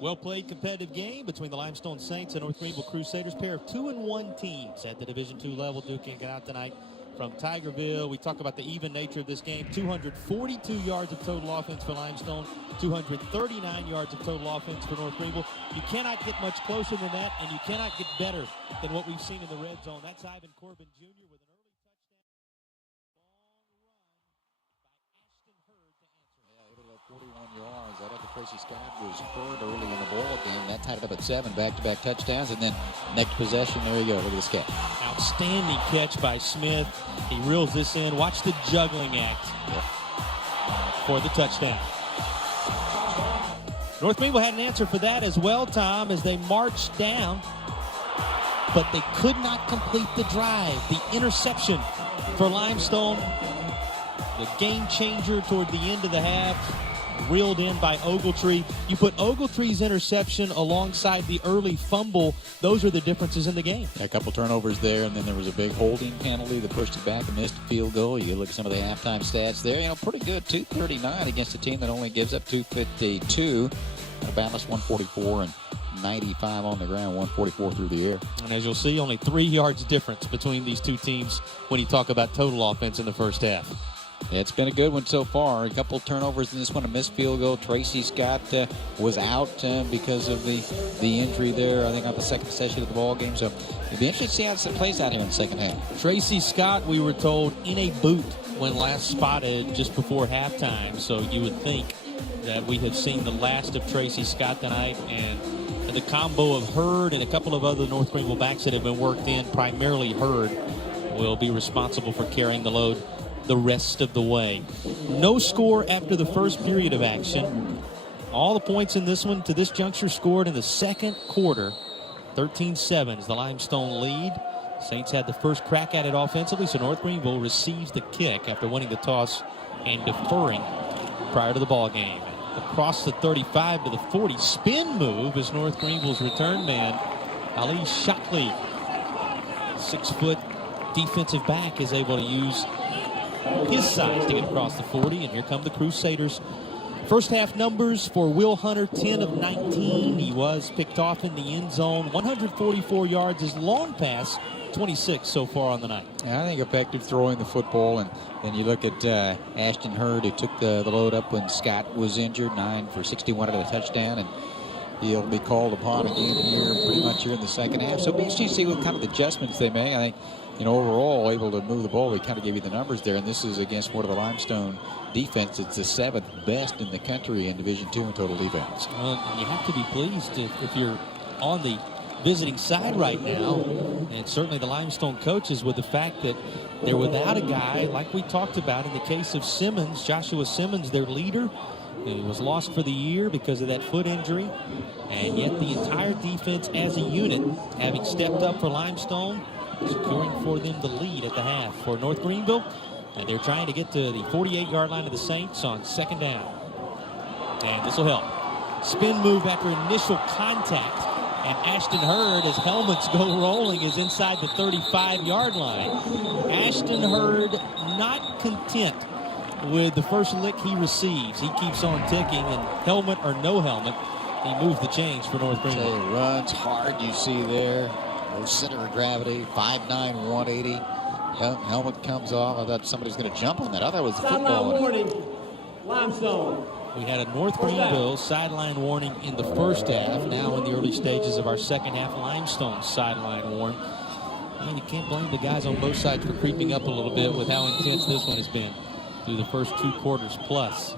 Well-played competitive game between the Limestone Saints and North Greenville Crusaders. Pair of 2-1 teams at the Division II level duking it out tonight from Tigerville. We talk about the even nature of this game. 242 yards of total offense for Limestone, 239 yards of total offense for North Greenville. You cannot get much closer than that, and you cannot get better than what we've seen in the red zone. That's Ivan Corbin Jr. with an early touchdown. yards. That other Tracy Scott was hurt early in the ball game. That tied it up at 7, back-to-back touchdowns, and then next possession, there you go. Look at this catch. Outstanding catch by Smith. He reels this in. Watch the juggling act for the touchdown. North Greenville had an answer for that as well, Tom, as they marched down, but they could not complete the drive. The interception for Limestone, the game changer toward the end of the half, reeled in by Ogletree. You put Ogletree's interception alongside the early fumble, those are the differences in the game. A couple turnovers there, and then there was a big holding penalty that pushed it back and missed a field goal. You look at some of the halftime stats there, pretty good. 239 against a team that only gives up 252. Balanced 144 and 95 on the ground, 144 through the air. And as you'll see, only 3 yards difference between these two teams when you talk about total offense in the first half. Yeah, it's been a good one so far. A couple of turnovers in this one, a missed field goal. Tracy Scott was out because of the injury there, I think, on the second possession of the ball game. So it'll be interesting to see how it plays out here in the second half. Tracy Scott, we were told, in a boot when last spotted just before halftime. So you would think that we have seen the last of Tracy Scott tonight, and the combo of Hurd and a couple of other North Greenville backs that have been worked in, primarily Hurd, will be responsible for carrying the load the rest of the way. No score after the first period of action. All the points in this one to this juncture scored in the second quarter. 13-7 is the Limestone lead. Saints had the first crack at it offensively, so North Greenville receives the kick after winning the toss and deferring prior to the ball game. Across the 35 to the 40, spin move is North Greenville's return man, Ali Shockley. 6-foot defensive back is able to use his size to get across the 40, and here come the Crusaders. First half numbers for Will Hunter, 10 of 19. He was picked off in the end zone. 144 yards, his long pass, 26 so far on the night. Yeah, I think effective throwing the football, and then you look at Ashton Hurd, who took the load up when Scott was injured, 9 for 61 at a touchdown, and he'll be called upon again here pretty much here in the second half. So it'll be interesting to see what kind of adjustments they make. I think, overall able to move the ball. We kind of gave you the numbers there, and this is against one of the Limestone defense. It's the 7th best in the country in Division II in total defense. You have to be pleased if you're on the visiting side right now, and certainly the Limestone coaches, with the fact that they're without a guy like we talked about in the case of Simmons, Joshua Simmons, their leader. He was lost for the year because of that foot injury, and yet the entire defense as a unit, having stepped up for Limestone, securing for them the lead at the half for North Greenville, and they're trying to get to the 48-yard line of the Saints on second down. And this will help. Spin move after initial contact, and Ashton Hurd, as helmets go rolling, is inside the 35-yard line. Ashton Hurd not content with the first lick he receives. He keeps on ticking, and helmet or no helmet, he moves the chains for North Greenville. So he runs hard, you see there. No center of gravity, 5'9", 180. Helmet comes off. I thought somebody was going to jump on that. I thought it was the football. Sideline warning, Limestone. We had a North Greenville sideline warning in the first half. Now in the early stages of our second half, Limestone sideline warning. And you can't blame the guys on both sides for creeping up a little bit with how intense this one has been through the first 2 quarters plus.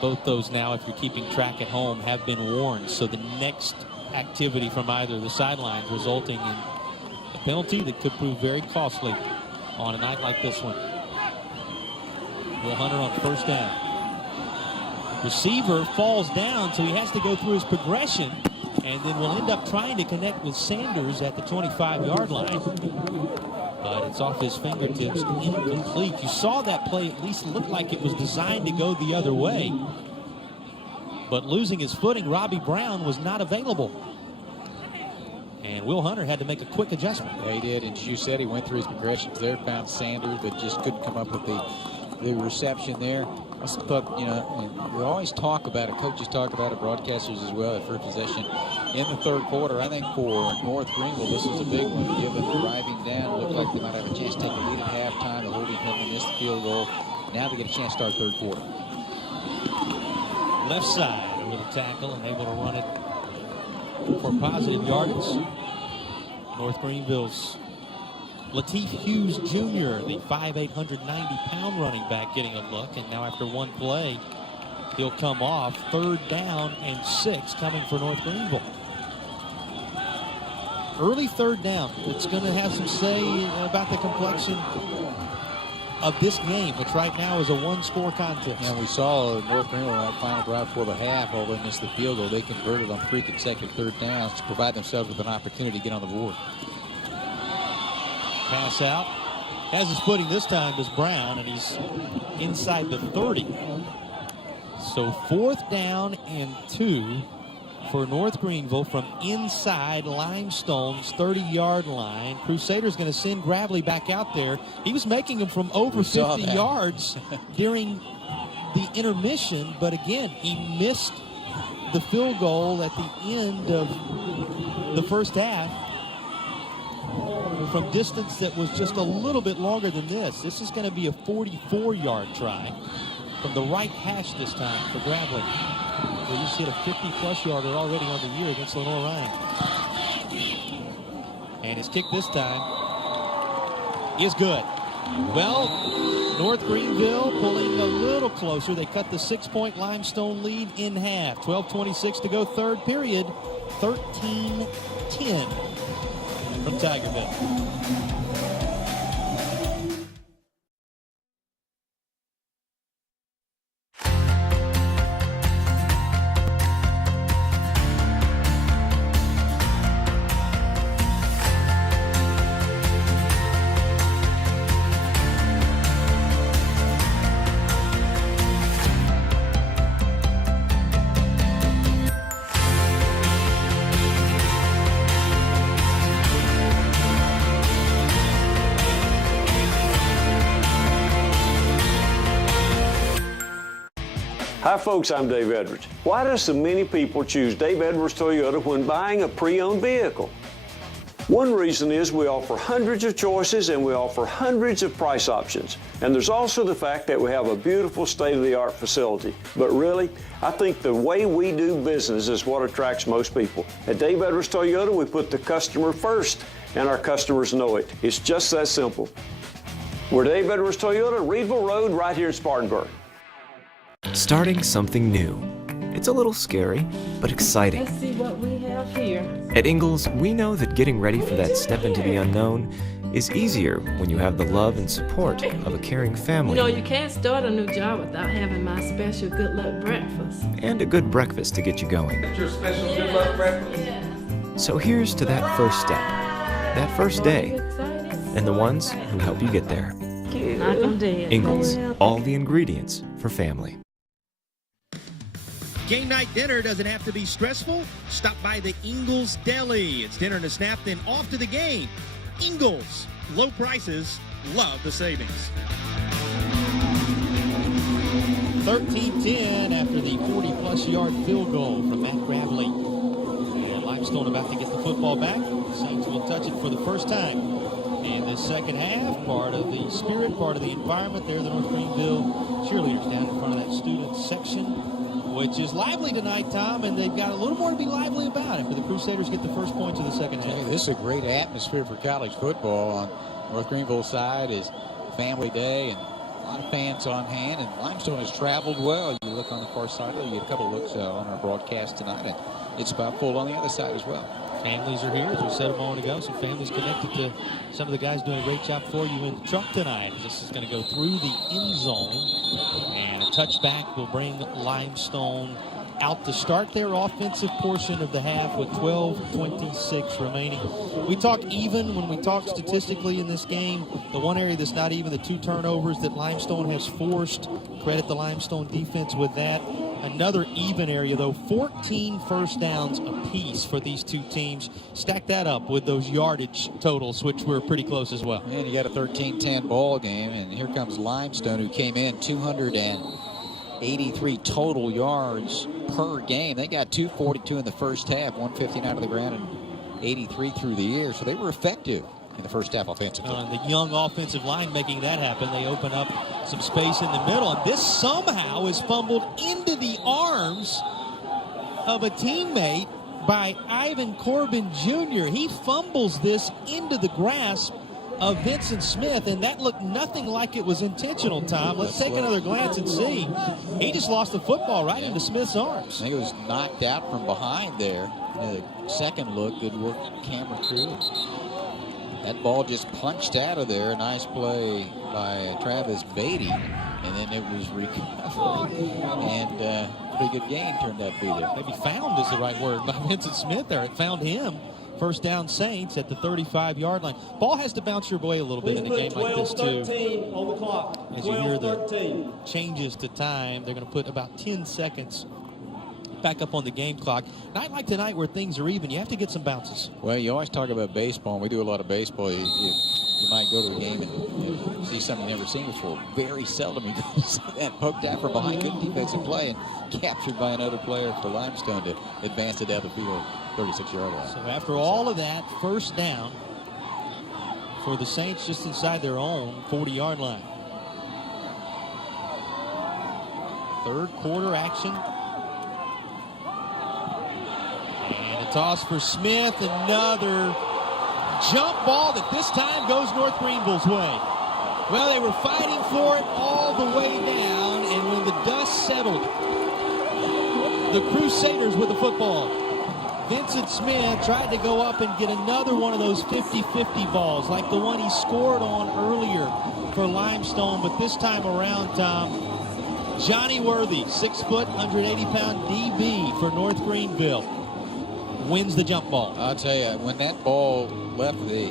Both those now, if you're keeping track at home, have been warned. So the next activity from either of the sidelines resulting in a penalty that could prove very costly on a night like this one. Will Hunter on first down. Receiver falls down, so he has to go through his progression, and then will end up trying to connect with Sanders at the 25-yard line. But it's off his fingertips, incomplete. You saw that play at least look like it was designed to go the other way. But losing his footing, Robbie Brown was not available. And Will Hunter had to make a quick adjustment. Yeah, he did, and as you said, he went through his progressions there, found Sanders, but just couldn't come up with the reception there. I also thought, you always talk about it, coaches talk about it, broadcasters as well, at first possession in the third quarter. I think for North Greenville, this is a big one. Given driving down, looked like they might have a chance to take the lead at halftime. The holding penalty, missed the field goal. Now they get a chance to start third quarter. Left side, a little tackle, and able to run it for positive yardage. North Greenville's Lateef Hughes Jr., the 5'8", 190-pound running back, getting a look. And now after one play, He'll come off. 3rd down and 6 coming for North Greenville. Early 3rd down. It's going to have some say about the complexion of this game, which right now is a 1-score contest. And we saw North Greenville on that final drive before the half, although they missed the field goal. They converted on 3 consecutive 3rd downs to provide themselves with an opportunity to get on the board. Pass out. Has his footing this time is Brown, and he's inside the 30. So 4th down and 2 for North Greenville from inside Limestone's 30-yard line. Crusaders going to send Gravely back out there. He was making them from over 50 yards during the intermission, but again, he missed the field goal at the end of the first half from distance that was just a little bit longer than this. This is going to be a 44-yard try from the right hash this time for Gravely. He just hit a 50-plus yarder already on the year against Lenore Ryan. And his kick this time is good. Well, North Greenville pulling a little closer. They cut the 6-point Limestone lead in half. 12:26 to go, 3rd period. 13-10 from Tigerville. Hi folks, I'm Dave Edwards. Why do so many people choose Dave Edwards Toyota when buying a pre-owned vehicle? One reason is we offer hundreds of choices and we offer hundreds of price options. And there's also the fact that we have a beautiful state-of-the-art facility. But really, I think the way we do business is what attracts most people. At Dave Edwards Toyota, we put the customer first, and our customers know it. It's just that simple. We're Dave Edwards Toyota, Reedville Road, right here in Spartanburg. Starting something new. It's a little scary, but exciting. Let's see what we have here. At Ingalls, we know that getting ready for that step into the unknown is easier when you have the love and support of a caring family. You know, you can't start a new job without having my special good luck breakfast. And a good breakfast to get you going. Your special good luck breakfast? Yeah. So here's to that first step, that first day, and the ones who help you get there. Ingalls, all the ingredients for family. Game night dinner doesn't have to be stressful. Stop by the Ingalls Deli. It's dinner and a snap, then off to the game. Ingalls, low prices, love the savings. 13-10 after the 40-plus yard field goal from Matt Gravely. And Limestone about to get the football back. The Saints will touch it for the first time in the second half. Part of the spirit, part of the environment there, the North Greenville cheerleaders down in front of that student section, which is lively tonight, Tom, and they've got a little more to be lively about after the Crusaders get the first points of the second half. This is a great atmosphere for college football. On North Greenville's side is family day and a lot of fans on hand, and Limestone has traveled well. You look on the far side, you get a couple of looks on our broadcast tonight, and it's about full on the other side as well. Families are here, as we said a moment ago. Some families connected to some of the guys doing a great job for you in the truck tonight. This is going to go through the end zone, and a touchback will bring Limestone out to start their offensive portion of the half with 12:26 remaining. We talk even when we talk statistically in this game. The one area that's not even, the 2 turnovers that Limestone has forced. Credit the Limestone defense with that. Another even area, though, 14 first downs apiece for these two teams. Stack that up with those yardage totals, which were pretty close as well. And you got a 13-10 ball game, and here comes Limestone, who came in 283 total yards per game. They got 242 in the first half, 159 out of the ground, and 83 through the air. So they were effective in the first half offensively. And the young offensive line making that happen. They open up some space in the middle, and this somehow is fumbled into the arms of a teammate by Ivan Corbin Jr. He fumbles this into the grasp of Vincent Smith, and that looked nothing like it was intentional, Tom. Let's take another glance and see. He just lost the football right into Smith's arms. I think it was knocked out from behind there. The second look, good work, camera crew. That ball just punched out of there. Nice play by Travis Beatty, and then it was recovered. And pretty good game turned out to be there. Maybe found is the right word by Vincent Smith there. It found him. First down Saints at the 35-yard line. Ball has to bounce your way a little bit in a game like this, too. On the clock. As you hear the changes to time, they're going to put about 10 seconds back up on the game clock. Night like tonight where things are even, you have to get some bounces. Well, you always talk about baseball, and we do a lot of baseball. You might go to the game and see something you've never seen before. Very seldom you go see that poked out from behind, good defensive play, and captured by another player for Limestone to advance it down the field, 36-yard line. So after all of that, first down for the Saints just inside their own 40-yard line. Third quarter action. And a toss for Smith. Another jump ball that this time goes North Greenville's way. Well, they were fighting for it all the way down, and when the dust settled, the Crusaders with the football. Vincent Smith tried to go up and get another one of those 50-50 balls like the one he scored on earlier for Limestone, but this time around, Tom, Johnny Worthy, 6 foot, 180-pound DB for North Greenville, wins the jump ball. I'll tell you, when that ball left the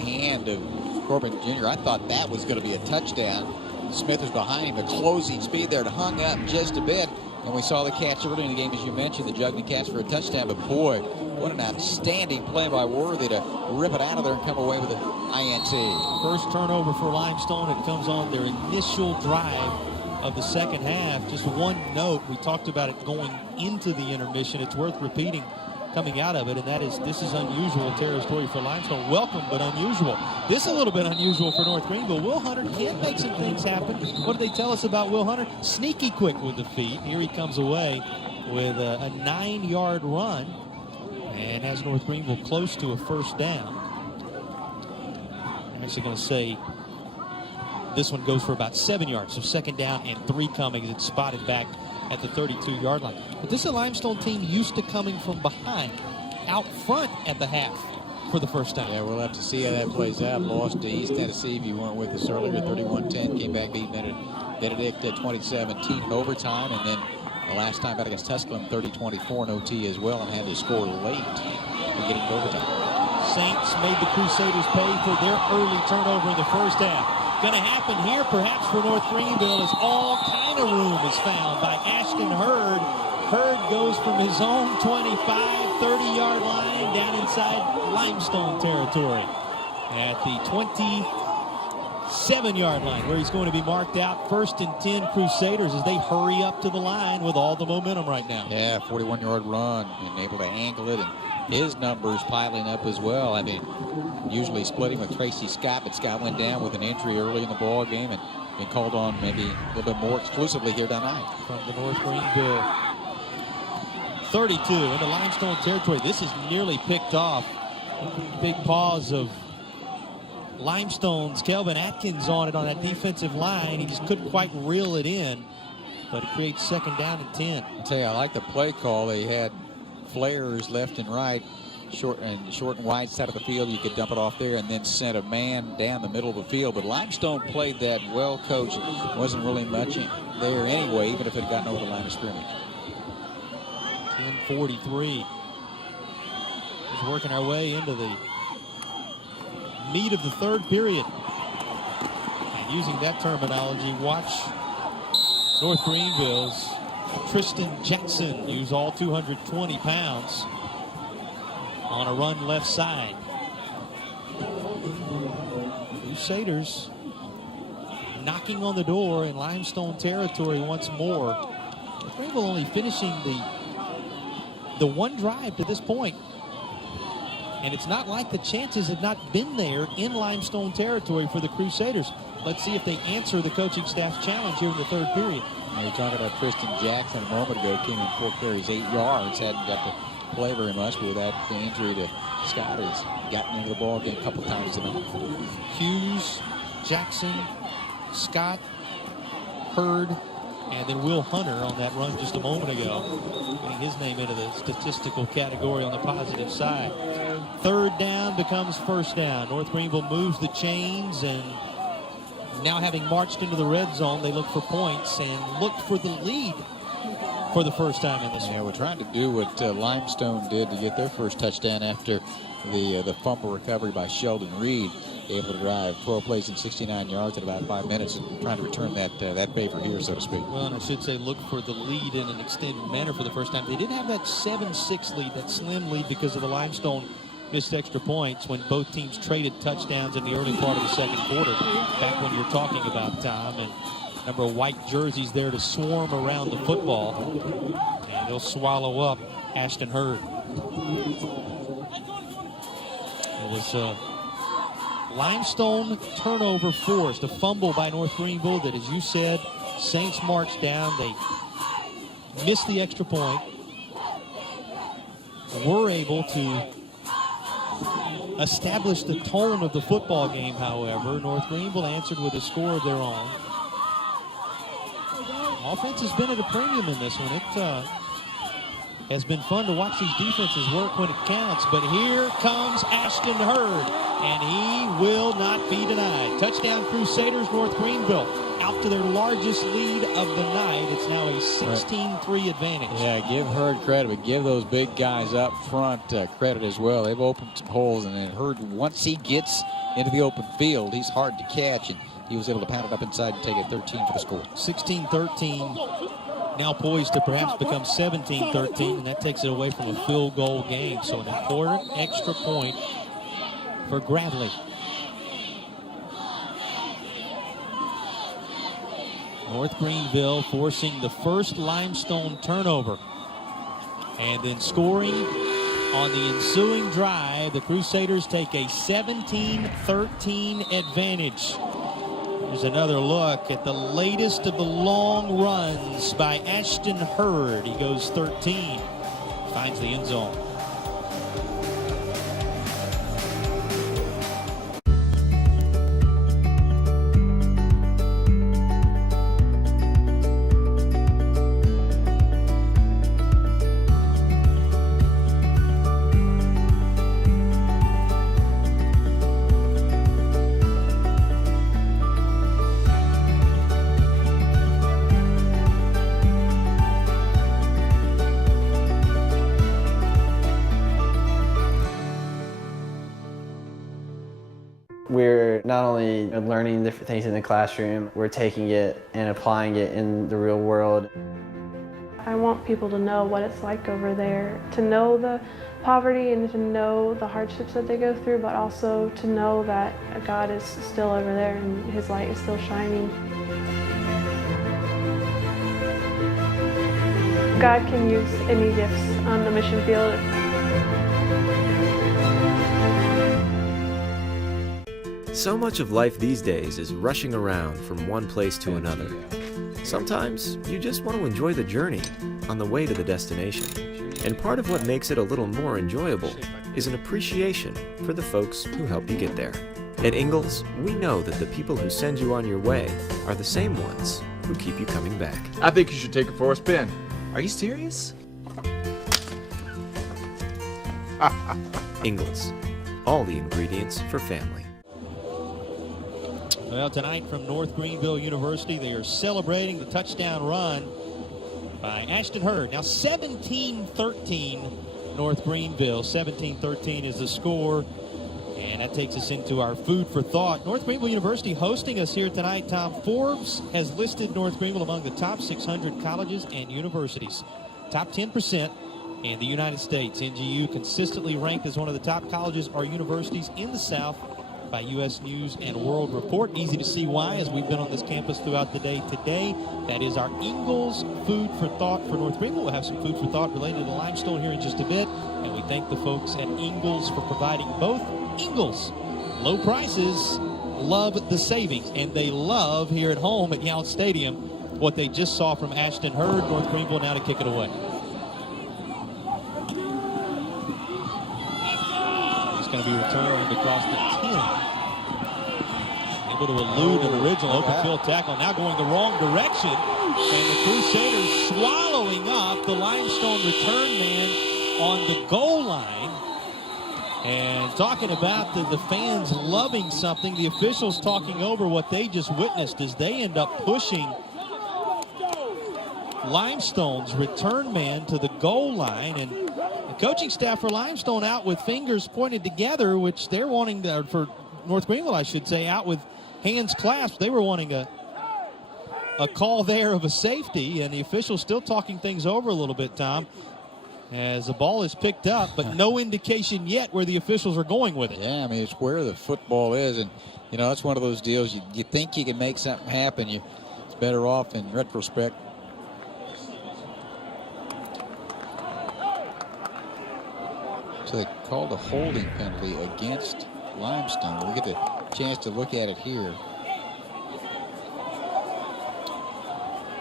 hand of Corbin Jr., I thought that was going to be a touchdown. Smith was behind him, the closing speed there, hung up just a bit. And we saw the catch early in the game, as you mentioned, the juggling catch for a touchdown. But boy, what an outstanding play by Worthy to rip it out of there and come away with an INT. First turnover for Limestone. It comes on their initial drive of the second half. Just one note, we talked about it going into the intermission. It's worth repeating coming out of it, and that is this is unusual territory for Limestone. Welcome, but unusual. This is a little bit unusual for North Greenville. Will Hunter can make some things happen. What did they tell us about Will Hunter? Sneaky quick with the feet. Here he comes away with a 9-yard run and has North Greenville close to a first down. I'm actually going to say this one goes for about 7 yards, so second down and 3 coming. It's spotted back at the 32-yard line. But this is a Limestone team used to coming from behind, out front at the half for the first time. Yeah, we'll have to see how that plays out. Lost to East Tennessee, if you weren't with us earlier, 31-10. Came back, beat Benedict 2017 in overtime, and then the last time out against Tusculum, 30-24 in OT as well, and had to score late to get into overtime. Saints made the Crusaders pay for their early turnover in the first half. Going to happen here perhaps for North Greenville as all kind of room is found by Ashton Hurd. Hurd goes from his own 25, 30-yard line down inside Limestone territory at the 27-yard line where he's going to be marked out. 1st and 10 Crusaders as they hurry up to the line with all the momentum right now. Yeah, 41-yard run and able to angle it, and his numbers piling up as well. I mean, usually splitting with Tracy Scott, but Scott went down with an injury early in the ball game and been called on maybe a little bit more exclusively here tonight. From the North Greenville 32 into Limestone territory. This is nearly picked off. Big paws of Limestone's Kelvin Atkins on it on that defensive line. He just couldn't quite reel it in, but it creates second down and 10. I'll tell you, I like the play call. They had flares left and right, short and wide side of the field. You could dump it off there and then send a man down the middle of the field. But Limestone played that well coached. Wasn't really much there anyway, even if it had gotten over the line of scrimmage. 10:43. Just working our way into the meat of the third period. And using that terminology, watch North Greenville's Kristen Jackson use all 220 pounds on a run left side. Crusaders knocking on the door in Limestone territory once more. Greenville only finishing the one drive to this point. And it's not like the chances have not been there in Limestone territory for the Crusaders. Let's see if they answer the coaching staff's challenge here in the third period. We were talking about Kristen Jackson a moment ago. Came in 4 carries, 8 yards. Hadn't got play very much, but with that injury to Scott, has gotten into the ball game a couple times tonight. Hughes, Jackson, Scott, Hurd, and then Will Hunter on that run just a moment ago, getting his name into the statistical category on the positive side. Third down becomes first down. North Greenville moves the chains, and now having marched into the red zone, they look for points and look for the lead for the first time in this one. Yeah, we're trying to do what Limestone did to get their first touchdown after the fumble recovery by Sheldon Reed. Able to drive 12 plays and 69 yards in about 5 minutes, and trying to return that favor here, so to speak. Well, and I should say look for the lead in an extended manner for the first time. They did have that 7-6 lead, that slim lead, because of the Limestone missed extra points when both teams traded touchdowns in the early part of the second quarter, back when you were talking about, Tom. And a number of white jerseys there to swarm around the football, and they'll swallow up Ashton Hurd. It was Limestone turnover forced, a fumble by North Greenville that, as you said, Saints marched down. They missed the extra point. Were able to establish the tone of the football game, however. North Greenville answered with a score of their own. Offense has been at a premium in this one. It has been fun to watch these defenses work when it counts, but here comes Ashton Hurd, and he will not be denied. Touchdown Crusaders, North Greenville out to their largest lead of the night. It's now a 16-3 advantage. Yeah, give Hurd credit, but give those big guys up front credit as well. They've opened some holes, and then Hurd, once he gets into the open field, he's hard to catch, and he was able to pound it up inside and take it 13 for the score. 16-13. Now poised to perhaps become 17-13, and that takes it away from a field goal game. So an important extra point for Gradley. North Greenville forcing the first Limestone turnover, and then scoring on the ensuing drive. The Crusaders take a 17-13 advantage. Here's another look at the latest of the long runs by Ashton Hurd. He goes 13, finds the end zone. We're not only learning different things in the classroom, we're taking it and applying it in the real world. I want people to know what it's like over there, to know the poverty and to know the hardships that they go through, but also to know that God is still over there and His light is still shining. God can use any gifts on the mission field. So much of life these days is rushing around from one place to another. Sometimes you just want to enjoy the journey on the way to the destination. And part of what makes it a little more enjoyable is an appreciation for the folks who help you get there. At Ingalls, we know that the people who send you on your way are the same ones who keep you coming back. I think you should take it for a spin. Are you serious? Ingalls, all the ingredients for family. Well, tonight from North Greenville University, they are celebrating the touchdown run by Ashton Hurd. Now 17-13 North Greenville. 17-13 is the score. And that takes us into our food for thought. North Greenville University hosting us here tonight, Tom. Forbes has listed North Greenville among the top 600 colleges and universities. Top 10% in the United States. NGU consistently ranked as one of the top colleges or universities in the South by U.S. News and World Report. Easy to see why, as we've been on this campus throughout the day today. That is our Ingalls Food for Thought for North Greenville. We'll have some food for thought related to Limestone here in just a bit. And we thank the folks at Ingalls for providing both. Ingalls, low prices, love the savings, and they love here at home at Yount Stadium what they just saw from Ashton Hurd. North Greenville now to kick it away. going to be returned across the 10. Able to elude an original open field tackle. Now going the wrong direction. And the Crusaders swallowing up the Limestone return man on the goal line. And talking about the fans loving something, the officials talking over what they just witnessed as they end up pushing Limestone's return man to the goal line. And the coaching staff for Limestone out with fingers pointed together, which they're wanting to, for North Greenville, I should say, out with hands clasped. They were wanting a call there of a safety, and the officials still talking things over a little bit, Tom, as the ball is picked up, but no indication yet where the officials are going with it. Yeah, I mean, it's where the football is, and, you know, that's one of those deals. You think you can make something happen. It's better off in retrospect. So they called a holding penalty against Limestone. We'll get a chance to look at it here.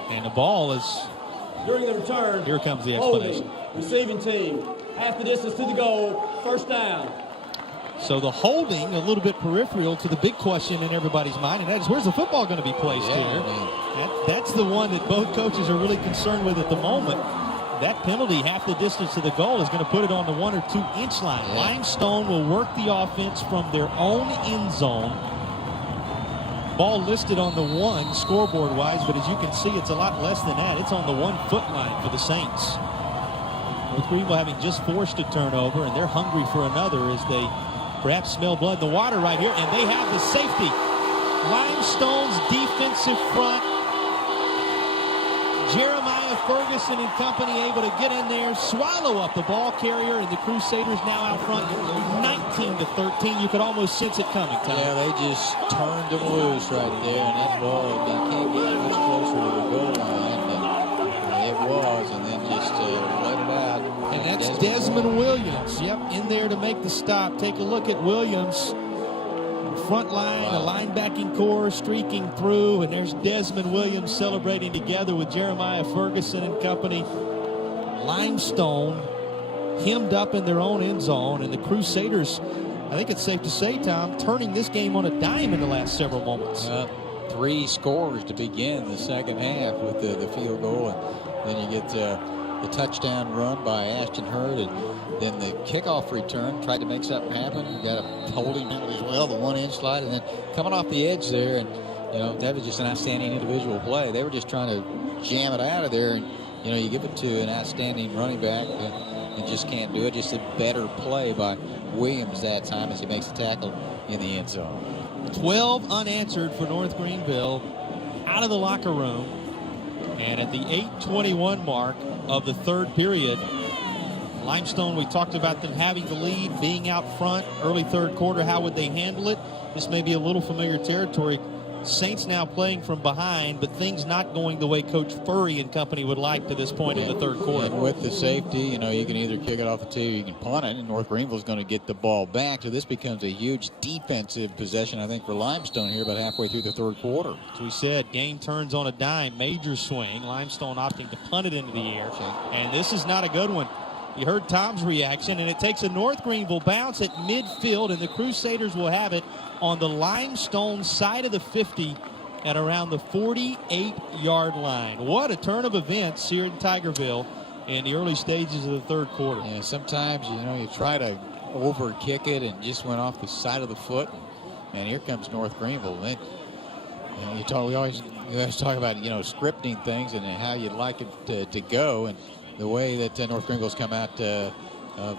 And the ball is... During the return, here comes the explanation. Receiving team, half the distance to the goal, first down. So the holding, a little bit peripheral to the big question in everybody's mind, and that is, where's the football going to be placed here? That's the one that both coaches are really concerned with at the moment. That penalty, half the distance to the goal, is going to put it on the 1 or 2 inch line. Yeah. Limestone will work the offense from their own end zone. Ball listed on the 1 scoreboard-wise, but as you can see, it's a lot less than that. It's on the 1 foot line for the Saints. North Greenville having just forced a turnover, and they're hungry for another as they perhaps smell blood in the water right here, and they have the safety. Limestone's defensive front, Jeremiah Ferguson and company able to get in there, swallow up the ball carrier, and the Crusaders now out front 19-13. You could almost sense it coming, Tom. Yeah, they just turned them loose right there, and that ball came getting much closer to the goal line than it was, and then just let it out. And that's Desmond Williams, in there to make the stop. Take a look at Williams. Front line, the linebacking core streaking through, and there's Desmond Williams celebrating together with Jeremiah Ferguson and company. Limestone hemmed up in their own end zone, and the Crusaders, I think it's safe to say, Tom, turning this game on a dime in the last several moments. 3 scores to begin the second half with the field goal, and then you get the touchdown run by Ashton Hurd, and then the kickoff return tried to make something happen. You got a holding penalty as well, the 1 inch slide, and then coming off the edge there, and you know that was just an outstanding individual play. They were just trying to jam it out of there, and you know you give it to an outstanding running back and just can't do it. Just a better play by Williams that time as he makes the tackle in the end zone. 12 unanswered for North Greenville out of the locker room, and at the 8:21 mark of the third period, Limestone, we talked about them having the lead, being out front, early third quarter. How would they handle it? This may be a little familiar territory. Saints now playing from behind, but things not going the way Coach Furry and company would like to this point in the third quarter. And with the safety, you know, you can either kick it off the tee or you can punt it, and North Greenville's going to get the ball back. So this becomes a huge defensive possession, I think, for Limestone here about halfway through the third quarter. As we said, game turns on a dime, major swing. Limestone opting to punt it into the air. And this is not a good one. You heard Tom's reaction, and it takes a North Greenville bounce at midfield, and the Crusaders will have it on the Limestone side of the 50 at around the 48-yard line. What a turn of events here in Tigerville in the early stages of the third quarter. Yeah, sometimes, you know, you try to over-kick it and just went off the side of the foot. And here comes North Greenville. They, you know, we always talk about, you know, scripting things and how you'd like it to go. And the way that North Greenville's come out the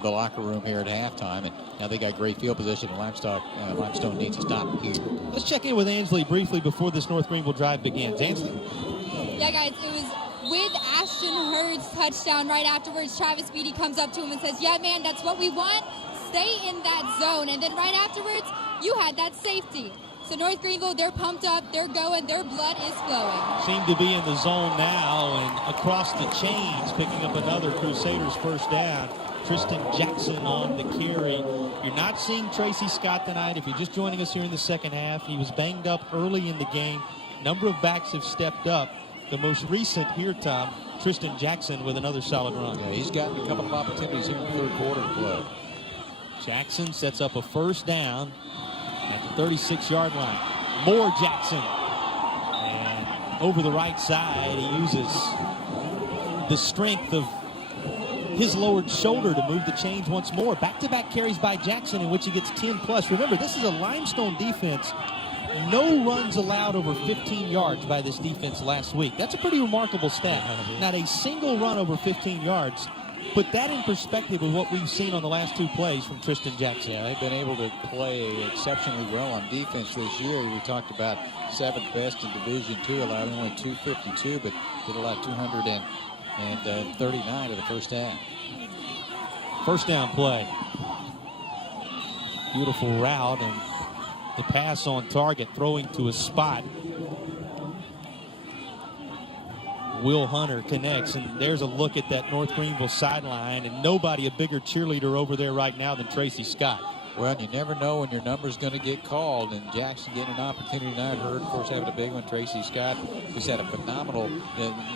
locker room here at halftime, and now they got great field position, and Limestone needs to stop here. Let's check in with Ansley briefly before this North Greenville drive begins. Ansley? Yeah, guys, it was with Ashton Hurd's touchdown right afterwards. Travis Beatty comes up to him and says, yeah, man, that's what we want. Stay in that zone. And then right afterwards, you had that safety. So North Greenville, they're pumped up, they're going, their blood is flowing. Seem to be in the zone now, and across the chains, picking up another Crusaders first down. Kristen Jackson on the carry. You're not seeing Tracy Scott tonight. If you're just joining us here in the second half, he was banged up early in the game. Number of backs have stepped up. The most recent here, Tom, Kristen Jackson with another solid run. Yeah, he's gotten a couple of opportunities here in the third quarter to play. Jackson sets up a first down at the 36-yard line. More Jackson. And over the right side, he uses the strength of his lowered shoulder to move the chains once more. Back-to-back carries by Jackson in which he gets 10+. Remember, this is a Limestone defense. No runs allowed over 15 yards by this defense last week. That's a pretty remarkable stat. Not a single run over 15 yards. Put that in perspective with what we've seen on the last two plays from Kristen Jackson. Yeah, they've been able to play exceptionally well on defense this year. We talked about 7th best in Division II, allowed only 252, but did allow 239 of the first half. First down play. Beautiful route and the pass on target, throwing to a spot. Will Hunter connects, and there's a look at that North Greenville sideline, and nobody a bigger cheerleader over there right now than Tracy Scott. Well, you never know when your number's going to get called, and Jackson getting an opportunity tonight. Hurd, of course, having a big one. Tracy Scott, who's had a phenomenal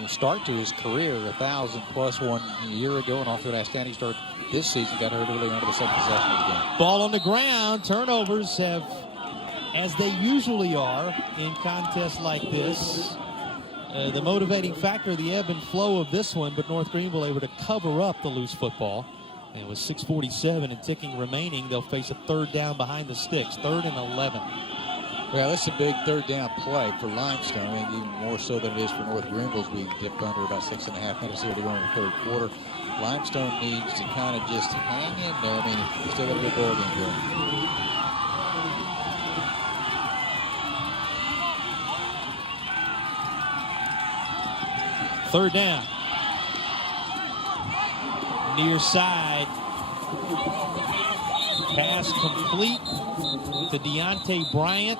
start to his career, 1,000+ one a year ago, and off to an outstanding start this season. Got hurt early on to the second possession of the game. Ball on the ground. Turnovers have, as they usually are in contests like this, the motivating factor, the ebb and flow of this one, but North Greenville able to cover up the loose football. And with 6:47 and ticking remaining, they'll face a third down behind the sticks, 3rd and 11. Well, that's a big third down play for Limestone. I mean, even more so than it is for North Greenville, as we dipped under about 6.5 minutes here to go in the third quarter. Limestone needs to kind of just hang in there. I mean, you still got a good ball game going. Third down. Near side. Pass complete to Deontay Bryant.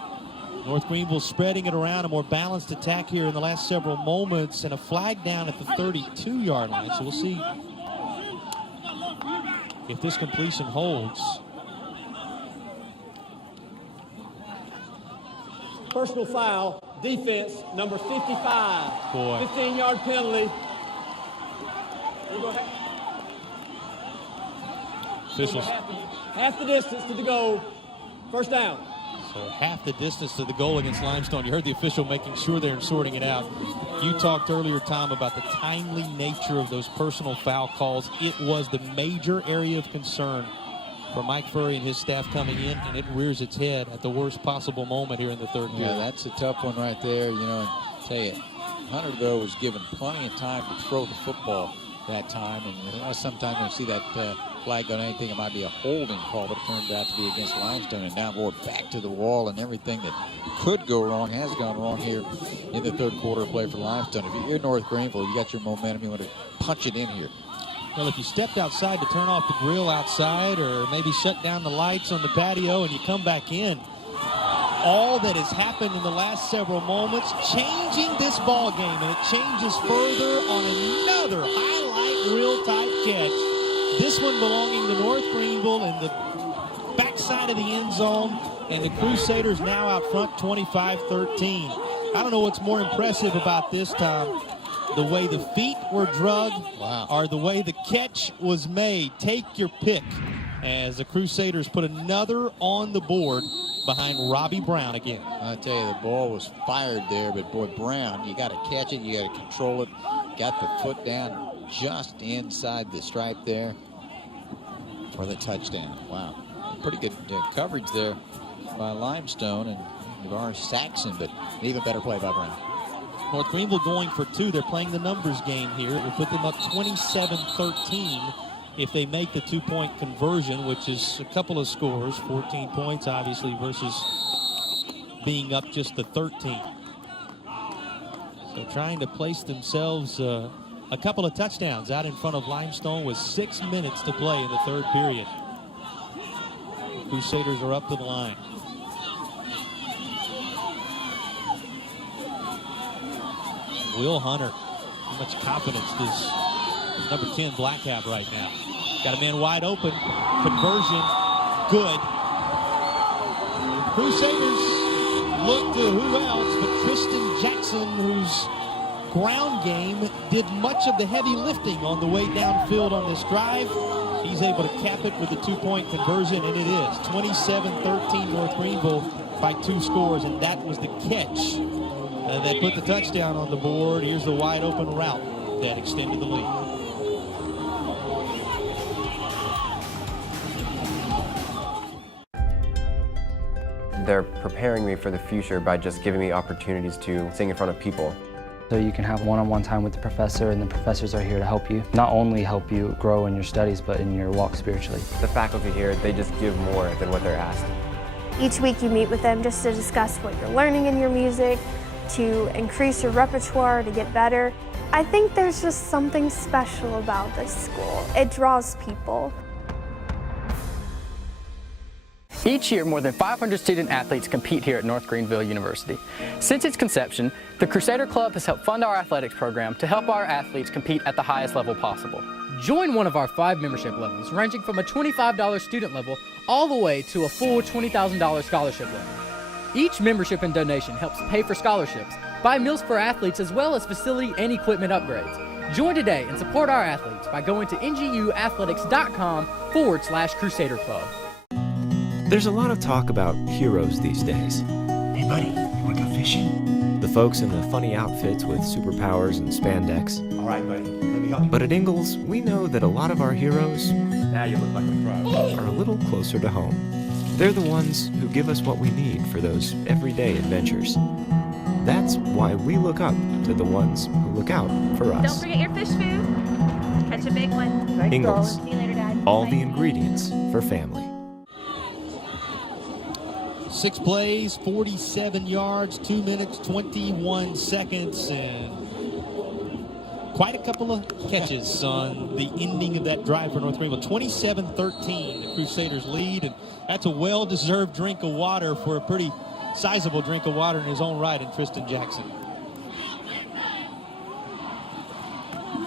North Greenville spreading it around, a more balanced attack here in the last several moments, and a flag down at the 32-yard line. So we'll see if this completion holds. Personal foul, defense, number 55. Boy. 15-yard penalty. Officials. Half the distance to the goal. First down. So half the distance to the goal against Limestone. You heard the official making sure there and sorting it out. You talked earlier, Tom, about the timely nature of those personal foul calls. It was the major area of concern for Mike Furry and his staff coming in, and it rears its head at the worst possible moment here in the third period. Yeah, that's a tough one right there. You know, and tell you, Hunter, though, was given plenty of time to throw the football that time, and sometimes when you see that flag on anything, it might be a holding call, but it turned out to be against Limestone, and now boy, back to the wall, and everything that could go wrong has gone wrong here in the third quarter of play for Limestone. If you're North Greenville, you got your momentum, you want to punch it in here. Well, if you stepped outside to turn off the grill outside, or maybe shut down the lights on the patio, and you come back in, all that has happened in the last several moments, changing this ball game, and it changes further on another highlight reel type catch. This one belonging to North Greenville in the backside of the end zone, and the Crusaders now out front 25-13. I don't know what's more impressive about this, Tom, the way the feet were drugged, or the way the catch was made. Take your pick, as the Crusaders put another on the board behind Robbie Brown again. I tell you, the ball was fired there, but boy, Brown, you got to catch it, you got to control it. Got the foot down just inside the stripe there for the touchdown. Wow, pretty good coverage there by Limestone and Navarre Saxon, but an even better play by Brown. North Greenville going for two. They're playing the numbers game here. It will put them up 27-13 if they make the two-point conversion, which is a couple of scores, 14 points obviously versus being up just to 13. So trying to place themselves a couple of touchdowns out in front of Limestone with 6 minutes to play in the third period. Crusaders are up to the line. Will Hunter, how much confidence does number 10 Black have right now? Got a man wide open. Conversion, good. Crusaders look to who else but Kristen Jackson, whose ground game did much of the heavy lifting on the way downfield on this drive. He's able to cap it with a 2-point conversion, and it is 27-13 North Greenville by 2 scores, and that was the catch that put the touchdown on the board. Here's the wide open route that extended the lead. They're preparing me for the future by just giving me opportunities to sing in front of people. So you can have one-on-one time with the professor, and the professors are here to help you. Not only help you grow in your studies, but in your walk spiritually. The faculty here, they just give more than what they're asked. Each week you meet with them just to discuss what you're learning in your music, to increase your repertoire, to get better. I think there's just something special about this school. It draws people. Each year, more than 500 student athletes compete here at North Greenville University. Since its conception, the Crusader Club has helped fund our athletics program to help our athletes compete at the highest level possible. Join one of our 5 membership levels, ranging from a $25 student level all the way to a full $20,000 scholarship level. Each membership and donation helps pay for scholarships, buy meals for athletes, as well as facility and equipment upgrades. Join today and support our athletes by going to nguathletics.com/Crusader Club. There's a lot of talk about heroes these days. Hey buddy, you wanna go fishing? The folks in the funny outfits with superpowers and spandex. All right, buddy, let me help you. But at Ingalls, we know that a lot of our heroes Now you look like a pro. are a little closer to home. They're the ones who give us what we need for those everyday adventures. That's why we look up to the ones who look out for us. Don't forget your fish food. Catch a big one. Ingalls. See you later, Dad. All Bye. the ingredients for family. 6 plays, 47 yards, 2 minutes, 21 seconds, and quite a couple of catches on the ending of that drive for North Greenville. 27-13, the Crusaders lead, and that's a well-deserved drink of water for a pretty sizable drink of water in his own right in Kristen Jackson.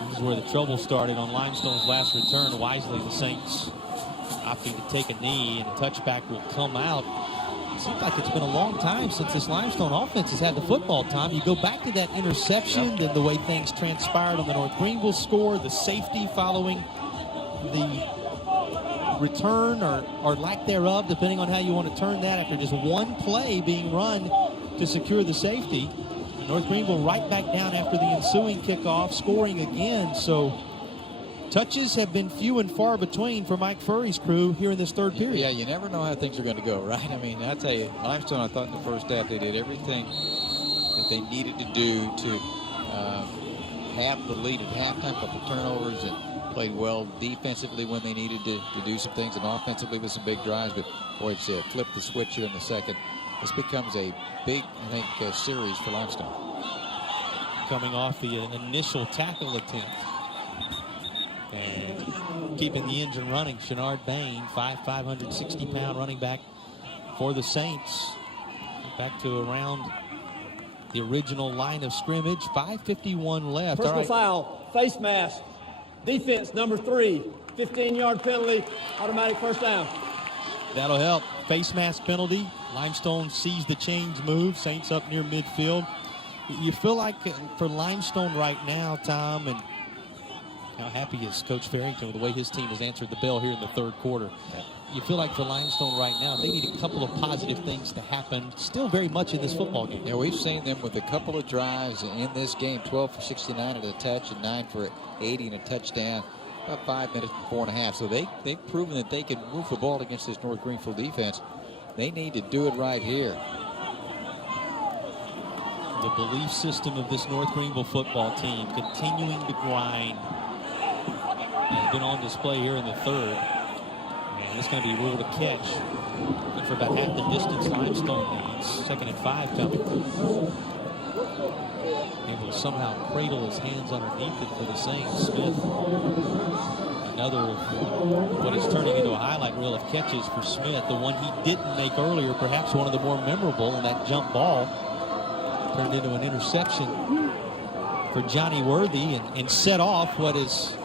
This is where the trouble started on Limestone's last return. Wisely, the Saints opting to take a knee, and a touchback will come out. It seems like it's been a long time since this Limestone offense has had the football time. You go back to that interception, then the way things transpired on the North Greenville score, the safety following the return or lack thereof, depending on how you want to turn that, after just one play being run to secure the safety. And North Greenville right back down after the ensuing kickoff, scoring again. So touches have been few and far between for Mike Furry's crew here in this third period. Yeah, you never know how things are going to go, right? I mean, I tell you, Limestone, I thought in the first half they did everything that they needed to do to have the lead at halftime, a couple turnovers, and played well defensively when they needed to do some things, and offensively with some big drives. But boy, it's flipped the switch here in the second. This becomes a big, I think, series for Limestone. Coming off the initial tackle attempt. And keeping the engine running, Shenard Bain, 560-pound running back for the Saints. Back to around the original line of scrimmage. 5:51 left. Personal foul, face mask, defense number 3, 15-yard penalty, automatic first down. That'll help. Face mask penalty. Limestone sees the chains move. Saints up near midfield. You feel like for Limestone right now, Tom, and how happy is Coach Farrington with the way his team has answered the bell here in the third quarter. You feel like for Limestone right now, they need a couple of positive things to happen still very much in this football game. Yeah, we've seen them with a couple of drives in this game, 12 for 69 at a touch and 9 for 80 and a touchdown, about 5 minutes before and a half. So they've proven that they can move the ball against this North Greenville defense. They need to do it right here. The belief system of this North Greenville football team continuing to grind has been on display here in the third. And it's going to be ruled a catch. And for about half the distance, Limestone leads. 2nd and 5 coming. Able to somehow cradle his hands underneath it for the Saints. Smith, another of what is turning into a highlight reel of catches for Smith. The one he didn't make earlier, perhaps one of the more memorable, and that jump ball turned into an interception for Johnny Worthy and set off what has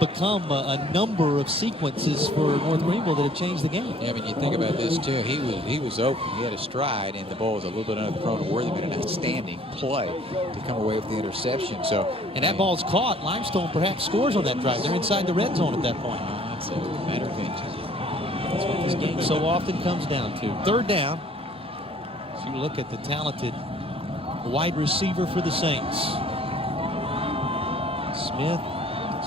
become a number of sequences for North Greenville that have changed the game. Yeah, I mean, you think about this too. He was open. He had a stride, and the ball was a little bit underthrown to Worthy, but an outstanding play to come away with the interception. So, and that ball's caught. Limestone perhaps scores on that drive. They're inside the red zone at that point. That's a matter of inches. That's what this game so often comes down to. Third down. So you look at the talented wide receiver for the Saints. Smith,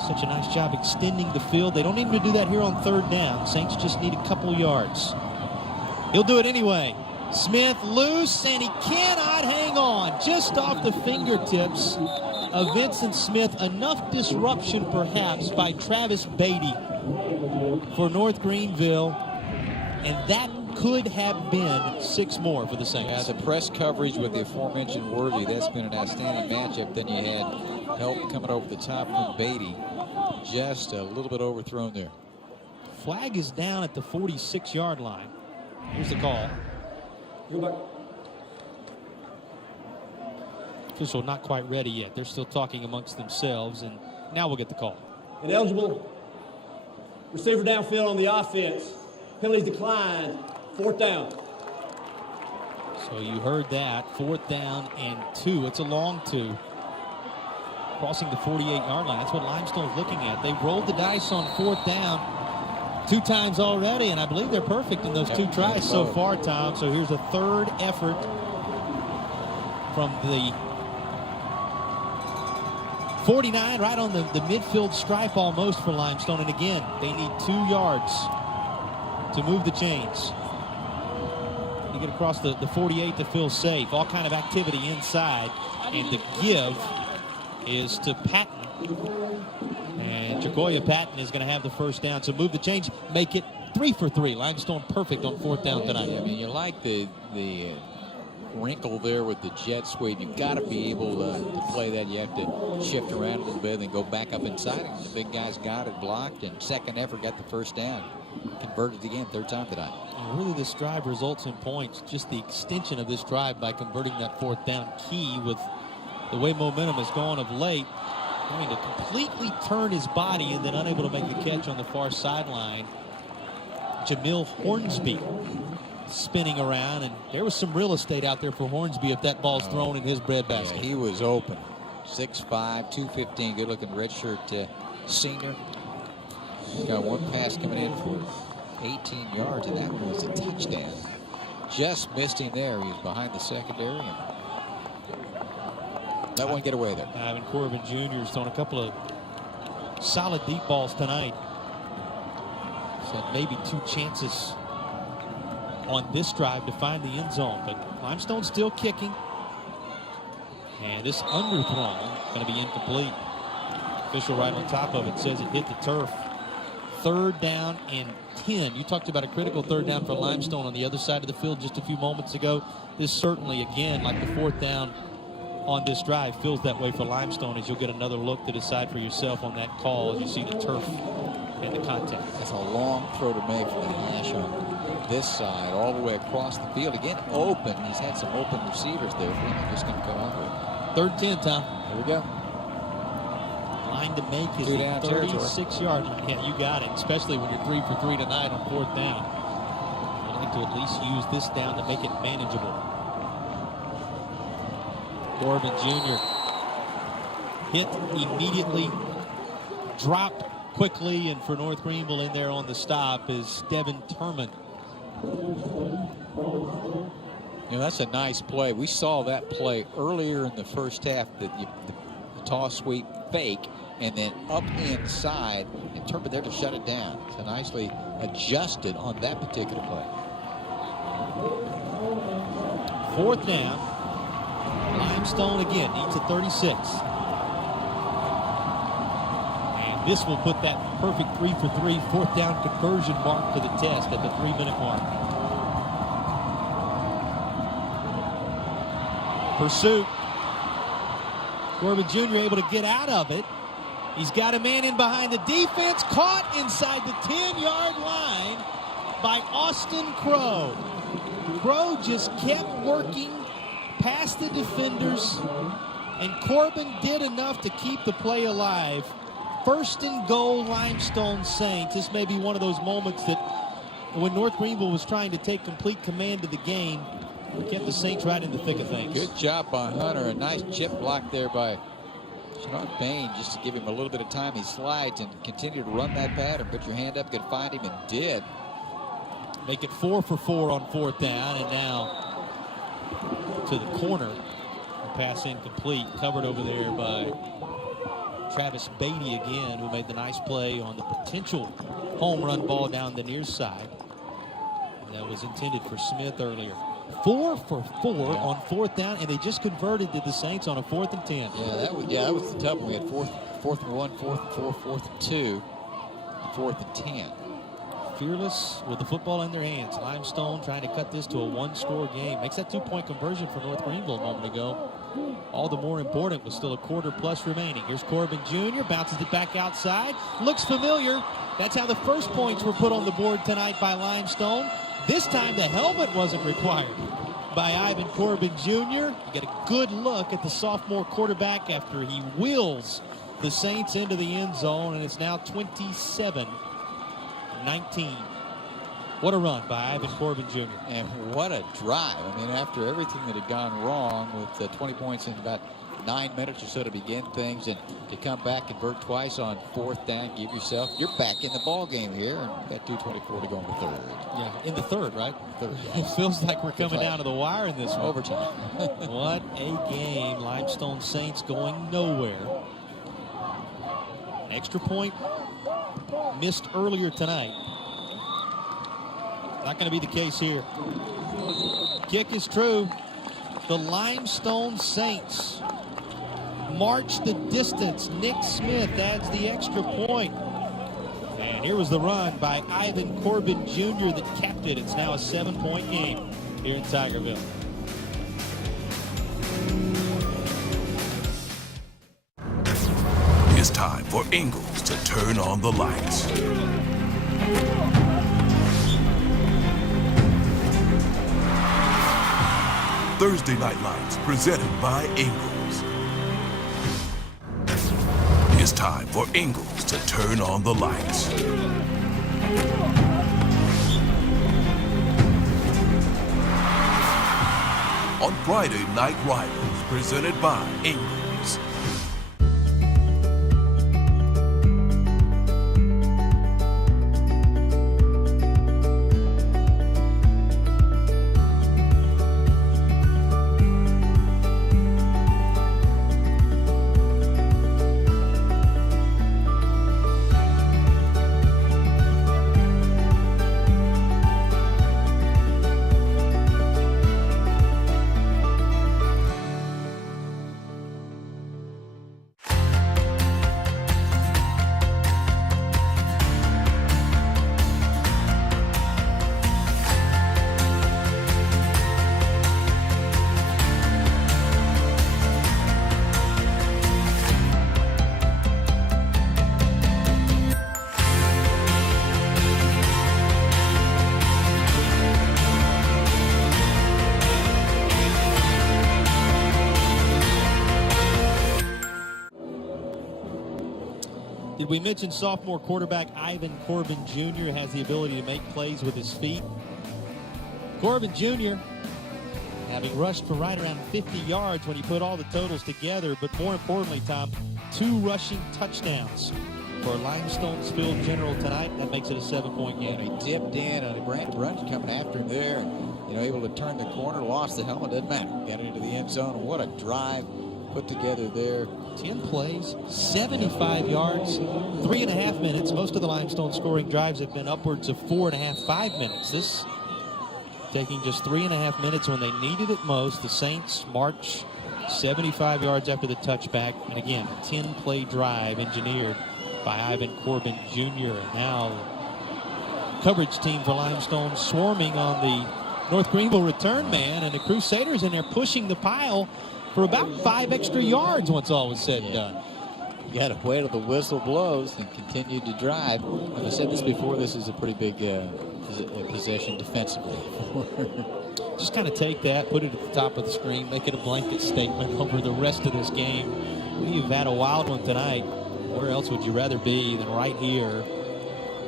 such a nice job extending the field. They don't need him to do that here on third down. Saints just need a couple yards. He'll do it anyway. Smith loose, and he cannot hang on. Just off the fingertips of Vincent Smith. Enough disruption, perhaps, by Travis Beatty for North Greenville. And that could have been 6 more for the Saints. Yeah, the press coverage with the aforementioned Worthy, that's been an outstanding matchup. Then you had help coming over the top from Beatty. Just a little bit overthrown there. Flag is down at the 46-yard line. Here's the call. Official not quite ready yet. They're still talking amongst themselves, and now we'll get the call. Ineligible receiver downfield on the offense. Penalties declined. 4th down. So you heard that. 4th down and 2. It's a long 2. Crossing the 48-yard line. That's what Limestone's looking at. They rolled the dice on 4th down 2 times already, and I believe they're perfect in those 2 tries so far, Tom. So here's a 3rd effort from the 49, right on the midfield stripe almost for Limestone. And again, they need 2 yards to move the chains. You get across the 48 to feel safe. All kind of activity inside, and the give is to Patton. And Jacoya Patton is going to have the first down. So move the chains, make it 3 for 3. Limestone perfect on 4th down tonight. I mean, you like the wrinkle there with the jet sweep. You've got to be able to play that. You have to shift around a little bit and then go back up inside. And the big guys got it blocked, and second effort got the first down. Converted again, 3rd time tonight. And really, this drive results in points. Just the extension of this drive by converting that 4th down key with the way momentum has gone of late. Having to completely turn his body and then unable to make the catch on the far sideline. Jamil Hornsby spinning around, and there was some real estate out there for Hornsby if that ball's thrown in his breadbasket. Yeah, he was open. 6'5", 215, good-looking redshirt senior. Got one pass coming in for 18 yards, and that one was a touchdown. Just missed him there. He was behind the secondary, and let one get away there. And Corbin Jr. has thrown a couple of solid deep balls tonight. He's had maybe 2 chances on this drive to find the end zone, but Limestone still kicking. And this underthrown going to be incomplete. Official right on top of it says it hit the turf. 3rd down and 10. You talked about a critical 3rd down for Limestone on the other side of the field just a few moments ago. This certainly, again, like the 4th down on this drive, feels that way for Limestone, as you'll get another look to decide for yourself on that call as you see the turf and the contact. That's a long throw to make from the hash on this side, all the way across the field. Again, open. He's had some open receivers there. They're just going to come out with it. 3rd 10, Tom. Here we go. Line to make is the 36-yard line. Yeah, you got it, especially when you're 3 for 3 tonight on 4th down. I'd like to at least use this down to make it manageable. Corbin Jr. hit immediately, dropped quickly, and for North Greenville in there on the stop is Devin Turman. You know, that's a nice play. We saw that play earlier in the first half, the toss sweep fake, and then up inside, and Turman there to shut it down. So nicely adjusted on that particular play. 4th down. Limestone again needs a 36. And this will put that perfect 3 for 3 4th down conversion mark to the test at the 3-minute mark. Pursuit. Corbin Jr. able to get out of it. He's got a man in behind the defense, caught inside the 10-yard line by Austin Crow. Crow just kept working past the defenders, and Corbin did enough to keep the play alive. 1st and goal, Limestone Saints. This may be one of those moments that when North Greenville was trying to take complete command of the game, kept the Saints right in the thick of things. Good job by Hunter. A nice chip block there by Shenard Bain, just to give him a little bit of time, he slides and continue to run that pattern. Put your hand up, could find him, and did. Make it 4 for 4 on 4th down, and now to the corner. Pass incomplete, covered over there by Travis Beatty again, who made the nice play on the potential home run ball down the near side. That was intended for Smith earlier. 4 for 4 on 4th down, and they just converted to the Saints on a 4th and 10. That was the tough one. We had 4th and 1, 4th and 4, 4th and 2, 4th and 10. Fearless with the football in their hands. Limestone trying to cut this to a 1-score game. Makes that 2-point conversion for North Greenville a moment ago. All the more important with still a quarter plus remaining. Here's Corbin Jr. Bounces it back outside. Looks familiar. That's how the first points were put on the board tonight by Limestone. This time the helmet wasn't required by Ivan Corbin Jr. You get a good look at the sophomore quarterback after he wheels the Saints into the end zone, and it's now 27-19. What a run by Ivan Corbin Jr. And what a drive. I mean, after everything that had gone wrong with 20 points in about 9 minutes or so to begin things, and to come back, convert twice on 4th down, you're back in the ball game here, and got 2:24 to go in the third. Yeah, in the third, right? Third. It feels like we're coming down to the wire in this one. Overtime. What a game. Limestone Saints going nowhere. Extra point missed earlier tonight. Not going to be the case here. Kick is true. The Limestone Saints march the distance. Nick Smith adds the extra point. And here was the run by Ivan Corbin Jr. that capped it. It's now a 7-point game here in Tigerville. It's time for Ingles to turn on the lights. Thursday Night Lights, presented by Ingles. It's time for Ingles to turn on the lights. On Friday Night Rivals, presented by Ingles. Did we mention sophomore quarterback Ivan Corbin Jr. has the ability to make plays with his feet? Corbin Jr. having rushed for right around 50 yards when he put all the totals together, but more importantly, Tom, 2 rushing touchdowns for Limestone-Field General tonight. That makes it a 7-point game. He dipped in, and Brandon Brunch coming after him there, and able to turn the corner, lost the helmet, doesn't matter. Got it into the end zone. What a drive put together there. 10 plays, 75 yards, 3.5 minutes. Most of the Limestone scoring drives have been upwards of 4.5, 5 minutes. This taking just 3.5 minutes when they needed it most. The Saints march 75 yards after the touchback. And again, 10-play drive engineered by Ivan Corbin Jr. Now, coverage team for Limestone swarming on the North Greenville return man, and the Crusaders in there pushing the pile for about 5 extra yards once all was said and done. You got to wait till the whistle blows and continue to drive. As I said this before, this is a pretty big possession defensively. Just kind of take that, put it at the top of the screen, make it a blanket statement over the rest of this game. You've had a wild one tonight. Where else would you rather be than right here,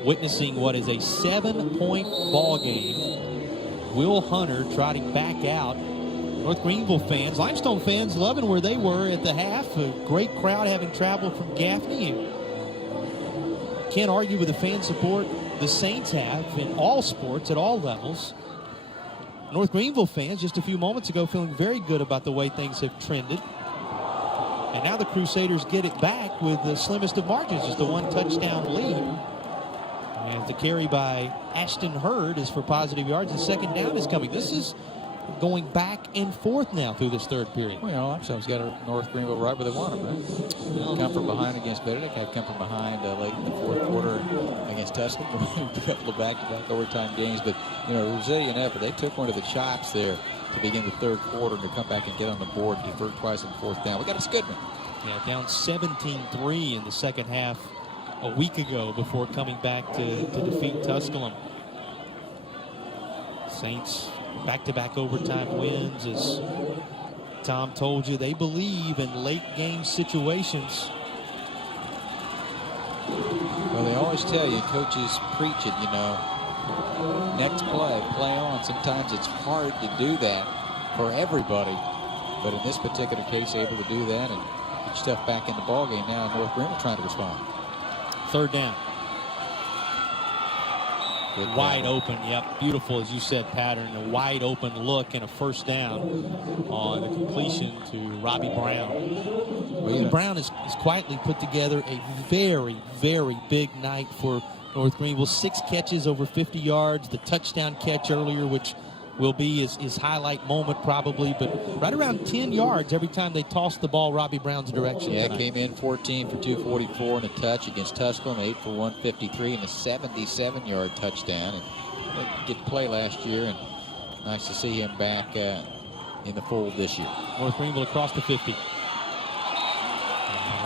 witnessing what is a 7-point ball game? Will Hunter trotting back out. North Greenville fans, Limestone fans loving where they were at the half. A great crowd having traveled from Gaffney. And can't argue with the fan support the Saints have in all sports at all levels. North Greenville fans just a few moments ago feeling very good about the way things have trended. And now the Crusaders get it back with the slimmest of margins, just a 1 touchdown lead. And the carry by Ashton Hurd is for positive yards. The second down is coming. This is going back and forth now through this third period. Well, Limstone's got a North Greenville right where they want them. Right? Come from behind against Benedict. I've come from behind late in the fourth quarter against Tuscaloosa. A couple of back-to-back overtime games. But, you know, resilient effort. They took one of the chops there to begin the third quarter and to come back and get on the board and defer twice on fourth down. We got a Skidman. Yeah, down 17-3 in the second half a week ago before coming back to defeat Tusculum. Saints back-to-back overtime wins. As Tom told you, they believe in late game situations. Well, they always tell you, coaches preach it, you know, next play, play on. Sometimes it's hard to do that for everybody, but in this particular case, able to do that and get stuff back in the ballgame. Now North Greenville trying to respond. Third down. Good wide pattern. open, yep, beautiful, as you said, pattern. A wide open look and a first down on the completion to Robbie Brown. Robbie Brown has quietly put together a very, very big night for North Greenville. 6 catches over 50 yards. The touchdown catch earlier, which will be his highlight moment probably, but right around 10 yards every time they toss the ball Robbie Brown's direction. Yeah, tonight. came in 14 for 244 and a touch against Tusculum, 8 for 153 and a 77-yard touchdown. And he did play last year, and nice to see him back in the fold this year. North Greenville across the 50. And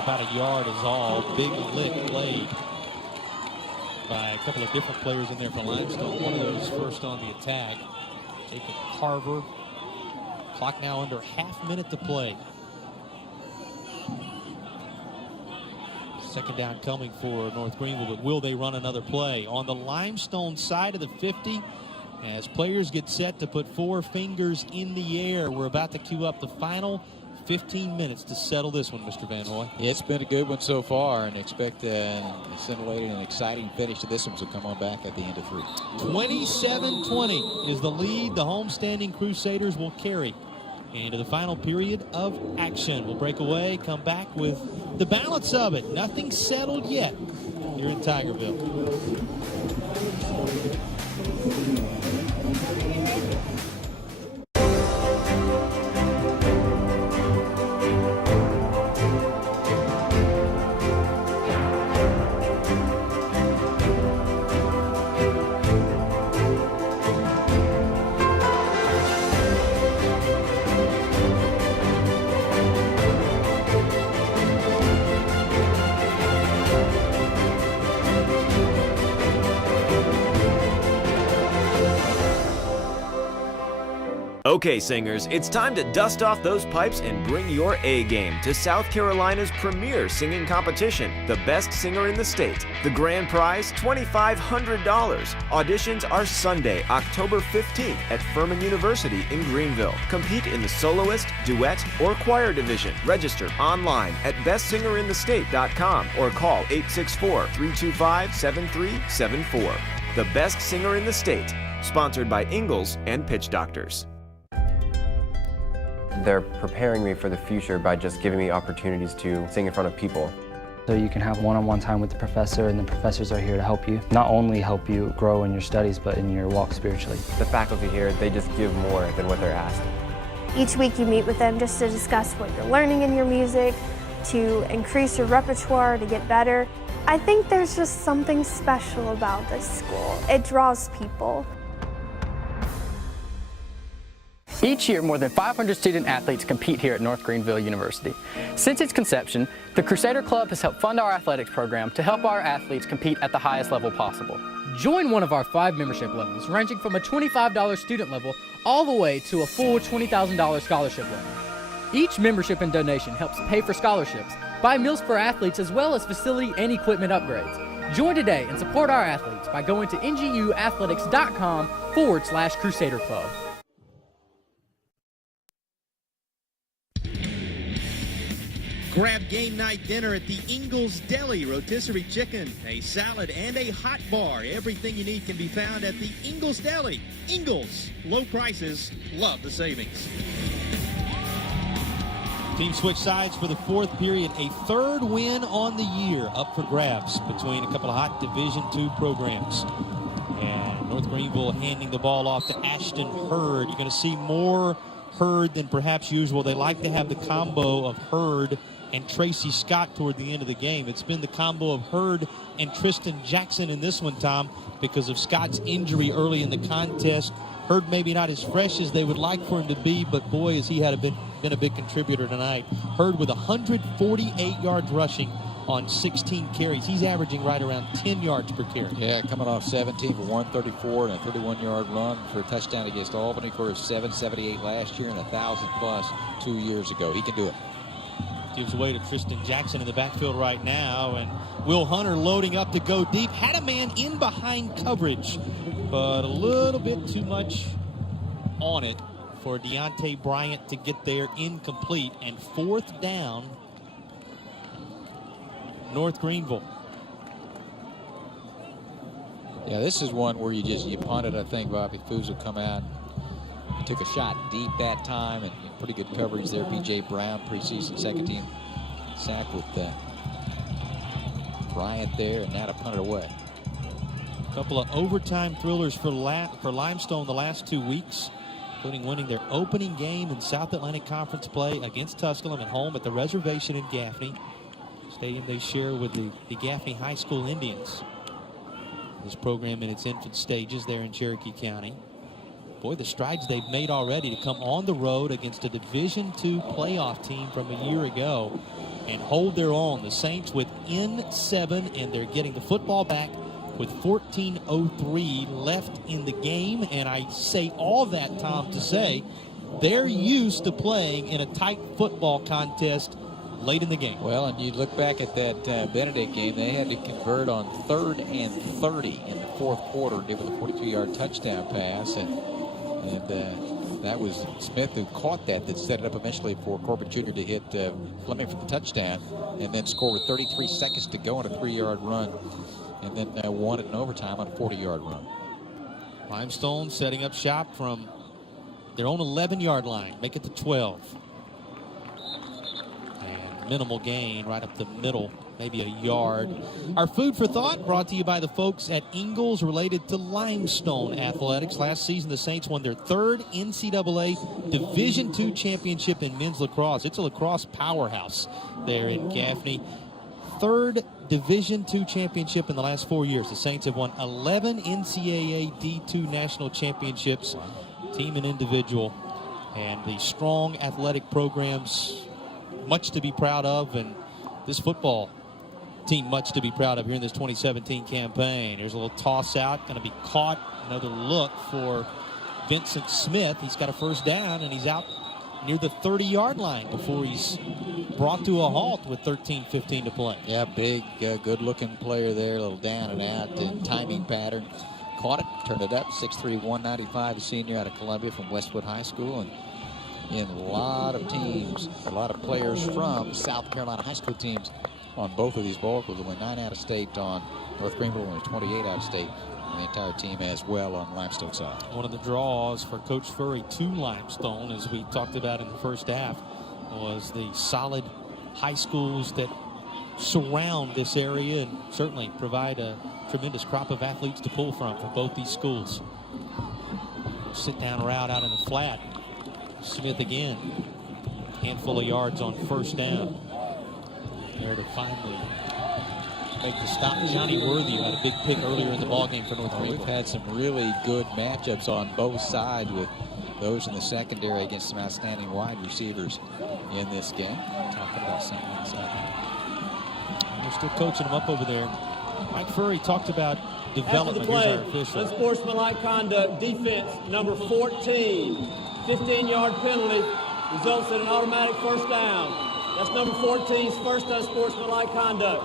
about a yard is all. Big lick played by a couple of different players in there for Limestone. One of those first on the attack. Jacob Carver. Clock now under half minute to play. Second down coming for North Greenville, but will they run another play? On the Limestone side of the 50, as players get set to put 4 fingers in the air, we're about to cue up the final 15 minutes to settle this one, Mr. Van Hoy. Yeah, it's been a good one so far, and expect an scintillating and exciting finish to this one, so come on back at the end of 3. 27-20 is the lead the homestanding Crusaders will carry into the final period of action. We'll break away, come back with the balance of it. Nothing settled yet here in Tigerville. Okay, singers, it's time to dust off those pipes and bring your A game to South Carolina's premier singing competition, the Best Singer in the State. The grand prize, $2,500. Auditions are Sunday, October 15th at Furman University in Greenville. Compete in the soloist, duet, or choir division. Register online at bestsingerinthestate.com or call 864-325-7374. The Best Singer in the State, sponsored by Ingalls and Pitch Doctors. They're preparing me for the future by just giving me opportunities to sing in front of people. So you can have one-on-one time with the professor, and the professors are here to help you. Not only help you grow in your studies, but in your walk spiritually. The faculty here, they just give more than what they're asked. Each week you meet with them just to discuss what you're learning in your music, to increase your repertoire, to get better. I think there's just something special about this school. It draws people. Each year, more than 500 student athletes compete here at North Greenville University. Since its conception, the Crusader Club has helped fund our athletics program to help our athletes compete at the highest level possible. Join one of our 5 membership levels, ranging from a $25 student level all the way to a full $20,000 scholarship level. Each membership and donation helps pay for scholarships, buy meals for athletes, as well as facility and equipment upgrades. Join today and support our athletes by going to nguathletics.com/Crusader Club. Grab game night dinner at the Ingalls Deli. Rotisserie chicken, a salad, and a hot bar. Everything you need can be found at the Ingalls Deli. Ingalls, low prices, love the savings. Team switch sides for the fourth period. A third win on the year up for grabs between a couple of hot Division II programs. And North Greenville handing the ball off to Ashton Hurd. You're going to see more Hurd than perhaps usual. They like to have the combo of Hurd and Tracy Scott toward the end of the game. It's been the combo of Hurd and Kristen Jackson in this one, Tom, because of Scott's injury early in the contest. Hurd maybe not as fresh as they would like for him to be, but boy, has he been a big contributor tonight. Hurd with 148 yards rushing on 16 carries. He's averaging right around 10 yards per carry. Yeah, coming off 17 for 134 and a 31-yard run for a touchdown against Albany for his 778 last year and 1,000-plus 2 years ago. He can do it. Gives away to Kristen Jackson in the backfield right now, and Will Hunter loading up to go deep. Had a man in behind coverage, but a little bit too much on it for Deontay Bryant to get there, incomplete. And fourth down, North Greenville. Yeah, this is one where you punted. I think Bobby Foos will come out. He took a shot deep that time, and pretty good coverage there. P.J. Brown, preseason second-team sack with Bryant there, and now to punt it away. A couple of overtime thrillers for Limestone the last 2 weeks, including winning their opening game in South Atlantic Conference play against Tusculum at home at the reservation in Gaffney. Stadium they share with the Gaffney High School Indians. This program in its infant stages there in Cherokee County. Boy, the strides they've made already to come on the road against a Division II playoff team from a year ago and hold their own. The Saints within 7, and they're getting the football back with 14:03 left in the game. And I say all that, Tom, to say they're used to playing in a tight football contest late in the game. Well, and you look back at that Benedict game, they had to convert on 3rd and 30 in the fourth quarter with a 42-yard touchdown pass. And that was Smith who caught that set it up eventually for Corbin Jr. to hit Fleming for the touchdown, and then score with 33 seconds to go on a 3-yard run, and then won it in overtime on a 40-yard run. Limestone setting up shop from their own 11-yard line, make it to 12. And minimal gain right up the middle, maybe a yard. Our food for thought brought to you by the folks at Ingalls related to Limestone Athletics. Last season, the Saints won their 3rd NCAA Division II championship in men's lacrosse. It's a lacrosse powerhouse there in Gaffney. 3rd Division II championship in the last 4 years. The Saints have won 11 NCAA D2 national championships, team and individual. And the strong athletic programs, much to be proud of, and this football team much to be proud of here in this 2017 campaign. Here's a little toss out, going to be caught. Another look for Vincent Smith. He's got a first down, and he's out near the 30-yard line before he's brought to a halt with 13:15 to play. Yeah, big, good-looking player there. A little down and out and timing pattern. Caught it, turned it up. 6'3", 195, a senior out of Columbia from Westwood High School. And in a lot of teams, a lot of players from South Carolina high school teams on both of these ball clubs. Only 9 out of state on North Greenville, only 28 out of state on the entire team as well on Limestone side. One of the draws for Coach Furry to Limestone, as we talked about in the first half, was the solid high schools that surround this area and certainly provide a tremendous crop of athletes to pull from for both these schools. Sit down route out in the flat. Smith again, handful of yards on first down. There to finally make the stop. Johnny Worthy had a big pick earlier in the ballgame for North Greenville. We've had some really good matchups on both sides with those in the secondary against some outstanding wide receivers in this game. Talking about something inside. They're still coaching them up over there. Mike Furry talked about development. After the Here's our official. unsportsmanlike conduct, defense number 14. 15-yard penalty results in an automatic first down. That's number 14's first unsportsmanlike conduct.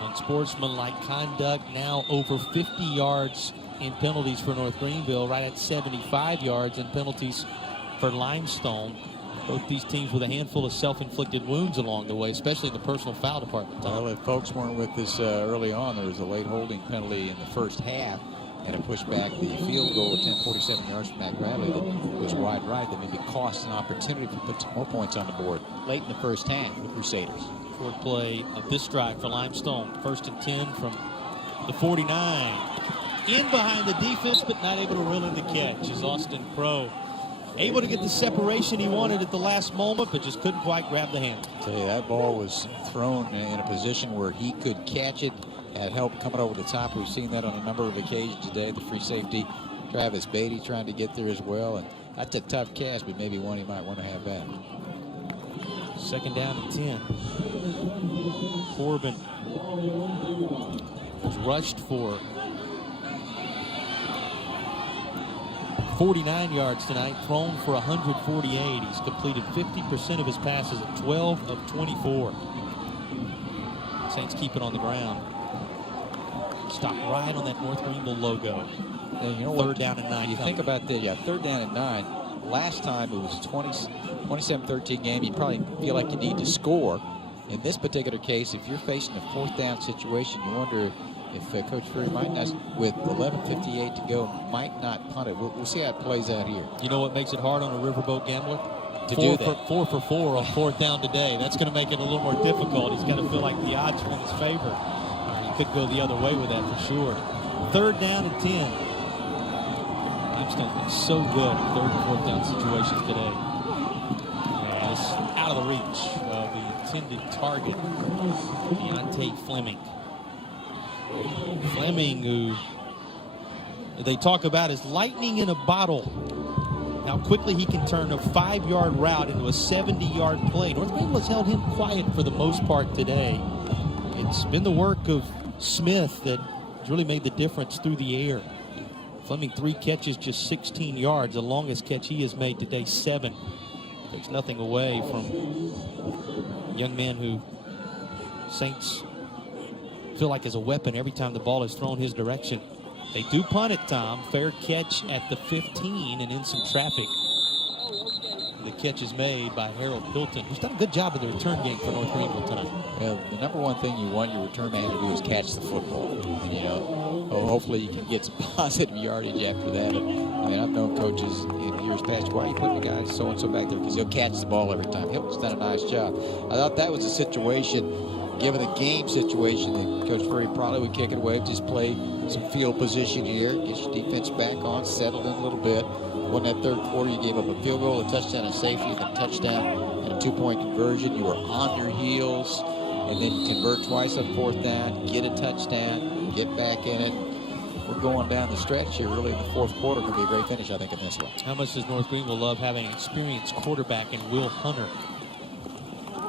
Unsportsmanlike conduct, now over 50 yards in penalties for North Greenville, right at 75 yards in penalties for Limestone. Both these teams with a handful of self-inflicted wounds along the way, especially in the personal foul department. Well, if folks weren't with us early on, there was a late holding penalty in the first half and a push back the field goal at 47 yards from Mac Bradley that was wide right that maybe cost an opportunity to put some more points on the board late in the first half for the Crusaders. Short play of this drive for Limestone. 1st and 10 from the 49. In behind the defense, but not able to reel in the catch is Austin Crow. Able to get the separation he wanted at the last moment, but just couldn't quite grab the hand. I tell you, that ball was thrown in a position where he could catch it, had help coming over the top. We've seen that on a number of occasions today. The free safety, Travis Beatty, trying to get there as well. And that's a tough catch, but maybe one he might want to have back. 2nd down and 10. Corbin was rushed for 49 yards tonight, thrown for 148. He's completed 50% of his passes at 12 of 24. Saints keep it on the ground. Stop right on that North Greenville logo. And you know 3rd down and 9. You think about that, 3rd down and 9. Last time it was a 27-13 game. You probably feel like you need to score. In this particular case, if you're facing a 4th down situation, you wonder if Coach Ferry might not, with 11:58 to go, might not punt it. We'll see how it plays out here. You know what makes it hard on a riverboat gambler? To do that. 4 for 4 on 4th down today. That's going to make it a little more difficult. He's got to feel like the odds are in his favor. He could go the other way with that for sure. 3rd down and 10. Limestone been so good in 3rd and 4th down situations today. It's out of the reach of the intended target, Deontay Fleming. Fleming, who they talk about as lightning in a bottle. How quickly he can turn a 5-yard route into a 70-yard play. North Greenville has held him quiet for the most part today. It's been the work of Smith that has really made the difference through the air. Fleming 3 catches, just 16 yards. The longest catch he has made today, 7. Takes nothing away from a young man who Saints feel like is a weapon every time the ball is thrown his direction. They do punt it, Tom. Fair catch at the 15 and in some traffic. The catch is made by Harold Hilton, who's done a good job of the return game for North Greenville tonight. Well, the number one thing you want your return man to do is catch the football. And, hopefully you can get some positive yardage after that. I've known coaches in years past, why are you putting a guy so-and-so back there? Because he'll catch the ball every time. Hilton's done a nice job. I thought that was a situation, given the game situation, that Coach Ferry probably would kick it away, just play some field position here, get your defense back on, settle in a little bit. When that 3rd quarter, you gave up a field goal, a touchdown, and safety, and a touchdown, and a 2-point conversion. You were on your heels, and then you convert twice on 4th down, get a touchdown, get back in it. We're going down the stretch here, really, in the 4th quarter. Could be a great finish, I think, in this one. How much does North Greenville love having an experienced quarterback in Will Hunter,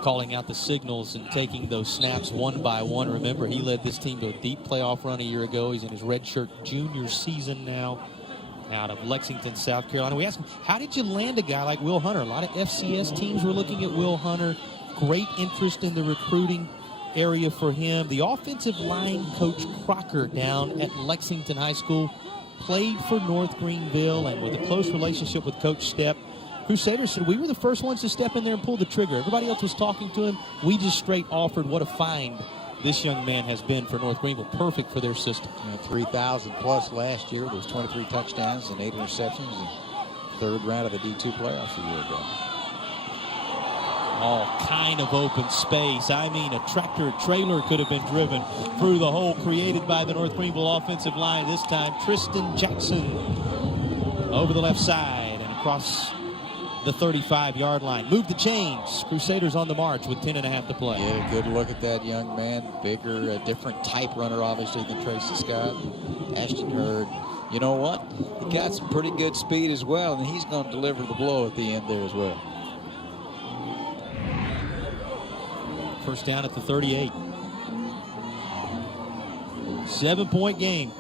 calling out the signals and taking those snaps one by one? Remember, he led this team to a deep playoff run a year ago. He's in his redshirt junior season now, out of Lexington, South Carolina. We asked him, how did you land a guy like Will Hunter? A lot of FCS teams were looking at Will Hunter. Great interest in the recruiting area for him. The offensive line coach Crocker down at Lexington High School played for North Greenville, and with a close relationship with Coach Stepp, Crusaders said we were the first ones to step in there and pull the trigger. Everybody else was talking to him. We just straight offered. What a find this young man has been for North Greenville. Perfect for their system. 3,000 plus last year. There was 23 touchdowns and 8 interceptions. And 3rd round of the D2 playoffs a year ago. All kind of open space. I mean, a tractor trailer could have been driven through the hole created by the North Greenville offensive line. This time, Kristen Jackson over the left side and across the 35-yard line. Move the chains. Crusaders on the march with 10.5 to play. Yeah, good look at that young man. Bigger, a different type runner, obviously, than Tracy Scott. Ashton Hurd. You know what? He got some pretty good speed as well, and he's going to deliver the blow at the end there as well. 1st down at the 38. 7-point game.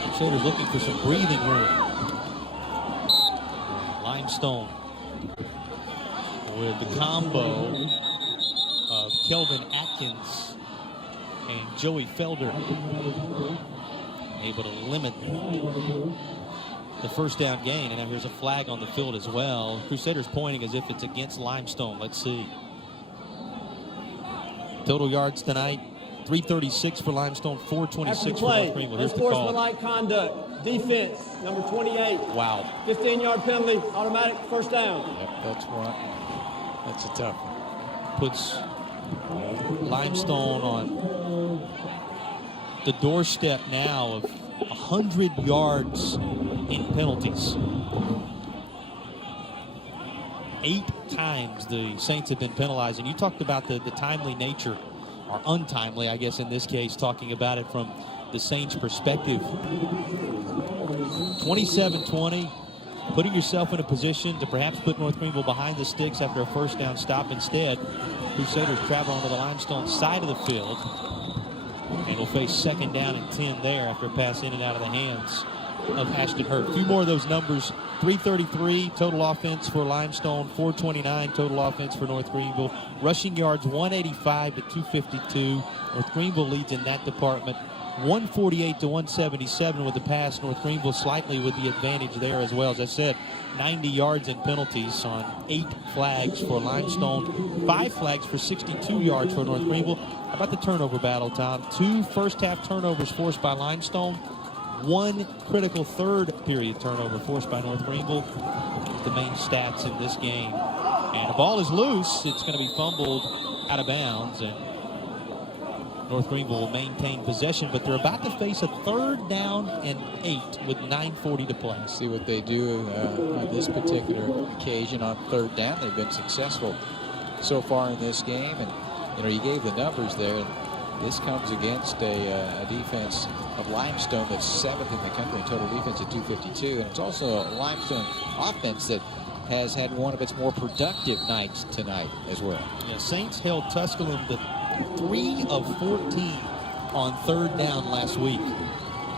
Crusaders looking for some breathing room. Limestone with the combo of Kelvin Atkins and Joey Felder, able to limit the first down gain. And now here's a flag on the field as well. Crusaders pointing as if it's against Limestone. Let's see. Total yards tonight, 336 for Limestone, 426 for North Greenville. Here's the call. Unsportsmanlike conduct, defense, number 28. Wow. 15-yard penalty, automatic first down. Yep, that's one. That's a tough one. Puts Limestone on the doorstep now of 100 yards in penalties. 8 times the Saints have been penalized. And you talked about the timely nature, or untimely, I guess, in this case, talking about it from the Saints' perspective. 27-20, putting yourself in a position to perhaps put North Greenville behind the sticks after a first down stop. Instead, Crusaders travel onto the Limestone side of the field and will face second down and 10 there after a pass in and out of the hands of Ashton Hurt. A few more of those numbers. 333 total offense for Limestone, 429 total offense for North Greenville. Rushing yards 185 to 252. North Greenville leads in that department, 148 to 177 with the pass. North Greenville slightly with the advantage there as well. As I said, 90 yards in penalties on 8 flags for Limestone, 5 flags for 62 yards for North Greenville. How about the turnover battle, Tom? 2 first-half turnovers forced by Limestone, 1 critical third-period turnover forced by North Greenville. The main stats in this game. And the ball is loose. It's going to be fumbled out of bounds, and North Greenville will maintain possession, but they're about to face a 3rd down and 8 with 9:40 to play. See what they do on this particular occasion on 3rd down. They've been successful so far in this game, and you gave the numbers there. This comes against a defense of Limestone that's 7th in the country in total defense at 252, and it's also a Limestone offense that has had one of its more productive nights tonight as well. Yeah, Saints held Tusculum to 3 of 14 on 3rd down last week.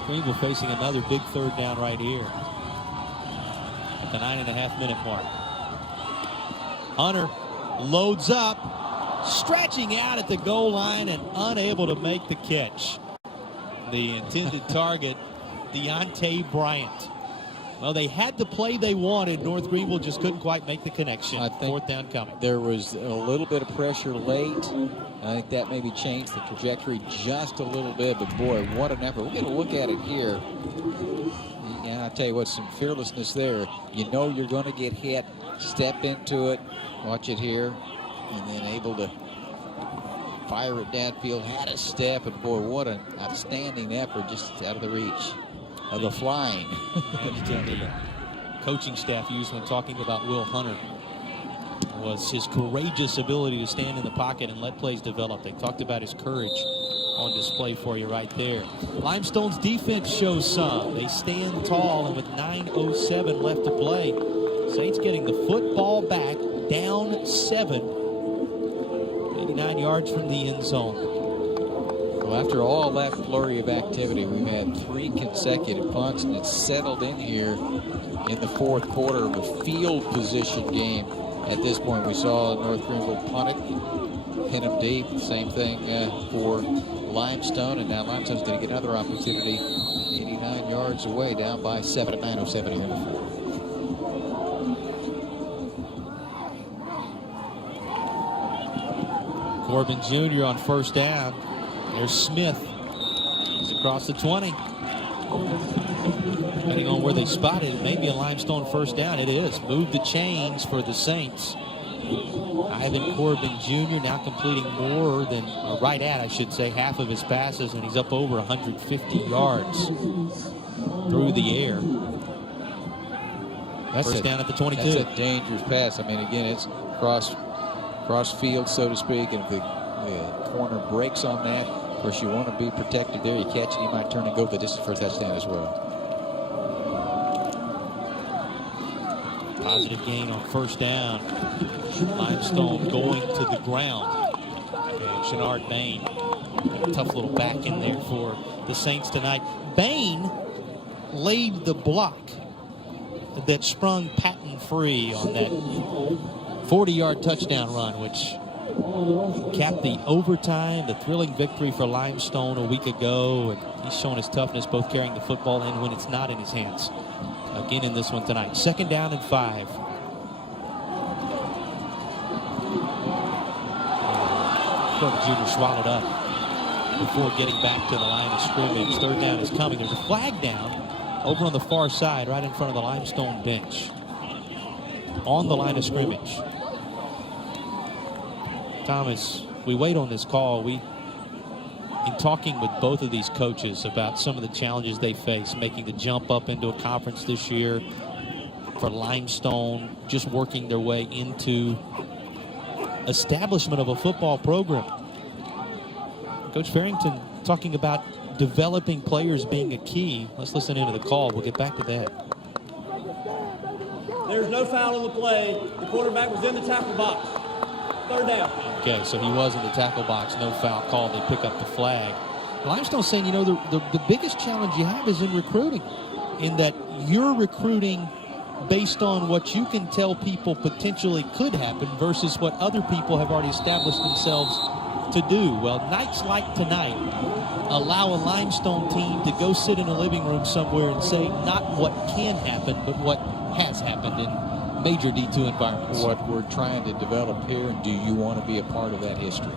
Greenville facing another big 3rd down right here at the 9.5-minute mark. Hunter loads up, stretching out at the goal line and unable to make the catch. The intended target, Deontay Bryant. Well, they had the play they wanted. North Greenville just couldn't quite make the connection. I think 4th down coming. There was a little bit of pressure late. I think that maybe changed the trajectory just a little bit. But, boy, what an effort. We're going to look at it here. Yeah, I'll tell you what, some fearlessness there. You know you're going to get hit. Step into it. Watch it here. And then able to fire it downfield. Had a step. And, boy, what an outstanding effort just out of the reach of the flying. The coaching staff used when talking about Will Hunter was his courageous ability to stand in the pocket and let plays develop. They talked about his courage on display for you right there. Limestone's defense shows some. They stand tall, and with 9:07 left to play, Saints getting the football back, down 7, 89 yards from the end zone. Well, after all that flurry of activity, we've had 3 consecutive punts, and it's settled in here in the 4th quarter of a field position game. At this point, we saw North Greenville punt it, pin them deep. Same thing for Limestone, and now Limestone's going to get another opportunity. 89 yards away, down by 7 at 9:07 in the 4th. Corbin Jr. on 1st down. There's Smith. He's across the 20. Depending on where they spotted it, maybe a Limestone 1st down. It is. Move the chains for the Saints. Ivan Corbin Jr. now completing more than, right at, I should say, half of his passes, and he's up over 150 yards through the air. First down at the 22. That's a dangerous pass. I mean, again, it's cross field, so to speak, and if the corner breaks on that, of course, you want to be protected there. You catch it, you might turn and go the distance for a touchdown as well. Positive gain on 1st down. Limestone going to the ground. And Shenard Bain, a tough little back in there for the Saints tonight. Bain laid the block that sprung patent free on that 40-yard touchdown run, which capped the overtime, the thrilling victory for Limestone a week ago. And he's shown his toughness both carrying the football and when it's not in his hands. again in this one tonight. 2nd down and 5. Corbin Jr. swallowed up before getting back to the line of scrimmage. 3rd down is coming. There's a flag down over on the far side, right in front of the Limestone bench. On the line of scrimmage. Thomas, we wait on this call. In talking with both of these coaches about some of the challenges they face, making the jump up into a conference this year for Limestone, just working their way into establishment of a football program. Coach Farrington talking about developing players being a key. Let's listen into the call. We'll get back to that. There's no foul on the play. The quarterback was in the tackle box. 3rd down. Okay, so he was in the tackle box. No foul called. They pick up the flag. Limestone's saying, you know, the biggest challenge you have is in recruiting, in that you're recruiting based on what you can tell people potentially could happen versus what other people have already established themselves to do. Well, nights like tonight allow a Limestone team to go sit in a living room somewhere and say not what can happen, but what has happened in major D2 environments. What we're trying to develop here, and do you want to be a part of that history?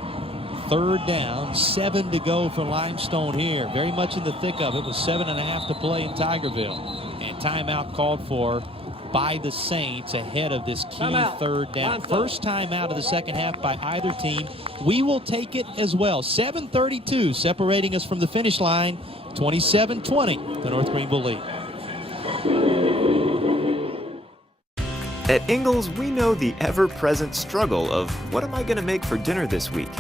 3rd down, 7 to go for Limestone here. Very much in the thick of it with 7.5 to play in Tigerville. And timeout called for by the Saints ahead of this key 3rd down. First time out of the second half by either team. We will take it as well. 7:32 separating us from the finish line. 27-20, the North Greenville lead. At Ingalls, we know the ever-present struggle of what am I going to make for dinner this week?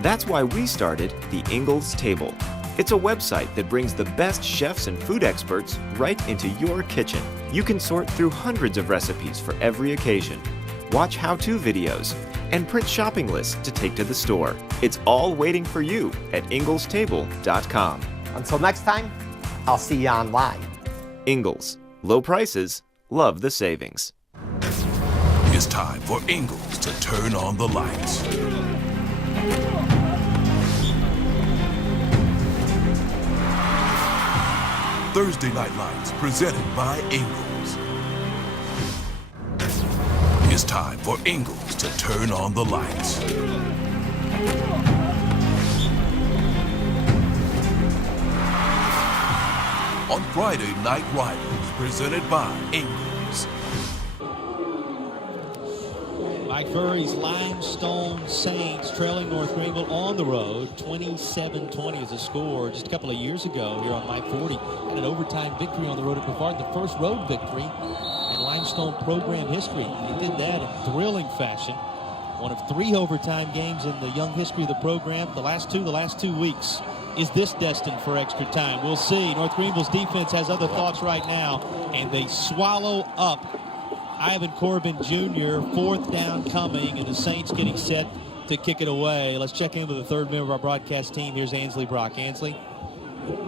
That's why we started the Ingalls Table. It's a website that brings the best chefs and food experts right into your kitchen. You can sort through hundreds of recipes for every occasion, watch how-to videos, and print shopping lists to take to the store. It's all waiting for you at inglestable.com. Until next time, I'll see you online. Ingalls. Low prices, love the savings. It's time for Ingalls to turn on the lights. Thursday Night Lights, presented by Ingalls. It's time for Ingalls to turn on the lights. On Friday Night Rivals, presented by Ingalls. Mike Furry's Limestone Saints trailing North Greenville on the road. 27-20 is the score. Just a couple of years ago here on I-40, had an overtime victory on the road at Brevard, the first road victory in Limestone program history. They did that in thrilling fashion. One of 3 overtime games in the young history of the program. The last two weeks. Is this destined for extra time? We'll see. North Greenville's defense has other thoughts right now, and they swallow up Ivan Corbin Jr., 4th down coming, and the Saints getting set to kick it away. Let's check in with the 3rd member of our broadcast team. Here's Ansley Brock. Ansley?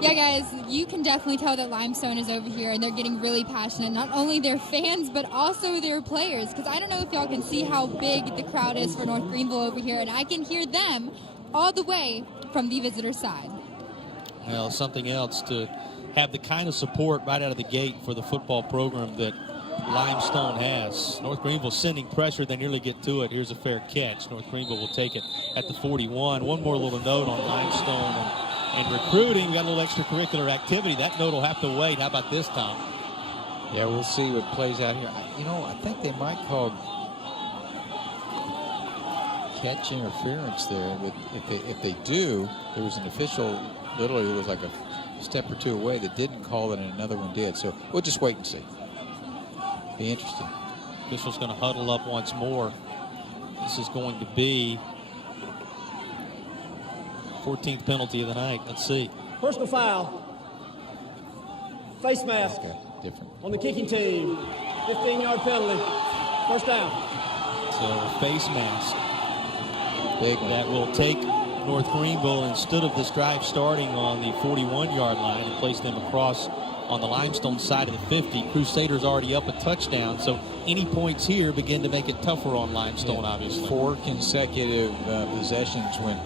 Yeah, guys, you can definitely tell that Limestone is over here, and they're getting really passionate. Not only their fans, but also their players, because I don't know if y'all can see how big the crowd is for North Greenville over here, and I can hear them all the way from the visitor side. Well, something else to have the kind of support right out of the gate for the football program that Limestone has. North Greenville sending pressure. They nearly get to it. Here's a fair catch. North Greenville will take it at the 41. One more little note on Limestone and recruiting. We got a little extracurricular activity. That note will have to wait. How about this, Tom? Yeah, we'll see what plays out here. You know, I think they might call catch interference there. But if they do, there was an official literally it was like a step or two away that didn't call it, and another one did. So we'll just wait and see. Be interesting. Official's going to huddle up once more. This is going to be 14th penalty of the night. Let's see. Personal foul. Face mask. Okay, different. On the kicking team. 15-yard penalty. 1st down. So face mask. Big one. That will take North Greenville, instead of this drive starting on the 41-yard line, and place them across on the Limestone side of the 50. Crusaders already up a touchdown, so any points here begin to make it tougher on Limestone, obviously. 4 consecutive possessions when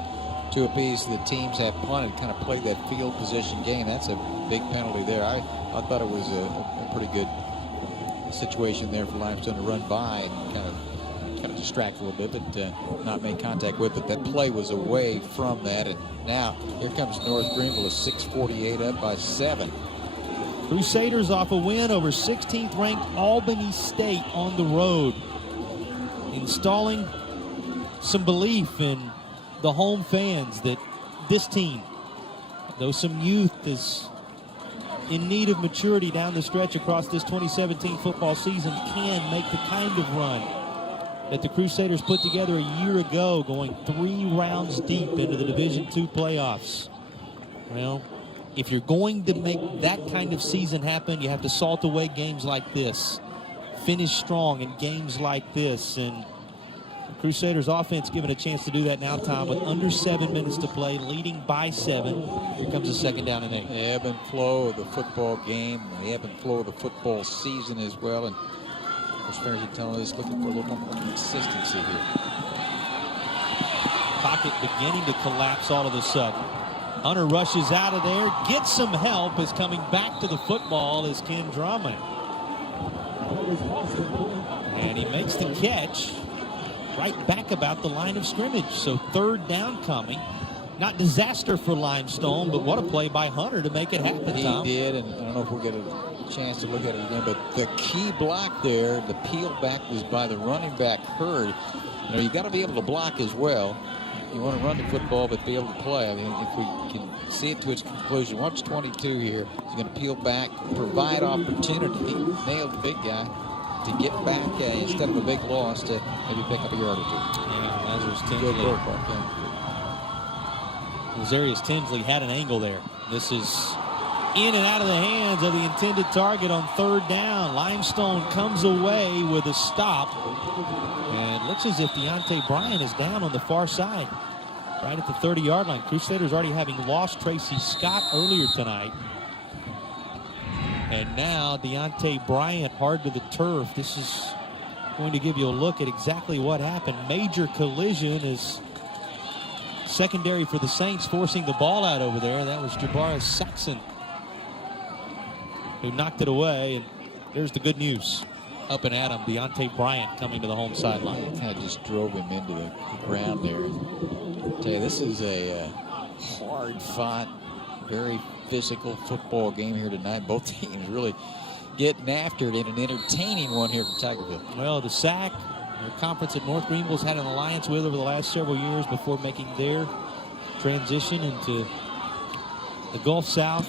2 apiece the teams have punted, kind of played that field position game. That's a big penalty there. I thought it was a pretty good situation there for Limestone to run by and kind of distract a little bit, but not make contact with it. That play was away from that, and now here comes North Greenville, a 6:48 up by 7. Crusaders off a win over 16th ranked Albany State on the road, installing some belief in the home fans that this team, though some youth is in need of maturity down the stretch across this 2017 football season, can make the kind of run that the Crusaders put together a year ago, going 3 rounds deep into the Division II playoffs. Well, if you're going to make that kind of season happen, you have to salt away games like this, finish strong in games like this, and the Crusaders offense given a chance to do that now, Tom, with under 7 minutes to play, leading by 7. Here comes a 2nd down and 8. The ebb and flow of the football game, the ebb and flow of the football season as well, and as far as you're telling us, looking for a little more consistency here. Pocket beginning to collapse all of a sudden. Hunter rushes out of there, gets some help, is coming back to the football is Ken Drummond. And he makes the catch right back about the line of scrimmage. So 3rd down coming. Not disaster for Limestone, but what a play by Hunter to make it happen, Tom. He did, and I don't know if we'll get a chance to look at it again, but the key block there, the peel back was by the running back Hurd. You know, you got to be able to block as well. You want to run the football, but be able to play. I mean, if we can see it to its conclusion, watch 22 here. He's going to peel back, provide opportunity. He nailed the big guy to get back instead of a big loss to maybe pick up a yard or 2. Yeah, Lazarus Tinsley. Good work, Lazarius Tinsley had an angle there. This is in and out of the hands of the intended target on 3rd down. Limestone comes away with a stop. And it looks as if Deontay Bryant is down on the far side, right at the 30-yard line. Crusaders already having lost Tracy Scott earlier tonight. And now Deontay Bryant hard to the turf. This is going to give you a look at exactly what happened. Major collision is secondary for the Saints, forcing the ball out over there. That was Jabari Saxon who knocked it away. And here's the good news. Up and at him, Deontay Bryant coming to the home sideline. Kind of just drove him into the ground there. I tell you, this is a hard-fought, very physical football game here tonight. Both teams really getting after it in an entertaining one here from Tigerville. Well, the SAC, their conference at North Greenville's had an alliance with over the last several years before making their transition into the Gulf South,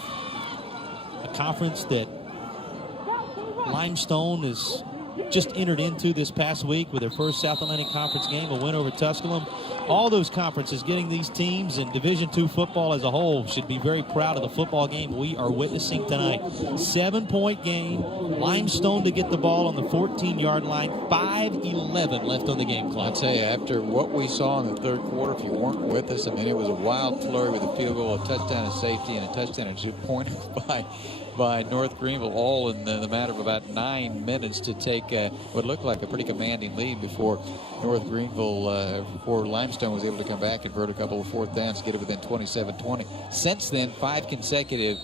a conference that Limestone is just entered into this past week with their first South Atlantic Conference game, a win over Tusculum. All those conferences getting these teams, and Division II football as a whole should be very proud of the football game we are witnessing tonight. 7-point game. Limestone to get the ball on the 14-yard line. 5:11 left on the game clock. I'll tell you, after what we saw in the 3rd quarter, if you weren't with us, I mean, it was a wild flurry with a field goal, a touchdown, and safety, and a touchdown and 2 points by North Greenville, all in the matter of about 9 minutes to take what looked like a pretty commanding lead before North Greenville, before Limestone was able to come back and convert a couple of 4th downs to get it within 27-20. Since then, 5 consecutive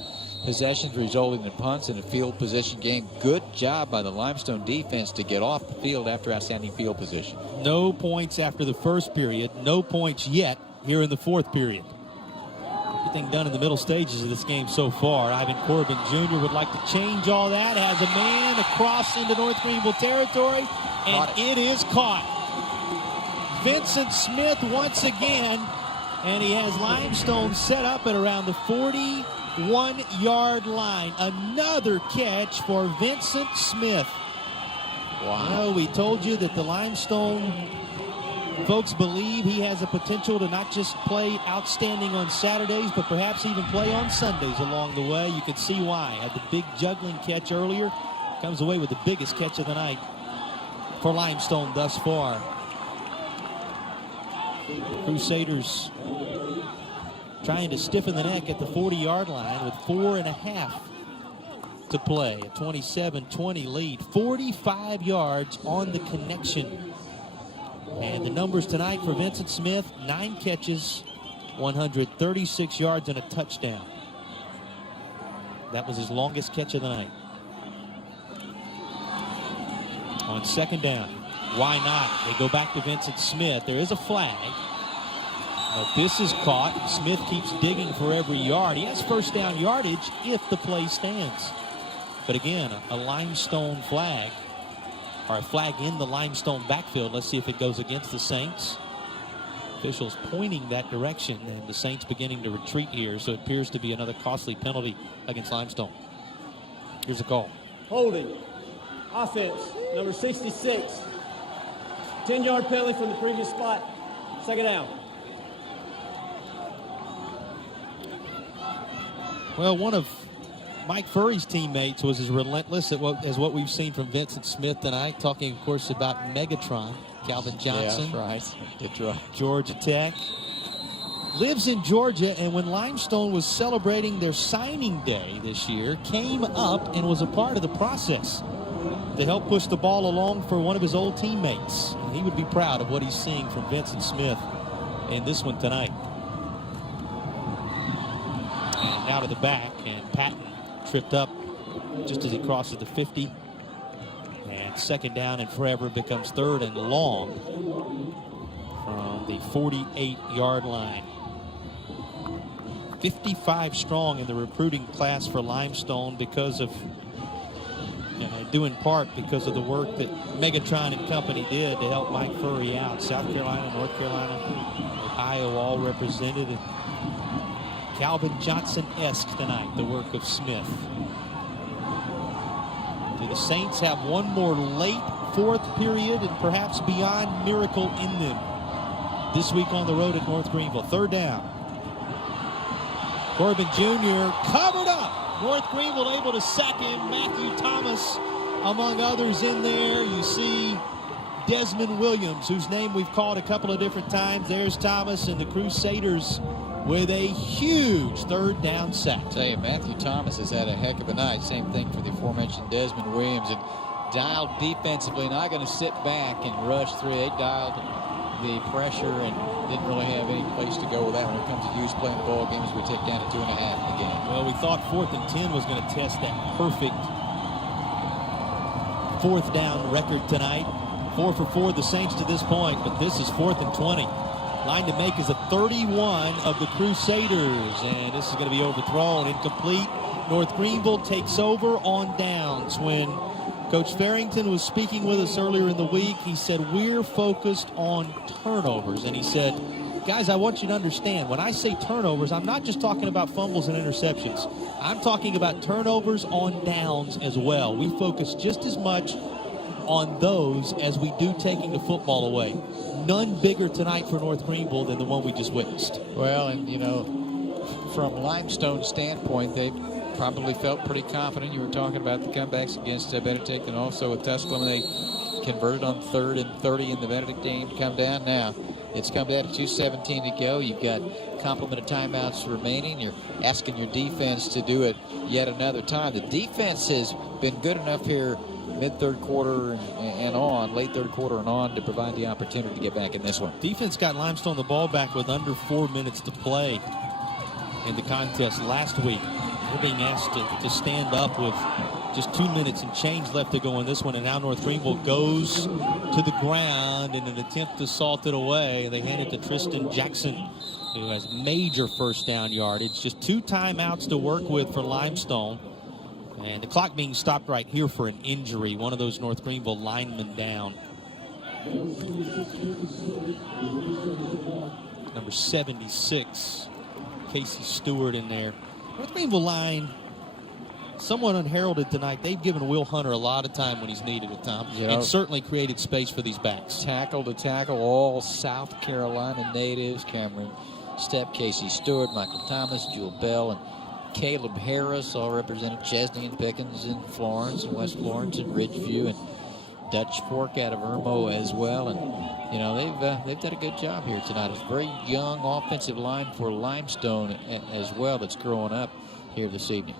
possessions resulting in punts and a field position game. Good job by the Limestone defense to get off the field after outstanding field position. No points after the first period. No points yet here in the 4th period. Everything done in the middle stages of this game so far. Ivan Corbin Jr. would like to change all that. Has a man across into North Greenville territory, and it is caught. Vincent Smith once again, and he has Limestone set up at around the 41-yard line. Another catch for Vincent Smith. Wow. Well, we told you that the Limestone folks believe he has a potential to not just play outstanding on Saturdays, but perhaps even play on Sundays along the way. You can see why. Had the big juggling catch earlier. Comes away with the biggest catch of the night for Limestone thus far. Crusaders trying to stiffen the neck at the 40-yard line with 4.5 to play. A 27-20 lead. 45 yards on the connection. And the numbers tonight for Vincent Smith, 9 catches, 136 yards, and a touchdown. That was his longest catch of the night. On second down. Why not? They go back to Vincent Smith. There is a flag. But this is caught. Smith keeps digging for every yard. He has first down yardage if the play stands. But again, a limestone flag, or a flag in the limestone backfield. Let's see if it goes against the Saints. Officials pointing that direction, and the Saints beginning to retreat here, so it appears to be another costly penalty against Limestone. Here's a call. Holding. Offense, number 66. 10-yard penalty from the previous spot. Second down. Well, one of Mike Furry's teammates was as relentless as what we've seen from Vincent Smith tonight, talking, of course, about Megatron. Calvin Johnson. Yeah, right. Detroit. Georgia Tech. Lives in Georgia, and when Limestone was celebrating their signing day this year, came up and was a part of the process to help push the ball along for one of his old teammates. And he would be proud of what he's seeing from Vincent Smith in this one tonight. And now to the back, and Patton tripped up just as he crosses the 50. And second down and forever becomes third and long from the 48-yard line. 55 strong in the recruiting class for Limestone because of, due in part because of the work that Megatron and company did to help Mike Furry out. South Carolina, North Carolina, Ohio all represented. And Calvin Johnson-esque tonight, the work of Smith. Do the Saints have one more late fourth period and perhaps beyond miracle in them this week on the road at North Greenville? Third down. Corbin Jr. covered up. North Greenville able to sack him. Matthew Thomas, among others, in there. You see Desmond Williams, whose name we've called a couple of different times. There's Thomas and the Crusaders with a huge third down sack. I tell you, Matthew Thomas has had a heck of a night. Same thing for the aforementioned Desmond Williams. And dialed defensively, not going to sit back and rush through. They dialed the pressure and didn't really have any place to go with that when it comes to Hughes playing the ball game as we tick down to 2.5 in the game. Well, we thought 4th and 10 was going to test that perfect fourth down record tonight. 4 for 4 the Saints to this point, but this is 4th and 20. Line to make is a 31 of the Crusaders, and this is going to be overthrown, incomplete. North Greenville takes over on downs. When Coach Farrington was speaking with us earlier in the week, he said, we're focused on turnovers. And he said, guys, I want you to understand, when I say turnovers, I'm not just talking about fumbles and interceptions. I'm talking about turnovers on downs as well. We focus just as much on those as we do taking the football away. None bigger tonight for North Greenville than the one we just witnessed. Well, and, from Limestone's standpoint, they probably felt pretty confident. You were talking about the comebacks against Benedict and also with Tusculum. They converted on 3rd and 30 in the Benedict game to come down. Now, it's come down to 2:17 to go. You've got complement of timeouts remaining. You're asking your defense to do it yet another time. The defense has been good enough here mid-third quarter and on, late third quarter and on, to provide the opportunity to get back in this one. Defense got Limestone the ball back with under 4 minutes to play in the contest last week. They're being asked to stand up with just 2 minutes and change left to go in this one, and now North Greenville goes to the ground in an attempt to salt it away. They hand it to Kristen Jackson, who has major first down yardage. Just 2 timeouts to work with for Limestone. And the clock being stopped right here for an injury. One of those North Greenville linemen down. Number 76, Casey Stewart in there. North Greenville line, somewhat unheralded tonight. They've given Will Hunter a lot of time when he's needed at times, and certainly created space for these backs. Tackle to tackle, all South Carolina natives. Cameron Stepp, Casey Stewart, Michael Thomas, Jewel Bell, and Caleb Harris, all represented Chesney and Pickens in Florence and West Florence and Ridgeview, and Dutch Fork out of Irmo as well. And they've done a good job here tonight. It's a very young offensive line for Limestone as well that's growing up here this evening.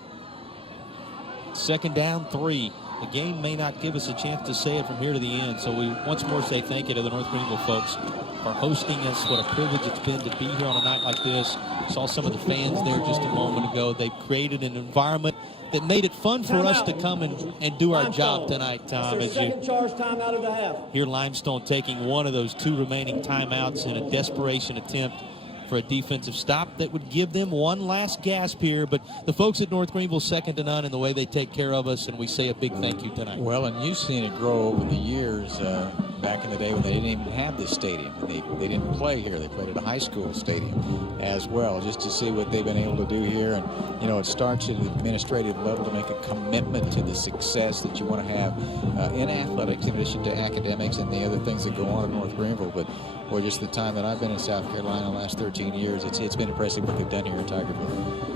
Second down, 3. the game may not give us a chance to say it from here to the end. So we once more say thank you to the North Greenville folks for hosting us. What a privilege it's been to be here on a night like this. Saw some of the fans there just a moment ago. They've created an environment that made it fun for us to come and do our job tonight, Tom. As you timeout of the half. hear Limestone taking one of those 2 remaining timeouts in a desperation attempt for a defensive stop that would give them one last gasp here. But the folks at North Greenville, second to none in the way they take care of us, and we say a big thank you tonight. Well, and you've seen it grow over the years. Back in the day when they didn't even have this stadium. They didn't play here. They played at a high school stadium as well, just to see what they've been able to do here. And, you know, it starts at the administrative level to make a commitment to the success that you want to have in athletics, in addition to academics and the other things that go on in North Greenville. But, boy, just the time that I've been in South Carolina the last 13 years, it's been impressive what they've done here in Tigerville.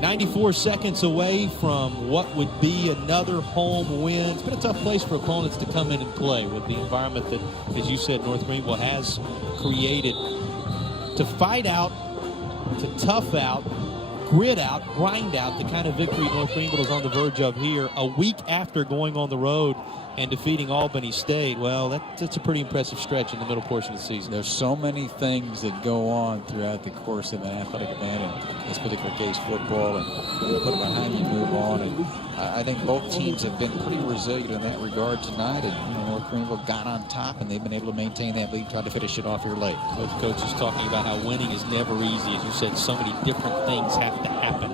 94 seconds away from what would be another home win. It's been a tough place for opponents to come in and play with the environment that, as you said, North Greenville has created. To fight out, to tough out, grit out, grind out the kind of victory North Greenville is on the verge of here a week after going on the road and defeating Albany State. Well, that's a pretty impressive stretch in the middle portion of the season. There's so many things that go on throughout the course of an athletic event, in this particular case football, and you put it behind you, move on. And I think both teams have been pretty resilient in that regard tonight. And, you know, North Greenville got on top, and they've been able to maintain that lead, tried to finish it off here late. Both coaches talking about how winning is never easy. As you said, so many different things have to happen.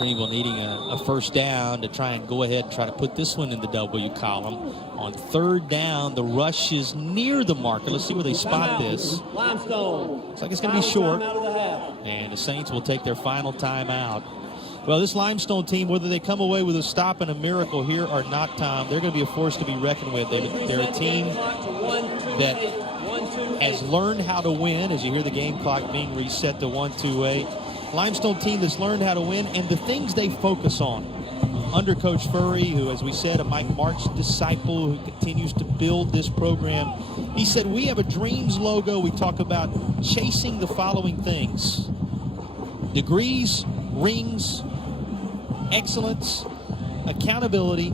Greenville needing a first down to try and go ahead and try to put this one in the W column. On third down, the rush is near the marker. Let's see where they spot this. Limestone. Looks like it's going to be short. And the Saints will take their final timeout. Well, this Limestone team, whether they come away with a stop and a miracle here or not, Tom, they're going to be a force to be reckoned with. They're a team that has learned how to win, as you hear the game clock being reset to 1-2-8. Limestone team that's learned how to win, and the things they focus on. Under Coach Furry, who, as we said, a Mike March disciple who continues to build this program, he said, we have a dreams logo. We talk about chasing the following things: degrees, rings, excellence, accountability,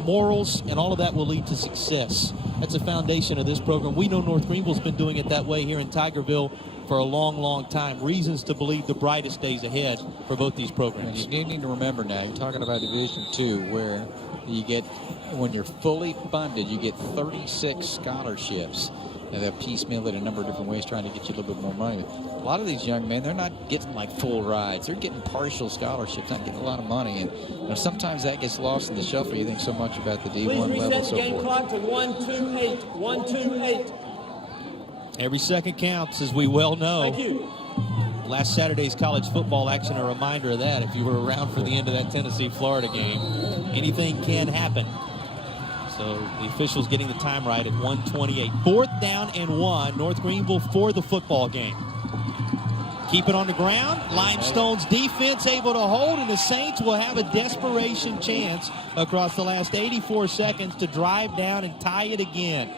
morals, and all of that will lead to success. That's the foundation of this program. We know North Greenville's been doing it that way here in Tigerville for a long, long time. Reasons to believe the brightest days ahead for both these programs. And you need to remember now, you're talking about Division II, where you get, when you're fully funded, you get 36 scholarships. And they're piecemealed in a number of different ways, trying to get you a little bit more money. A lot of these young men, they're not getting like full rides. They're getting partial scholarships, not getting a lot of money. And you know, sometimes that gets lost in the shuffle. You think so much about the D1 level and so forth. Please reset the game clock to 1-2-8. 1-2-8. Every second counts, as we well know. Thank you. Last Saturday's college football action, a reminder of that. If you were around for the end of that Tennessee-Florida game, anything can happen. So the officials getting the time right at 1:28. 4th down and 1. North Greenville for the football game. Keep it on the ground. Limestone's defense able to hold, and the Saints will have a desperation chance across the last 84 seconds to drive down and tie it again.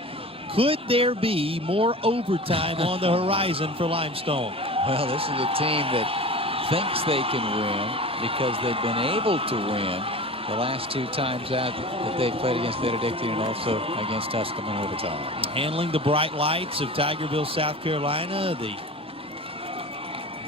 Could there be more overtime on the horizon for Limestone? Well, this is a team that thinks they can win because they've been able to win the last 2 times out that they've played against Benedictine and also against Tusculum over time. Handling the bright lights of Tigerville, South Carolina, the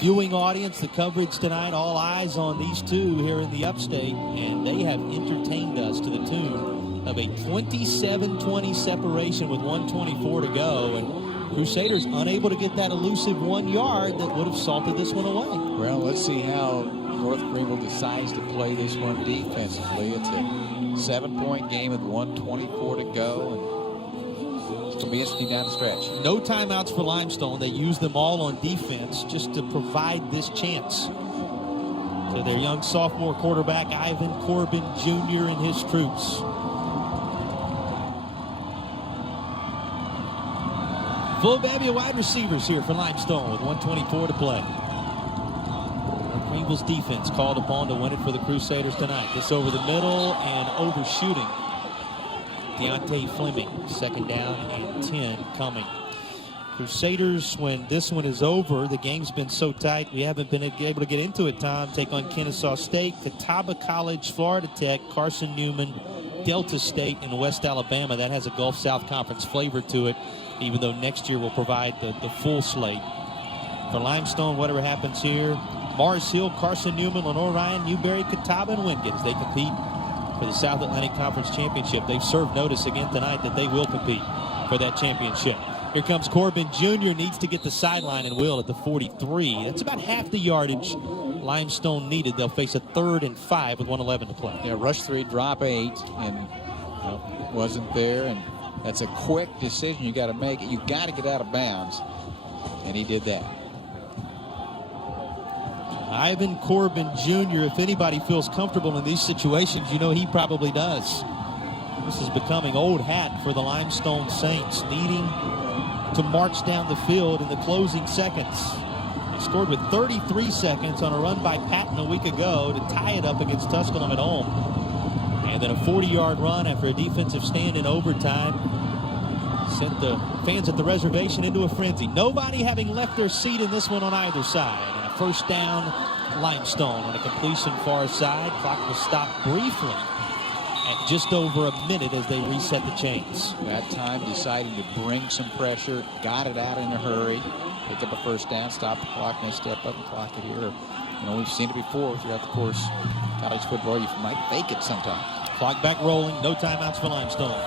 viewing audience, the coverage tonight, all eyes on these two here in the upstate, and they have entertained us to the tune of a 27-20 separation with 1:24 to go, and Crusaders unable to get that elusive 1 yard that would have salted this one away. Well, let's see how North Greenville decides to play this one defensively. It's a 7-point game with 1:24 to go, and it's going to be interesting down the stretch. No timeouts for Limestone. They use them all on defense just to provide this chance to their young sophomore quarterback, Ivan Corbin Jr. and his troops. Full bevy of wide receivers here for Limestone with 1:24 to play. Greenville's defense called upon to win it for the Crusaders tonight. This over the middle and overshooting. Deontay Fleming, 2nd down and 10 coming. Crusaders, when this one is over, the game's been so tight, we haven't been able to get into it, Tom. Take on Kennesaw State, Catawba College, Florida Tech, Carson Newman, Delta State and West Alabama. That has a Gulf South Conference flavor to it, even though next year will provide the full slate. For Limestone, whatever happens here, Mars Hill, Carson Newman, Lenore Ryan, Newberry, Catawba, and Wingate as they compete for the South Atlantic Conference Championship. They've served notice again tonight that they will compete for that championship. Here comes Corbin Jr. Needs to get the sideline and will at the 43. That's about half the yardage Limestone needed. They'll face a 3rd and 5 with 1:11 to play. Yeah, rush 3, drop 8, and wasn't there. And that's a quick decision you got to make. You got to get out of bounds, and he did that. Ivan Corbin Jr., if anybody feels comfortable in these situations, you know he probably does. This is becoming old hat for the Limestone Saints, needing to march down the field in the closing seconds. They scored with 33 seconds on a run by Patton a week ago to tie it up against Tusculum at home. And then a 40-yard run after a defensive stand in overtime sent the fans at the reservation into a frenzy. Nobody having left their seat in this one on either side. And a first down, Limestone on a completion far side. Clock was stopped briefly at just over a minute as they reset the chains. That time deciding to bring some pressure, got it out in a hurry, picked up a first down, stopped the clock, and they step up and clock it here. You know, we've seen it before throughout the course of college football. You might fake it sometime. Clock back rolling, no timeouts for Limestone.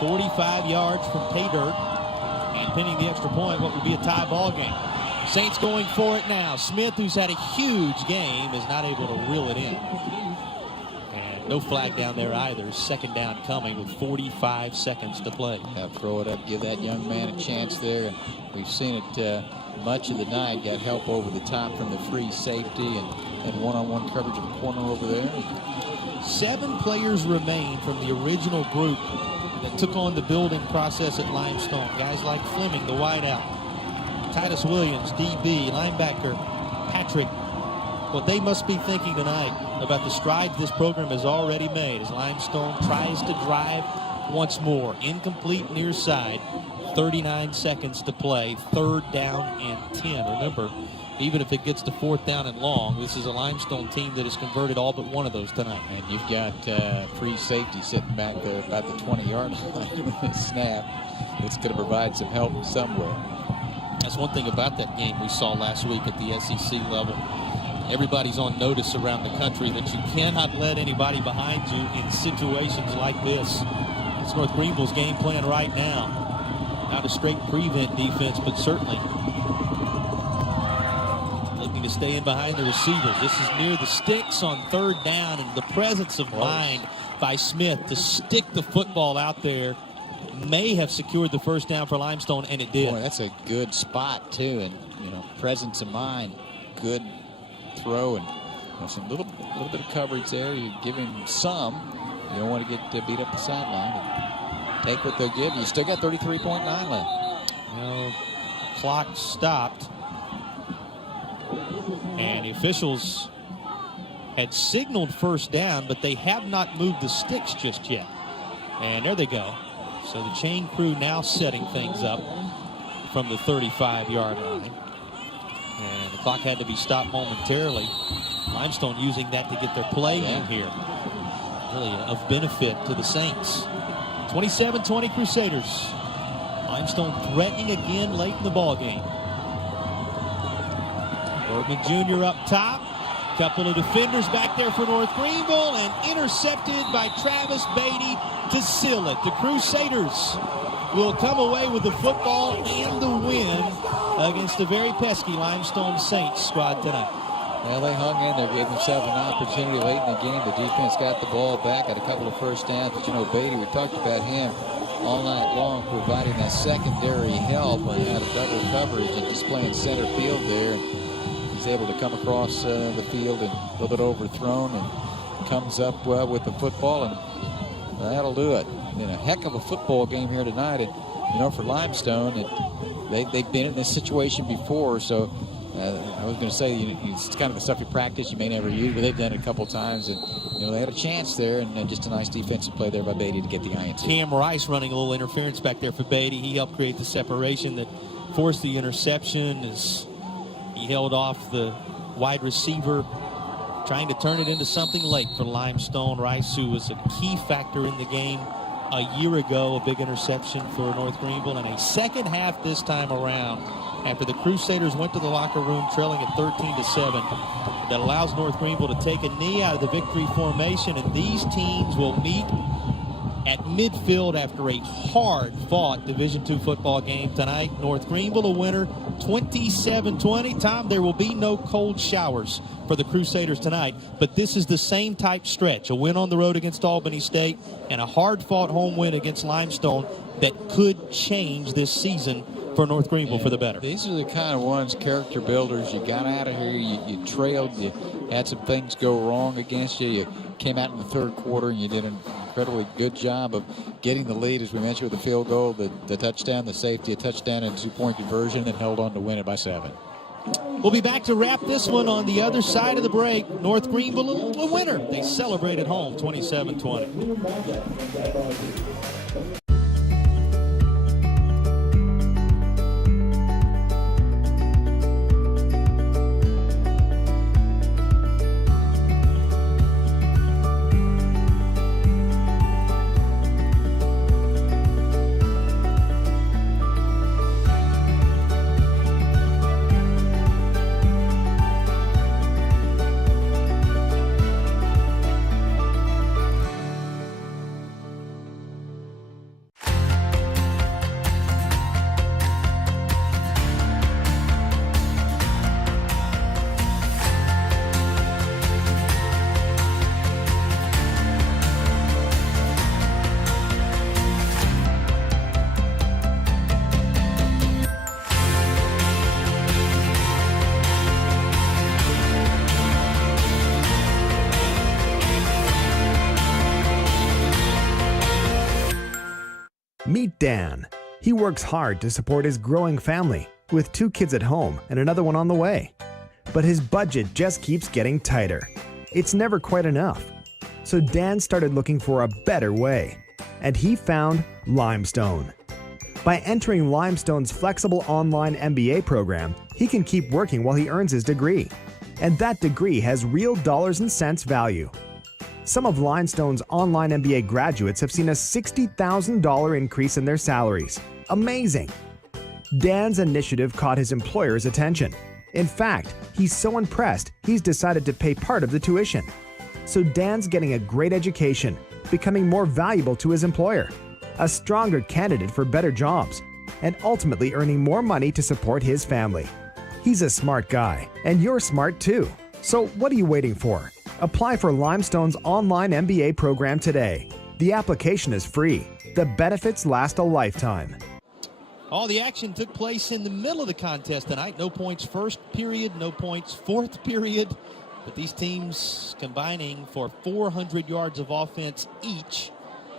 45 yards from pay dirt, and pinning the extra point, what would be a tie ball game. Saints going for it now. Smith, who's had a huge game, is not able to reel it in. And no flag down there either. Second down coming with 45 seconds to play. Yeah, throw it up, give that young man a chance there. And we've seen it much of the night. Got help over the top from the free safety and one-on-one coverage of a corner over there. 7 players remain from the original group that took on the building process at Limestone. Guys like Fleming, the wideout, Titus Williams, DB, linebacker, Patrick. Well, they must be thinking tonight about the strides this program has already made as Limestone tries to drive once more. Incomplete near side, 39 seconds to play, 3rd down and 10. Remember, even if it gets to 4th down and long, this is a Limestone team that has converted all but one of those tonight. And you've got free safety sitting back there about the 20-yard line with a snap. It's going to provide some help somewhere. That's one thing about that game we saw last week at the SEC level. Everybody's on notice around the country that you cannot let anybody behind you in situations like this. It's North Greenville's game plan right now. Not a straight prevent defense, but certainly looking to stay in behind the receivers. This is near the sticks on 3rd down, and the presence of mind by Smith to stick the football out there may have secured the first down for Limestone, and it did. Boy, that's a good spot too, and presence of mind, good throw, and some little bit of coverage there. You give him some. You don't want to get beat up the sideline. Take what they'll give you. Still got 33.9 left. Well, clock stopped, and the officials had signaled first down, but they have not moved the sticks just yet. And there they go. So the chain crew now setting things up from the 35-yard line. And the clock had to be stopped momentarily. Limestone using that to get their play in here. Really of benefit to the Saints. 27-20 Crusaders. Limestone threatening again late in the ball game. Corbin Jr. up top. Couple of defenders back there for North Greenville, and intercepted by Travis Beatty to seal it. The Crusaders will come away with the football and the win against a very pesky Limestone Saints squad tonight. Well, they hung in there, gave themselves an opportunity late in the game. The defense got the ball back, got a couple of first downs. But Beatty, we talked about him all night long, providing that secondary help and had a double coverage and just playing center field there. He's able to come across the field and a little bit overthrown and comes up with the football, and that'll do it. A heck of a football game here tonight. And, for Limestone, they've been in this situation before, so I was going to say, it's kind of the stuff you practice, you may never use, but they've done it a couple times, and they had a chance there, and just a nice defensive play there by Beatty to get the INT. Cam Rice running a little interference back there for Beatty. He helped create the separation that forced the interception as he held off the wide receiver trying to turn it into something late for Limestone. Rice, who was a key factor in the game a year ago, a big interception for North Greenville, and a second half this time around after the Crusaders went to the locker room trailing at 13-7. That allows North Greenville to take a knee out of the victory formation, and these teams will meet at midfield after a hard-fought Division II football game tonight. North Greenville a winner, 27-20. Tom, there will be no cold showers for the Crusaders tonight, but this is the same type stretch. A win on the road against Albany State and a hard-fought home win against Limestone that could change this season for North Greenville for the better. These are the kind of ones, character builders. You got out of here, you trailed, you had some things go wrong against you. You came out in the third quarter and you did an incredibly good job of getting the lead, as we mentioned, with the field goal, the touchdown, the safety, a touchdown, and a 2-point conversion, and held on to win it by 7. We'll be back to wrap this one on the other side of the break. North Greenville a winner. They celebrate at home, 27-20. Meet Dan. He works hard to support his growing family, with 2 kids at home and another one on the way. But his budget just keeps getting tighter. It's never quite enough. So Dan started looking for a better way, and he found Limestone. By entering Limestone's flexible online MBA program, he can keep working while he earns his degree. And that degree has real dollars and cents value. Some of Limestone's online MBA graduates have seen a $60,000 increase in their salaries. Amazing! Dan's initiative caught his employer's attention. In fact, he's so impressed, he's decided to pay part of the tuition. So Dan's getting a great education, becoming more valuable to his employer, a stronger candidate for better jobs, and ultimately earning more money to support his family. He's a smart guy, and you're smart too. So what are you waiting for? Apply for Limestone's online MBA program today. The application is free. The benefits last a lifetime. All the action took place in the middle of the contest tonight. No points first period, no points fourth period. But these teams combining for 400 yards of offense each.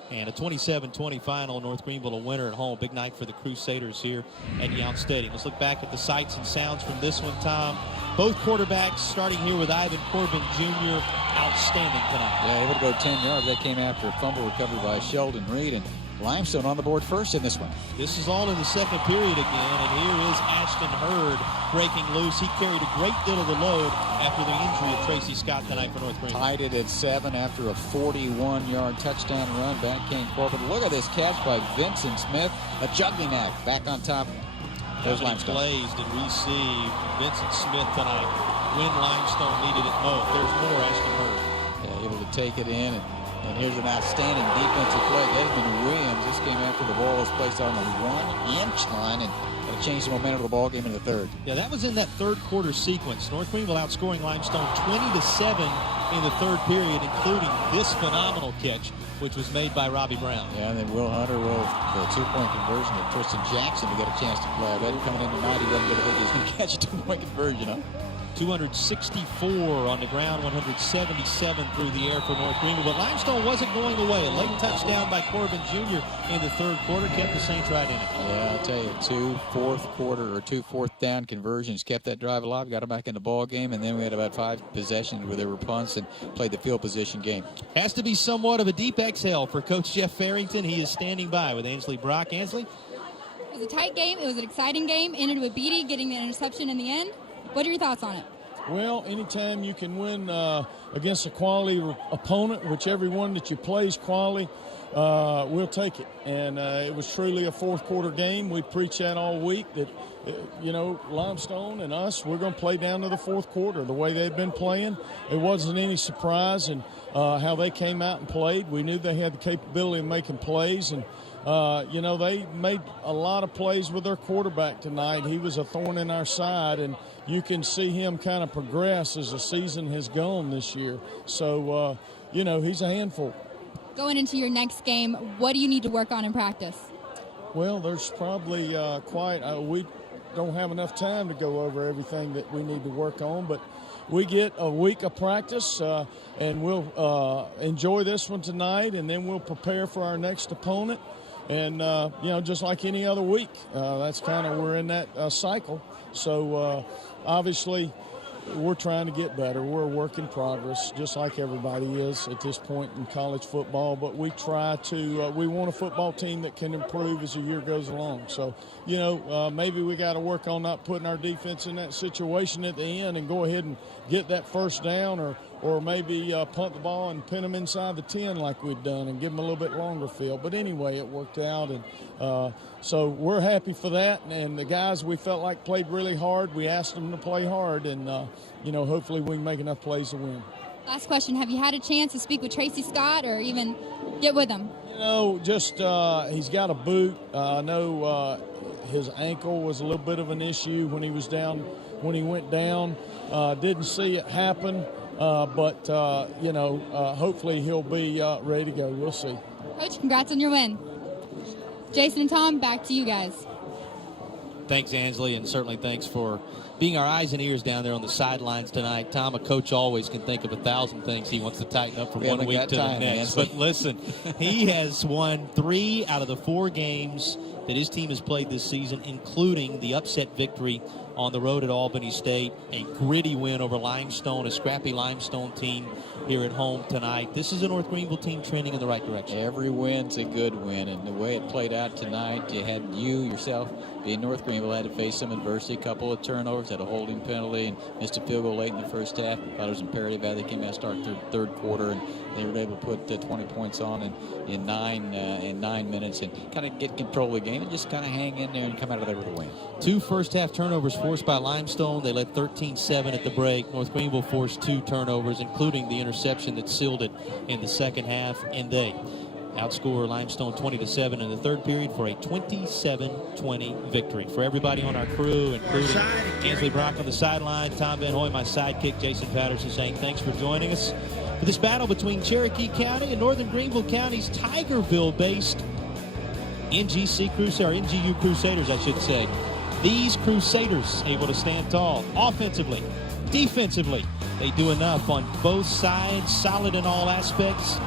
And a 27-20 final. North Greenville a winner at home. Big night for the Crusaders here at Yount Stadium. Let's look back at the sights and sounds from this one, Tom. Both quarterbacks, starting here with Ivan Corbin Jr., outstanding tonight. Yeah, able to go 10 yards. That came after a fumble recovery by Sheldon Reed, and Limestone on the board first in this one. This is all in the second period again, and here is Ashton Hurd breaking loose. He carried a great deal of the load after the injury of Tracy Scott tonight for North Greenville. Tied it at 7 after a 41-yard touchdown run. Back came Corbin. Look at this catch by Vincent Smith. A juggling act back on top. There's Limestone. Plays did we see Vincent Smith tonight when Limestone needed it most. There's more Ashton Hurd. Yeah, able to take it in, and here's an outstanding defensive play. Desmond Williams, this came after the ball was placed on the 1-inch line, and that'll change the momentum of the ball game in the third. Yeah, that was in that third quarter sequence. North Greenville outscoring Limestone 20-7 in the third period, including this phenomenal catch, which was made by Robbie Brown. Yeah, and then Will Hunter will the 2-point conversion to Kristen Jackson to get a chance to play. I bet coming in tonight, he wasn't going to think he's going to catch a 2-point conversion, huh? 264 on the ground, 177 through the air for North Greenville. But Limestone wasn't going away. A late touchdown by Corbin Jr. in the third quarter kept the Saints right in it. Yeah, I'll tell you, 2 fourth down conversions kept that drive alive, got them back in the ball game, and then we had about 5 possessions where they were punts and played the field position game. Has to be somewhat of a deep exhale for Coach Jeff Farrington. He is standing by with Ansley Brock. Ansley? It was a tight game. It was an exciting game. Ended with Beatty getting the interception in the end. What are your thoughts on it? Well, anytime you can win against a quality opponent, which every one that you play is quality, we'll take it. And it was truly a fourth quarter game. We preach that all week, that, Limestone and us, we're going to play down to the fourth quarter. The way they've been playing, it wasn't any surprise in how they came out and played. We knew they had the capability of making plays, and they made a lot of plays with their quarterback tonight. He was a thorn in our side, and you can see him kind of progress as the season has gone this year. So, he's a handful. Going into your next game, what do you need to work on in practice? Well, there's probably we don't have enough time to go over everything that we need to work on, but we get a week of practice, and we'll enjoy this one tonight, and then we'll prepare for our next opponent. And, just like any other week, that's kind of, we're in that cycle. So, obviously, we're trying to get better. We're a work in progress, just like everybody is at this point in college football. But we try to, we want a football team that can improve as the year goes along. So, maybe we got to work on not putting our defense in that situation at the end and go ahead and get that first down, or maybe punt the ball and pin them inside the 10 like we've done and give them a little bit longer field. But anyway, it worked out, and so we're happy for that. And the guys we felt like played really hard. We asked them to play hard, and, hopefully we can make enough plays to win. Last question, have you had a chance to speak with Tracy Scott or even get with him? Just he's got a boot. I know his ankle was a little bit of an issue when he went down. Didn't see it happen. But hopefully he'll be ready to go. We'll see. Coach, congrats on your win. Jason and Tom, back to you guys. Thanks, Ansley, and certainly thanks for being our eyes and ears down there on the sidelines tonight. Tom, a coach always can think of 1,000 things he wants to tighten up from one week to the next. But listen, he has won 3 out of the 4 games that his team has played this season, including the upset victory on the road at Albany State, a gritty win over Limestone, a scrappy Limestone team here at home tonight. This is a North Greenville team trending in the right direction. Every win's a good win, and the way it played out tonight, you had yourself being North Greenville had to face some adversity, a couple of turnovers, had a holding penalty, and missed a field goal late in the first half. Thought it was imperative that they came out and start third quarter, and they were able to put 20 points on in 9 minutes and kind of get control of the game and just kind of hang in there and come out of there with a win. 2 first-half turnovers forced by Limestone. They led 13-7 at the break. North Greenville forced 2 turnovers, including the interception that sealed it in the second half, and they outscore Limestone 20-7 in the third period for a 27-20 victory. For everybody on our crew, including Ansley Brock on the sideline, Tom Van Hoy, my sidekick, Jason Patterson, saying thanks for joining us for this battle between Cherokee County and Northern Greenville County's Tigerville-based NGU Crusaders, I should say. These Crusaders able to stand tall offensively, defensively. They do enough on both sides, solid in all aspects.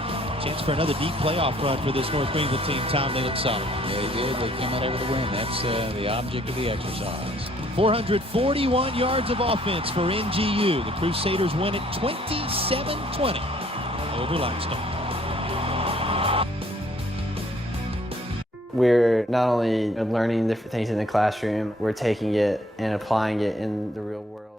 Chance for another deep playoff run for this North Greenville team. Tom, they look solid. They did. They came out with a win. That's the object of the exercise. 441 yards of offense for NGU. The Crusaders win it 27-20 over Limestone. We're not only learning different things in the classroom, we're taking it and applying it in the real world.